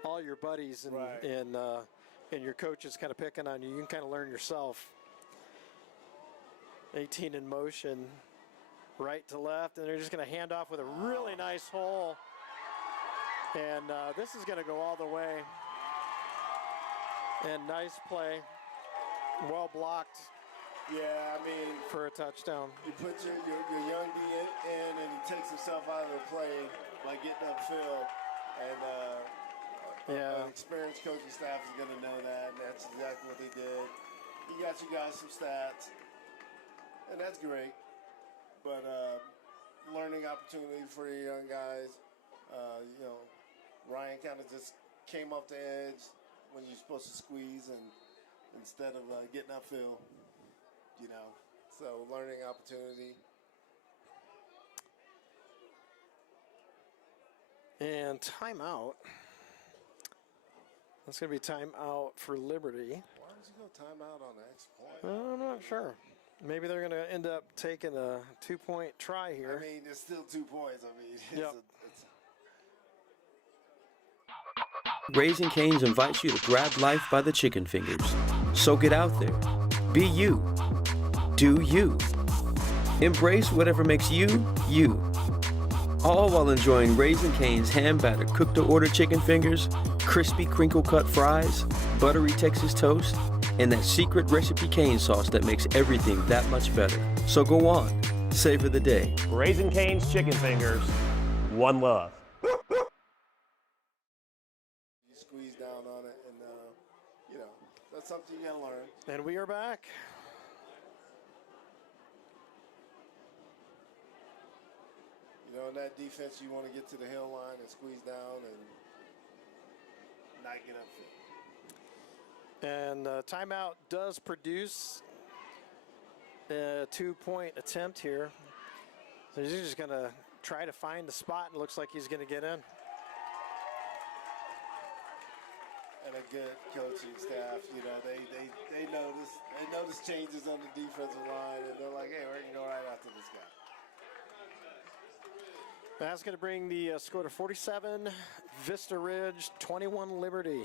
all your buddies and, right. and your coaches kind of picking on you. You can kind of learn yourself. 18 in motion, right to left, and they're just going to hand off with a really nice hole. And this is going to go all the way. And nice play, well blocked. Yeah, I mean, for a touchdown. You put your young D in, and he takes himself out of the play by getting upfield. And an experienced coaching staff is going to know that, and that's exactly what they did. You got you guys some stats, and that's great. But learning opportunity for your young guys. Ryan kind of just came off the edge when you're supposed to squeeze, and instead of getting upfield, so learning opportunity. And timeout. That's going to be timeout for Liberty. Why did you go timeout on the extra point? I'm not sure. Maybe they're going to end up taking a 2-point try here. I mean, it's still 2 points. I mean, Raising Cane's invites you to grab life by the chicken fingers. So get out there. Be you. Do you. Embrace whatever makes you, you. All while enjoying Raising Cane's hand-battered cooked-to-order chicken fingers, crispy crinkle-cut fries, buttery Texas toast, and that secret recipe cane sauce that makes everything that much better. So go on. Savor the day. Raising Cane's chicken fingers. One love. Squeeze down on it, and that's something you gotta learn. And we are back. In that defense, you want to get to the hill line and squeeze down and not get upfield. And timeout does produce a 2-point attempt here. So he's just going to try to find the spot, and looks like he's going to get in. And a good coaching staff, they notice changes on the defensive line, and they're like, hey, we're going to go right after this guy. That's going to bring the score to 47, Vista Ridge, 21 Liberty.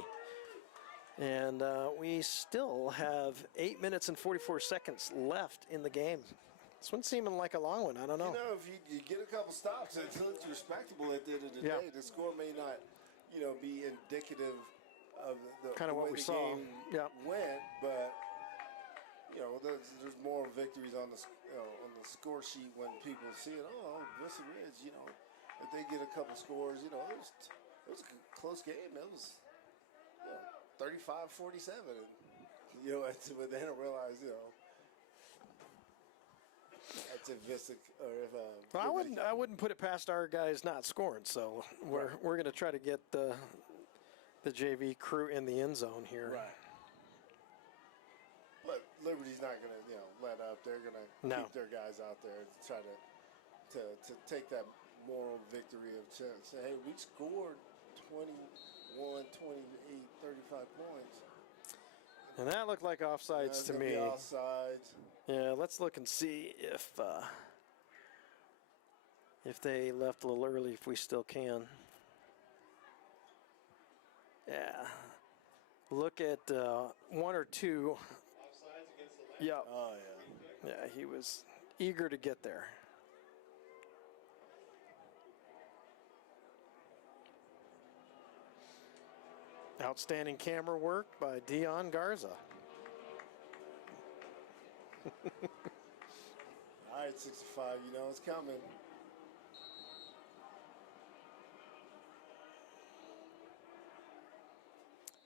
And we still have 8 minutes and 44 seconds left in the game. This one's seeming like a long one. I don't know. If you get a couple stops, it looks respectable at the end of the day. The score may not, be indicative of the kind of what we saw. Game went, but there's more victories on the score sheet when people see it. Oh, Vista Ridge, if they get a couple scores, it was a close game. It was 35-47, but they don't realize, that's a Vista or if. Well, I wouldn't put it past our guys not scoring. So we're going to try to get the JV crew in the end zone here. Right. But Liberty's not going to let up. They're going to keep their guys out there to try to take that moral victory of chance. Say, hey, we scored 21, 28, 35 points. And that looked like offsides to me. Offsides. Yeah, let's look and see if if they left a little early, if we still can. Yeah. Look at 1 or 2. Yeah. Oh, yeah. Yeah, he was eager to get there. Outstanding camera work by Dion Garza. All right, 65, you know it's coming.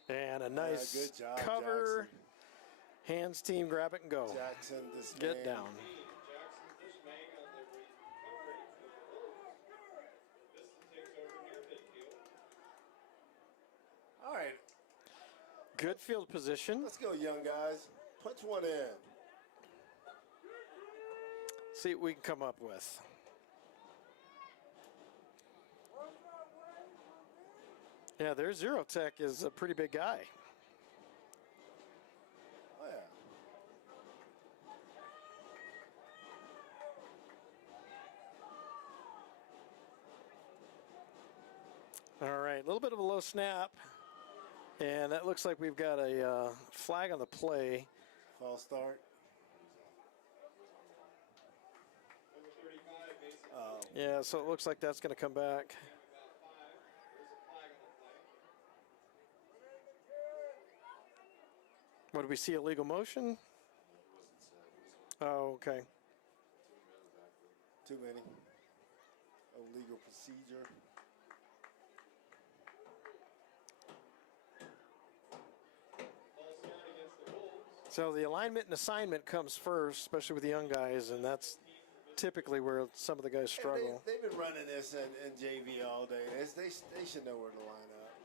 And a nice good job, cover. Hands team, grab it and go. Jackson, this Get down. All right, Good field position. let's go, young guys. Punch one in. See what we can come up with. Yeah, their Zero Tech is a pretty big guy. Oh, yeah. All right, a little bit of a low snap. And that looks like we've got a flag on the play. False start. Yeah, so it looks like that's going to come back. What, do we see illegal motion? Oh, okay. Too many. Illegal procedure. So the alignment and assignment comes first, especially with the young guys, and that's typically where some of the guys struggle. They've been running this in JV all day. They should know where to line up.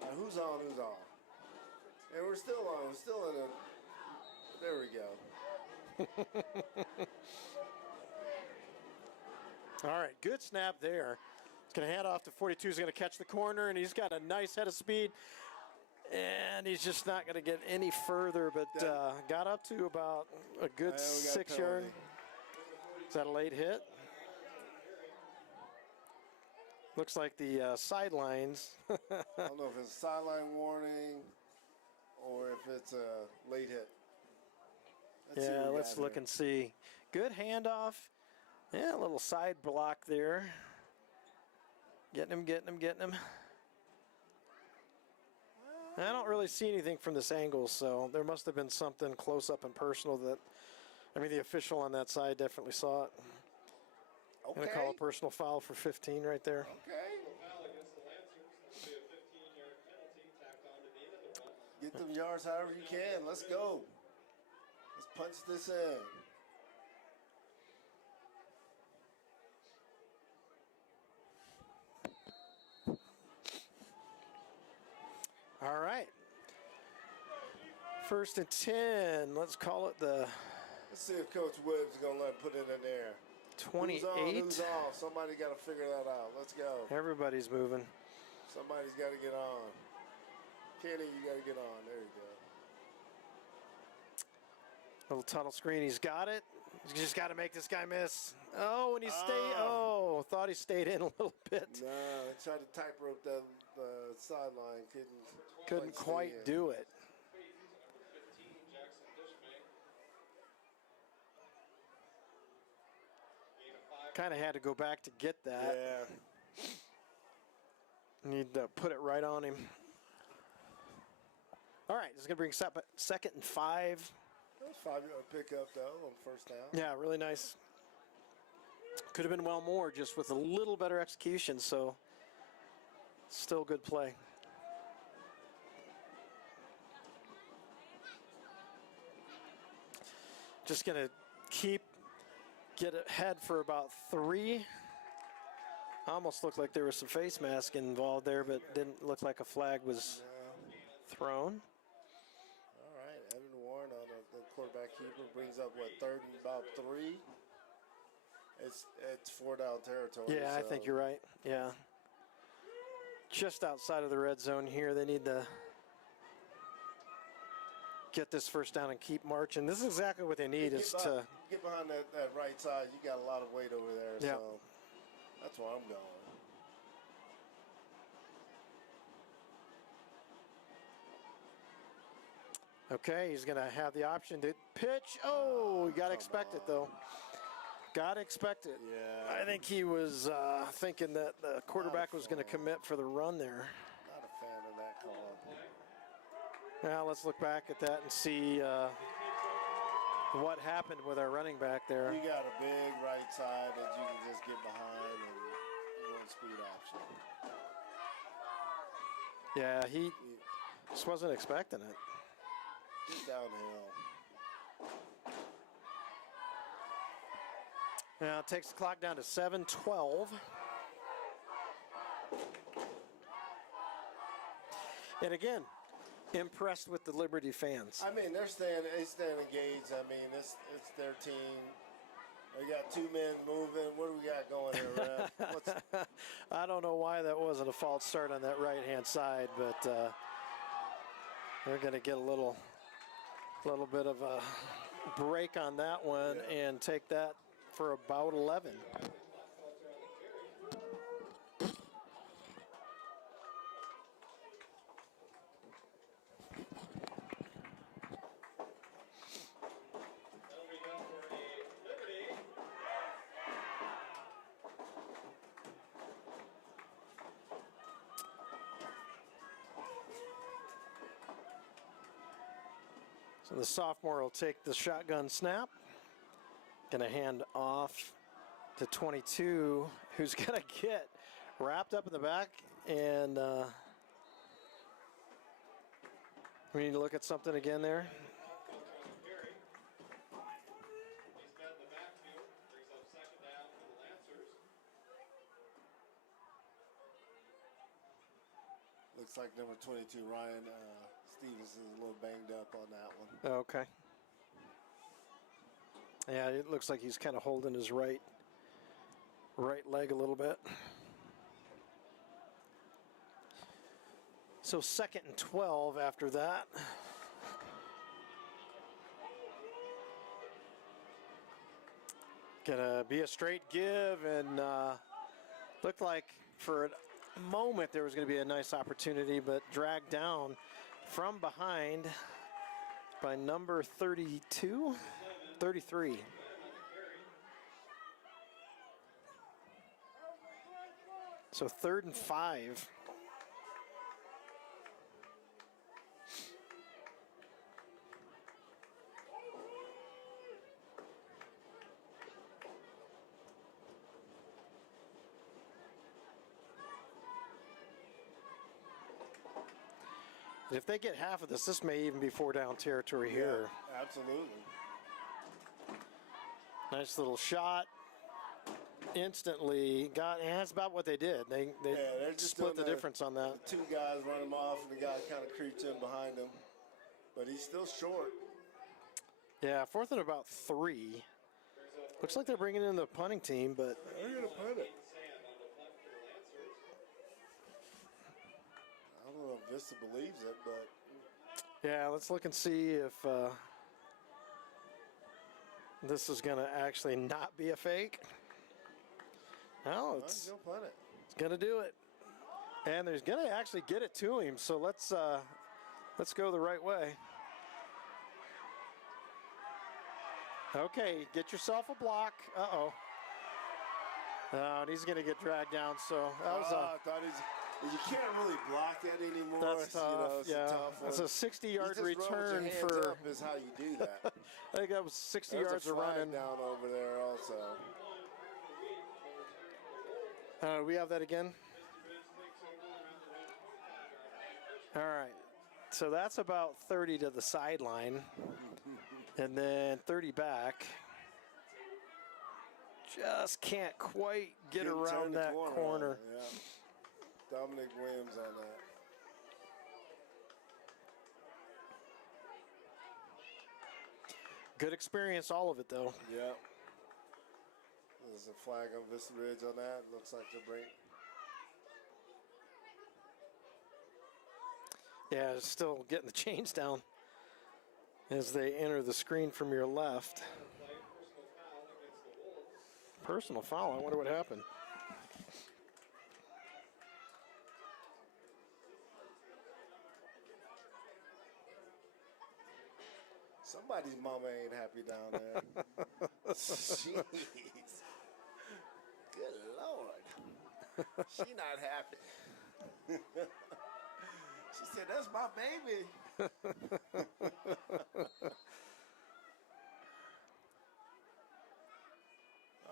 Now, who's on, who's off? And we're still on. We're still in a... There we go. All right, good snap there. It's going to hand off to 42. He's going to catch the corner, and he's got a nice head of speed. And he's just not going to get any further, but got up to about a good 6 yard. Is that a late hit? Looks like the sidelines. I don't know if it's a sideline warning or if it's a late hit. Yeah, let's look and see. Good handoff. Yeah, a little side block there. Getting him, getting him, getting him. I don't really see anything from this angle, so there must have been something close up and personal that, I mean, the official on that side definitely saw it. Okay. Gonna call a personal foul for 15 right there. Okay. Get them yards however you can. Let's go. Let's punch this in. All right. 1st and 10. Let's call it the Let's see if Coach Wood's going to let put it in there. 28. Who's on, who's off? Somebody got to figure that out. Let's go. Everybody's moving. Somebody's got to get on. Kenny, you got to get on. There you go. Little tunnel screen. He's got it. He's just got to make this guy miss. Oh, and he stayed. Oh, thought he stayed in a little bit. No, I tried to tight rope that sideline. Couldn't quite do it. Kind of had to go back to get that. Yeah. Need to put it right on him. All right, this is going to bring 2nd and 5. That was 5-yard pickup, though, on first down. Yeah, really nice. Could have been well more just with a little better execution, so still good play. Just going to get ahead for about 3. Almost looked like there was some face mask involved there, but didn't look like a flag was thrown. All right, Evan Warren on the quarterback keeper brings up, what, 3rd and about 3? It's 4-down territory. Yeah, so I think you're right. Yeah. Just outside of the red zone here. They need to get this first down and keep marching. This is exactly what they need is to get behind that right side. You got a lot of weight over there, yeah. so that's where I'm going. Okay, he's going to have the option to pitch. Oh, you got to expect it, though. Got to expect it. Yeah. I think he was thinking that the quarterback was going to commit for the run there. Not a fan of that call. Now let's look back at that and see what happened with our running back there. You got a big right side that you can just get behind and one speed option. Yeah, he just wasn't expecting it. He's downhill. Now it takes the clock down to 7:12. And again, impressed with the Liberty fans. I mean, they're staying engaged. I mean, it's their team. They got two men moving. What do we got going here, Ref? I don't know why that wasn't a false start on that right-hand side, but they're going to get a little bit of a break on that one and take that for about 11. So the sophomore will take the shotgun snap. Going to hand off to 22, who's going to get wrapped up in the back. And we need to look at something again there. Looks like number 22, Ryan Stevens, is a little banged up on that one. Okay. Yeah, it looks like he's kind of holding his right leg a little bit. So 2nd and 12 after that. Gonna be a straight give, and looked like for a moment there was gonna be a nice opportunity, but dragged down from behind by number 32, 33. So 3rd and 5. If they get half of this, this may even be 4-down territory here. Absolutely. Nice little shot. Instantly got, and that's about what they did. They just split the difference on that. The two guys run him off, and the guy kind of creeps in behind him. But he's still short. Yeah, 4th and about 3. Looks like they're bringing in the punting team, but they're going to punt it. I don't know if Vista believes it, but yeah, let's look and see if this is going to actually not be a fake. No, it's going to do it. And there's going to actually get it to him. So let's go the right way. Okay, get yourself a block. Uh-oh. Oh, and he's going to get dragged down. So that was I thought you can't really block that anymore. That's tough. That's a 60-yard return for. Up is how you do that. I think that was 60 There's yards a of flag running. down over there also. We have that again. All right. So that's about 30 to the sideline, and then 30 back. Just can't quite get around that corner. Yeah. Dominic Williams on that. Good experience, all of it, though. Yeah. There's a flag on Vista Ridge on that. Looks like they're break. Yeah, still getting the chains down. as they enter the screen from your left. Personal foul. I wonder what happened. Somebody's mama ain't happy down there. Jeez. Good Lord. She not happy. She said, that's my baby.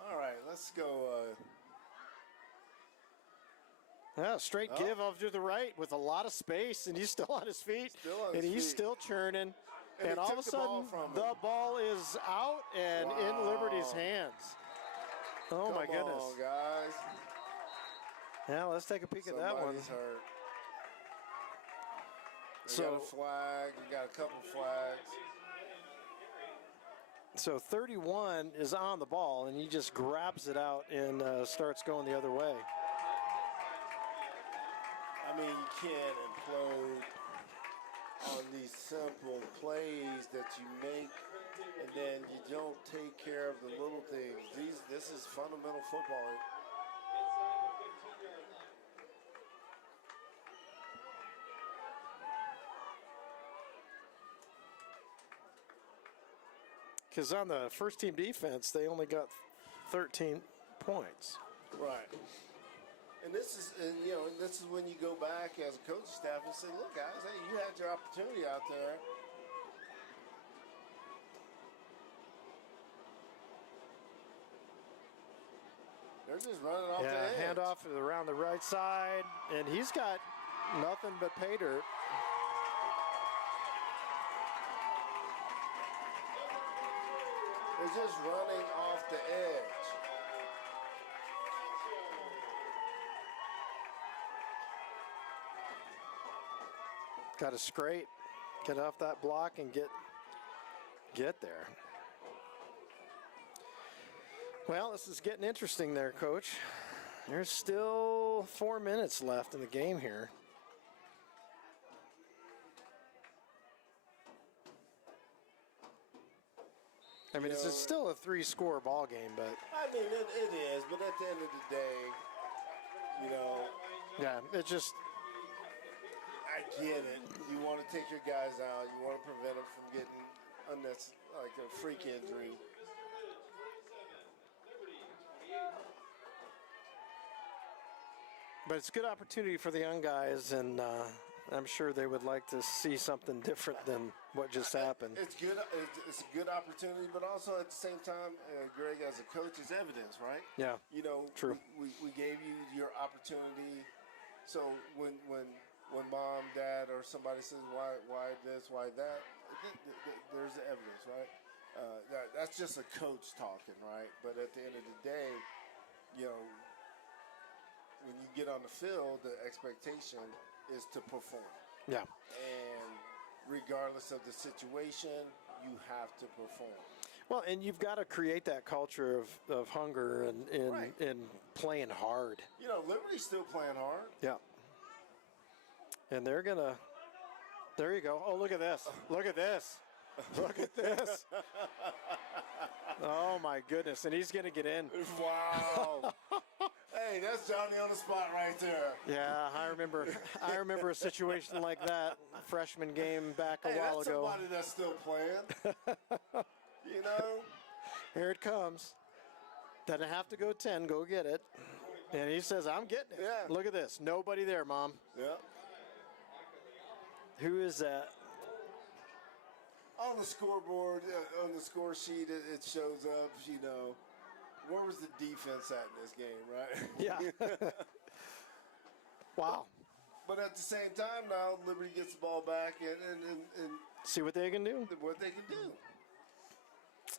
All right, let's go. Yeah, straight give off to the right with a lot of space, and he's still on his feet. And he's still churning. And all of a sudden, the ball is out and in Liberty's hands. Oh, my goodness. Come on, guys. Yeah, let's take a peek at that one. Somebody's hurt. We got a flag. We got a couple flags. So 31 is on the ball, and he just grabs it out and starts going the other way. I mean, you can't implode on these simple plays that you make, and then you don't take care of the little things. This is fundamental football. Because on the first team defense, they only got 13 points. Right. And this is when you go back as a coaching staff and say, look, guys, hey, you had your opportunity out there. They're just running off the edge. Handoff around the right side, and he's got nothing but pay dirt. They're just running off the edge. Got to scrape, get off that block and get there. Well, this is getting interesting there, Coach. There's still 4 minutes left in the game here. I mean, it's still a 3-score ball game, but... I mean, it is, but at the end of the day, Yeah, it just... I get it. You want to take your guys out. You want to prevent them from getting like a freak injury. But it's a good opportunity for the young guys, and I'm sure they would like to see something different than what just happened. It's good. It's a good opportunity, but also at the same time, Greg, as a coach, is evidence, right? Yeah. True. We gave you your opportunity. So when mom, dad, or somebody says why this, why that, there's the evidence, right? That's just a coach talking, right? But at the end of the day, when you get on the field, the expectation is to perform. Yeah. And regardless of the situation, you have to perform. Well, and you've got to create that culture of hunger and playing hard. Liberty's still playing hard. Yeah. And they're going to, there you go. Oh, look at this. Look at this. Look at this. Oh, my goodness. And he's going to get in. Wow. Hey, that's Johnny on the spot right there. Yeah, I remember a situation like that, freshman game back a while that's ago. Somebody that's still playing. Here it comes. Doesn't have to go 10, go get it. And he says, I'm getting it. Yeah. Look at this. Nobody there, Mom. Yeah. Who is that? On the scoreboard, on the score sheet, it shows up, where was the defense at in this game, right? Yeah. Wow. But at the same time now, Liberty gets the ball back and see what they can do. What they can do.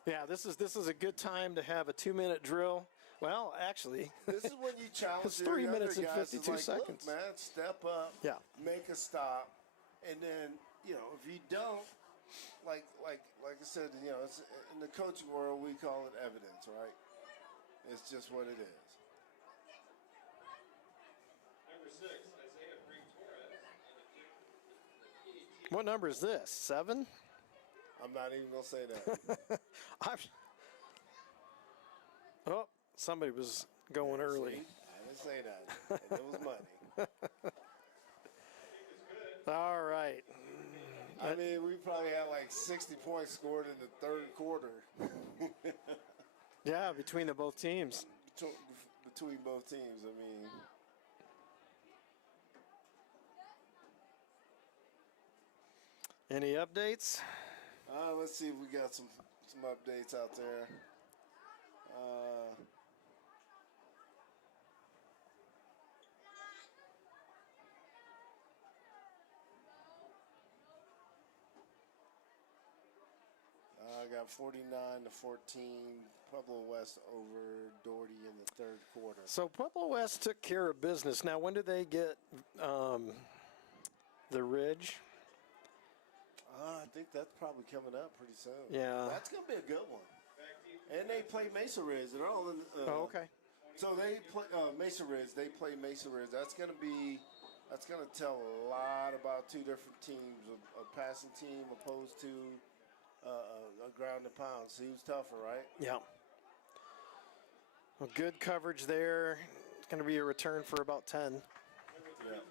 Yeah, this is a good time to have a 2-minute drill. Well, actually, this is when you challenge. It's 3 minutes and guys. 52 Look, seconds. man, step up. Yeah. Make a stop, and then if you don't, like I said, it's, in the coaching world we call it evidence, right? It's just what it is. Number 6, Isaiah Torres. What number is this? 7? I'm not even going to say that. Oh, somebody was going early. See? I didn't say that. And it was money. All right. I mean, we probably had like 60 points scored in the third quarter. Yeah, between the both teams. Between both teams, I mean. Any updates? Let's see if we got some updates out there. I got 49-14, Pueblo West over Doherty in the third quarter. So Pueblo West took care of business. Now, when do they get the Ridge? I think that's probably coming up pretty soon. Yeah. That's going to be a good one. And they play Mesa Ridge. They're all in. Oh, okay. So they play Mesa Ridge. They play Mesa Ridge. That's going to tell a lot about two different teams. A passing team opposed to a ground and pound. So who's tougher, right? Yeah. Well, good coverage there. It's going to be a return for about 10. Yeah.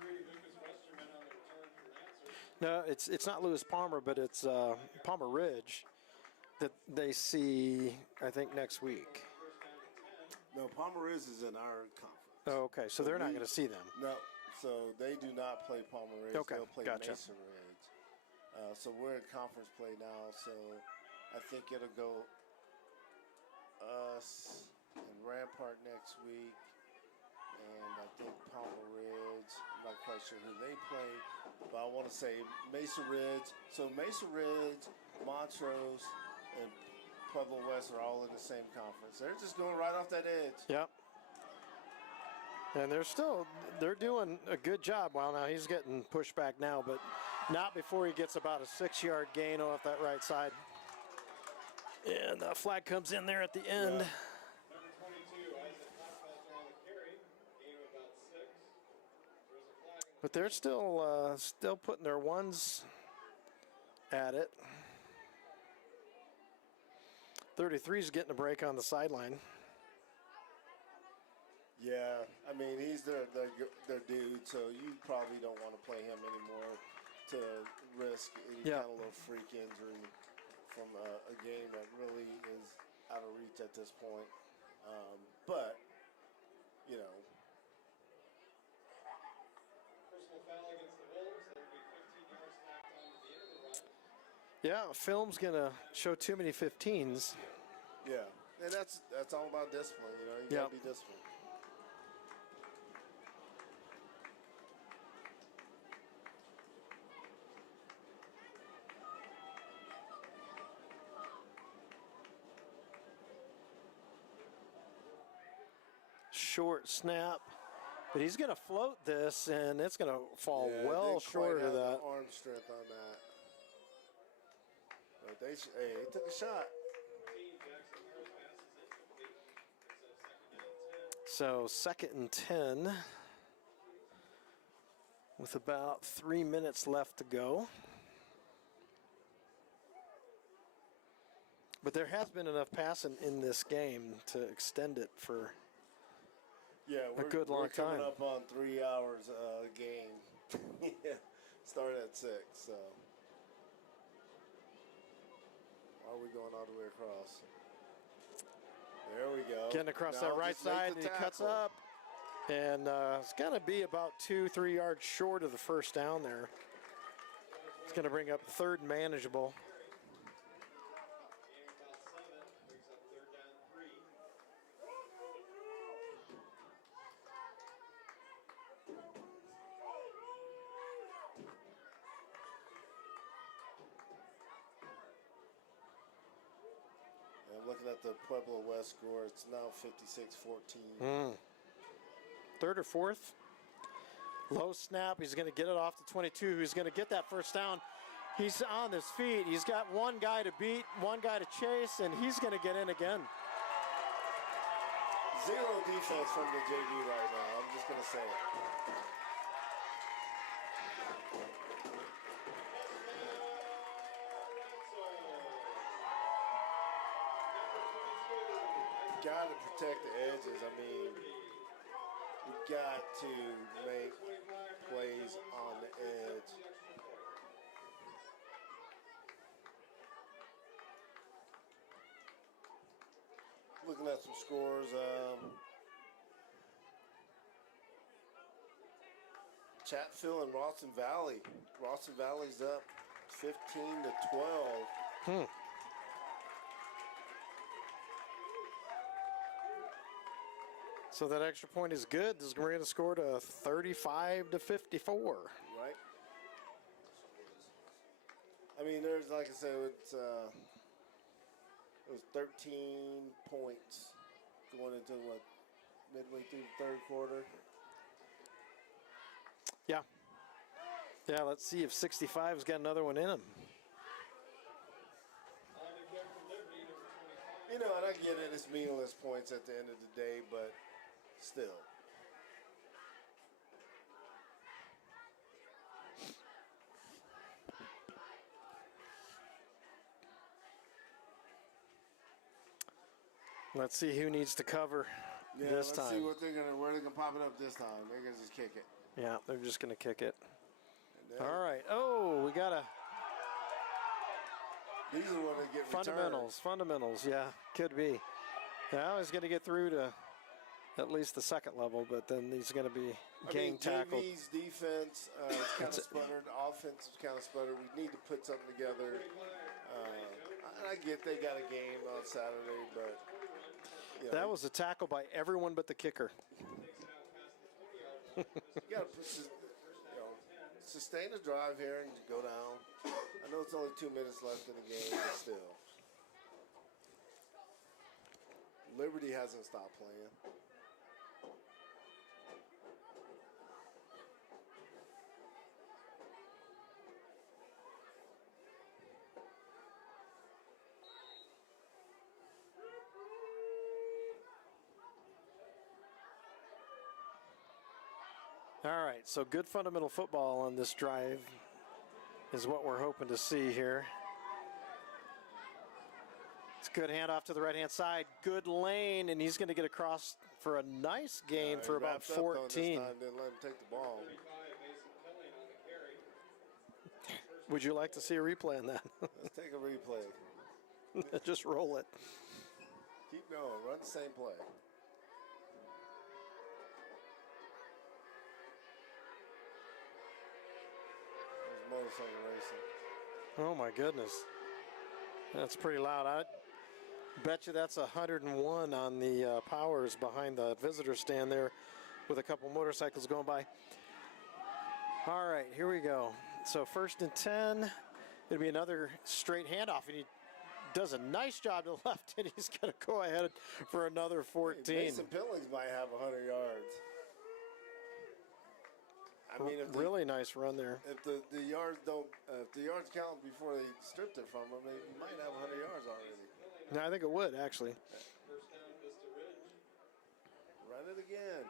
No, it's not Lewis Palmer, but it's Palmer Ridge that they see, I think, next week. No, Palmer Ridge is in our conference. Oh, okay. So they're not going to see them. No, so they do not play Palmer Ridge. Okay, They'll play gotcha. Mesa Ridge. So we're in conference play now, so I think it'll go us and Rampart next week, and I think Palmer Ridge. I'm not quite sure who they play, but I want to say Mesa Ridge. So Mesa Ridge, Montrose, and Pueblo West are all in the same conference. They're just going right off that edge. Yep. And they're doing a good job. Well, now he's getting pushed back now, but not before he gets about a 6-yard gain off that right side. And the flag comes in there at the end. Yeah. Number 22, Isaac Hochfelter on the carry, gain of about 6. There's a flag. But they're still putting their ones at it. 33 is getting a break on the sideline. Yeah, I mean, he's their dude, so you probably don't want to play him anymore to risk any kind of little freak injury from a game that really is out of reach at this point. But, you know. Personal foul against the Wolves. That would be 15 yards knocked on to the end of the run. Yeah, film's going to show too many 15s. Yeah, and that's all about discipline, you know. You got to be disciplined. Short snap, but he's going to float this, and it's going to fall well they short quite of have that. the arm strength on that. But they took a shot. So 2nd and 10 with about 3 minutes left to go. But there has been enough passing in this game to extend it for Yeah, a good long we're coming time. up on 3 hours game. Yeah, start at 6. So, are we going all the way across? There we go. Getting across Now that right just make side, the and he cuts tackle. up. And it's going to be about 2-3 yards short of the first down there. It's going to bring up 3rd and manageable. Gain of about 7. Brings up 3rd down 3. And looking at the Pueblo West score, it's now 56-14. 3rd or 4th. Low snap. He's going to get it off the 22. He's going to get that first down. He's on his feet. He's got one guy to beat, one guy to chase, and he's going to get in again. Zero defense from the JV right now. I'm just going to say it. got to protect the edges. I mean, you got to make plays on the edge. Looking at some scores. Chatfield and Rawson Valley. Rawson Valley's up 15-12. So that extra point is good. We're going to score to 35-54. Right. I mean, there's, like I said, it was 13 points going into what, midway through the third quarter. Yeah. Yeah, let's see if 65's got another one in him. You know, and I get it, it's meaningless points at the end of the day, but still. Let's see who needs to cover this time. Let's see what where they're gonna pop it up this time. They're gonna just kick it. Yeah, they're just gonna kick it. All right. Oh, we got these are what they get fundamentals. returned. Fundamentals, yeah, could be. Now he's gonna get through to at least the second level, but then he's gonna be gang tackled. JV's defense is kind of sputtered. Offense is kind of sputtered. We need to put something together. I get they got a game on Saturday, but you know, that was a tackle by everyone but the kicker. You got to sustain a drive here and go down. I know it's only 2 minutes left in the game, but still. Liberty hasn't stopped playing. All right, so good fundamental football on this drive is what we're hoping to see here. It's a good handoff to the right-hand side. Good lane, and he's going to get across for a nice gain for about 14. This time, didn't let him take the ball. Would you like to see a replay on that? Let's take a replay. Just roll it. Keep going. Run the same play. Motorcycle racing. Oh my goodness, that's pretty loud. I bet you that's 101 on the powers behind the visitor stand there, with a couple motorcycles going by. All right, here we go. So 1st and 10. It'll be another straight handoff, and he does a nice job to the left, and he's going to go ahead for another 14. Hey, Mason Pillings might have 100 yards. I mean, if really nice run there. If the yards don't, if the yards count before they stripped it from him, they might have 100 yards already. No, I think it would actually. First down, Vista Ridge. Run it again.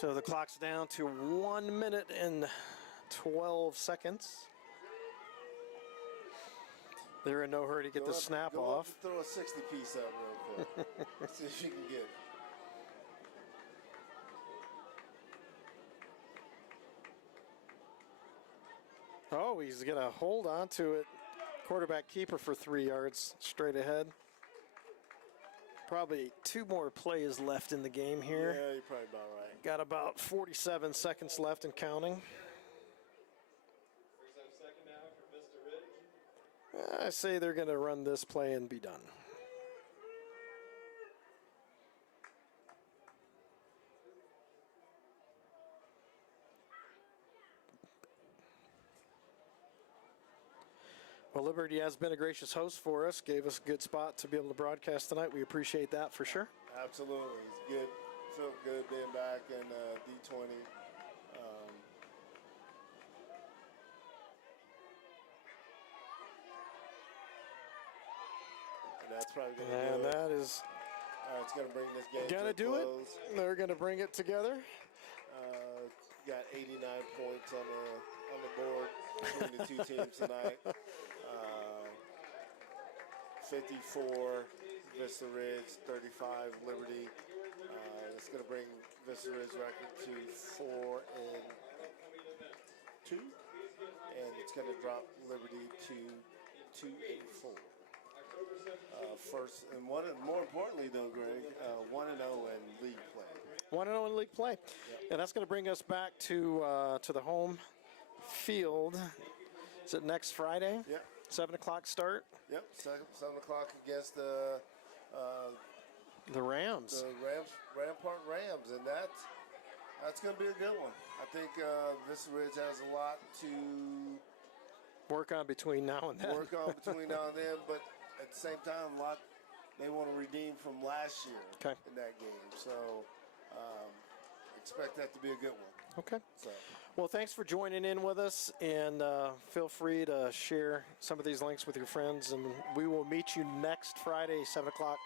So the clock's down to 1 minute and 12 seconds. They're in no hurry to get the snap off. Throw a 60-piece up real quick. See if you can get it. Oh, he's going to hold on to it. Quarterback keeper for 3 yards straight ahead. Probably 2 more plays left in the game here. Yeah, you're probably about right. Got about 47 seconds left and counting. Brings up second down for Vista Ridge. I say they're going to run this play and be done. Well, Liberty has been a gracious host for us, gave us a good spot to be able to broadcast tonight. We appreciate that for sure. Absolutely. It's good. Felt good being back in D20. And that's probably going to do it. And that is it's going to bring this game going to do it. They're going to bring it together. Got 89 points on the board between the two teams tonight. 54 Vista Ridge, 35 Liberty. It's going to bring Vista Ridge record to 4-2, and it's going to drop Liberty to 2-4. First and one, and more importantly though, Greg, 1-0 in league play. 1-0 in league play, Yep. and that's going to bring us back to the home field. Is it next Friday? Yep. 7 o'clock start. Yep. 7 o'clock against the Rams. Rampart Rams, and that's going to be a good one. I think Vista Ridge has a lot to Work on between now and then. But at the same time, a lot they want to redeem from last year in that game. So expect that to be a good one. Okay. So. Well, thanks for joining in with us, and feel free to share some of these links with your friends, and we will meet you next Friday, 7 o'clock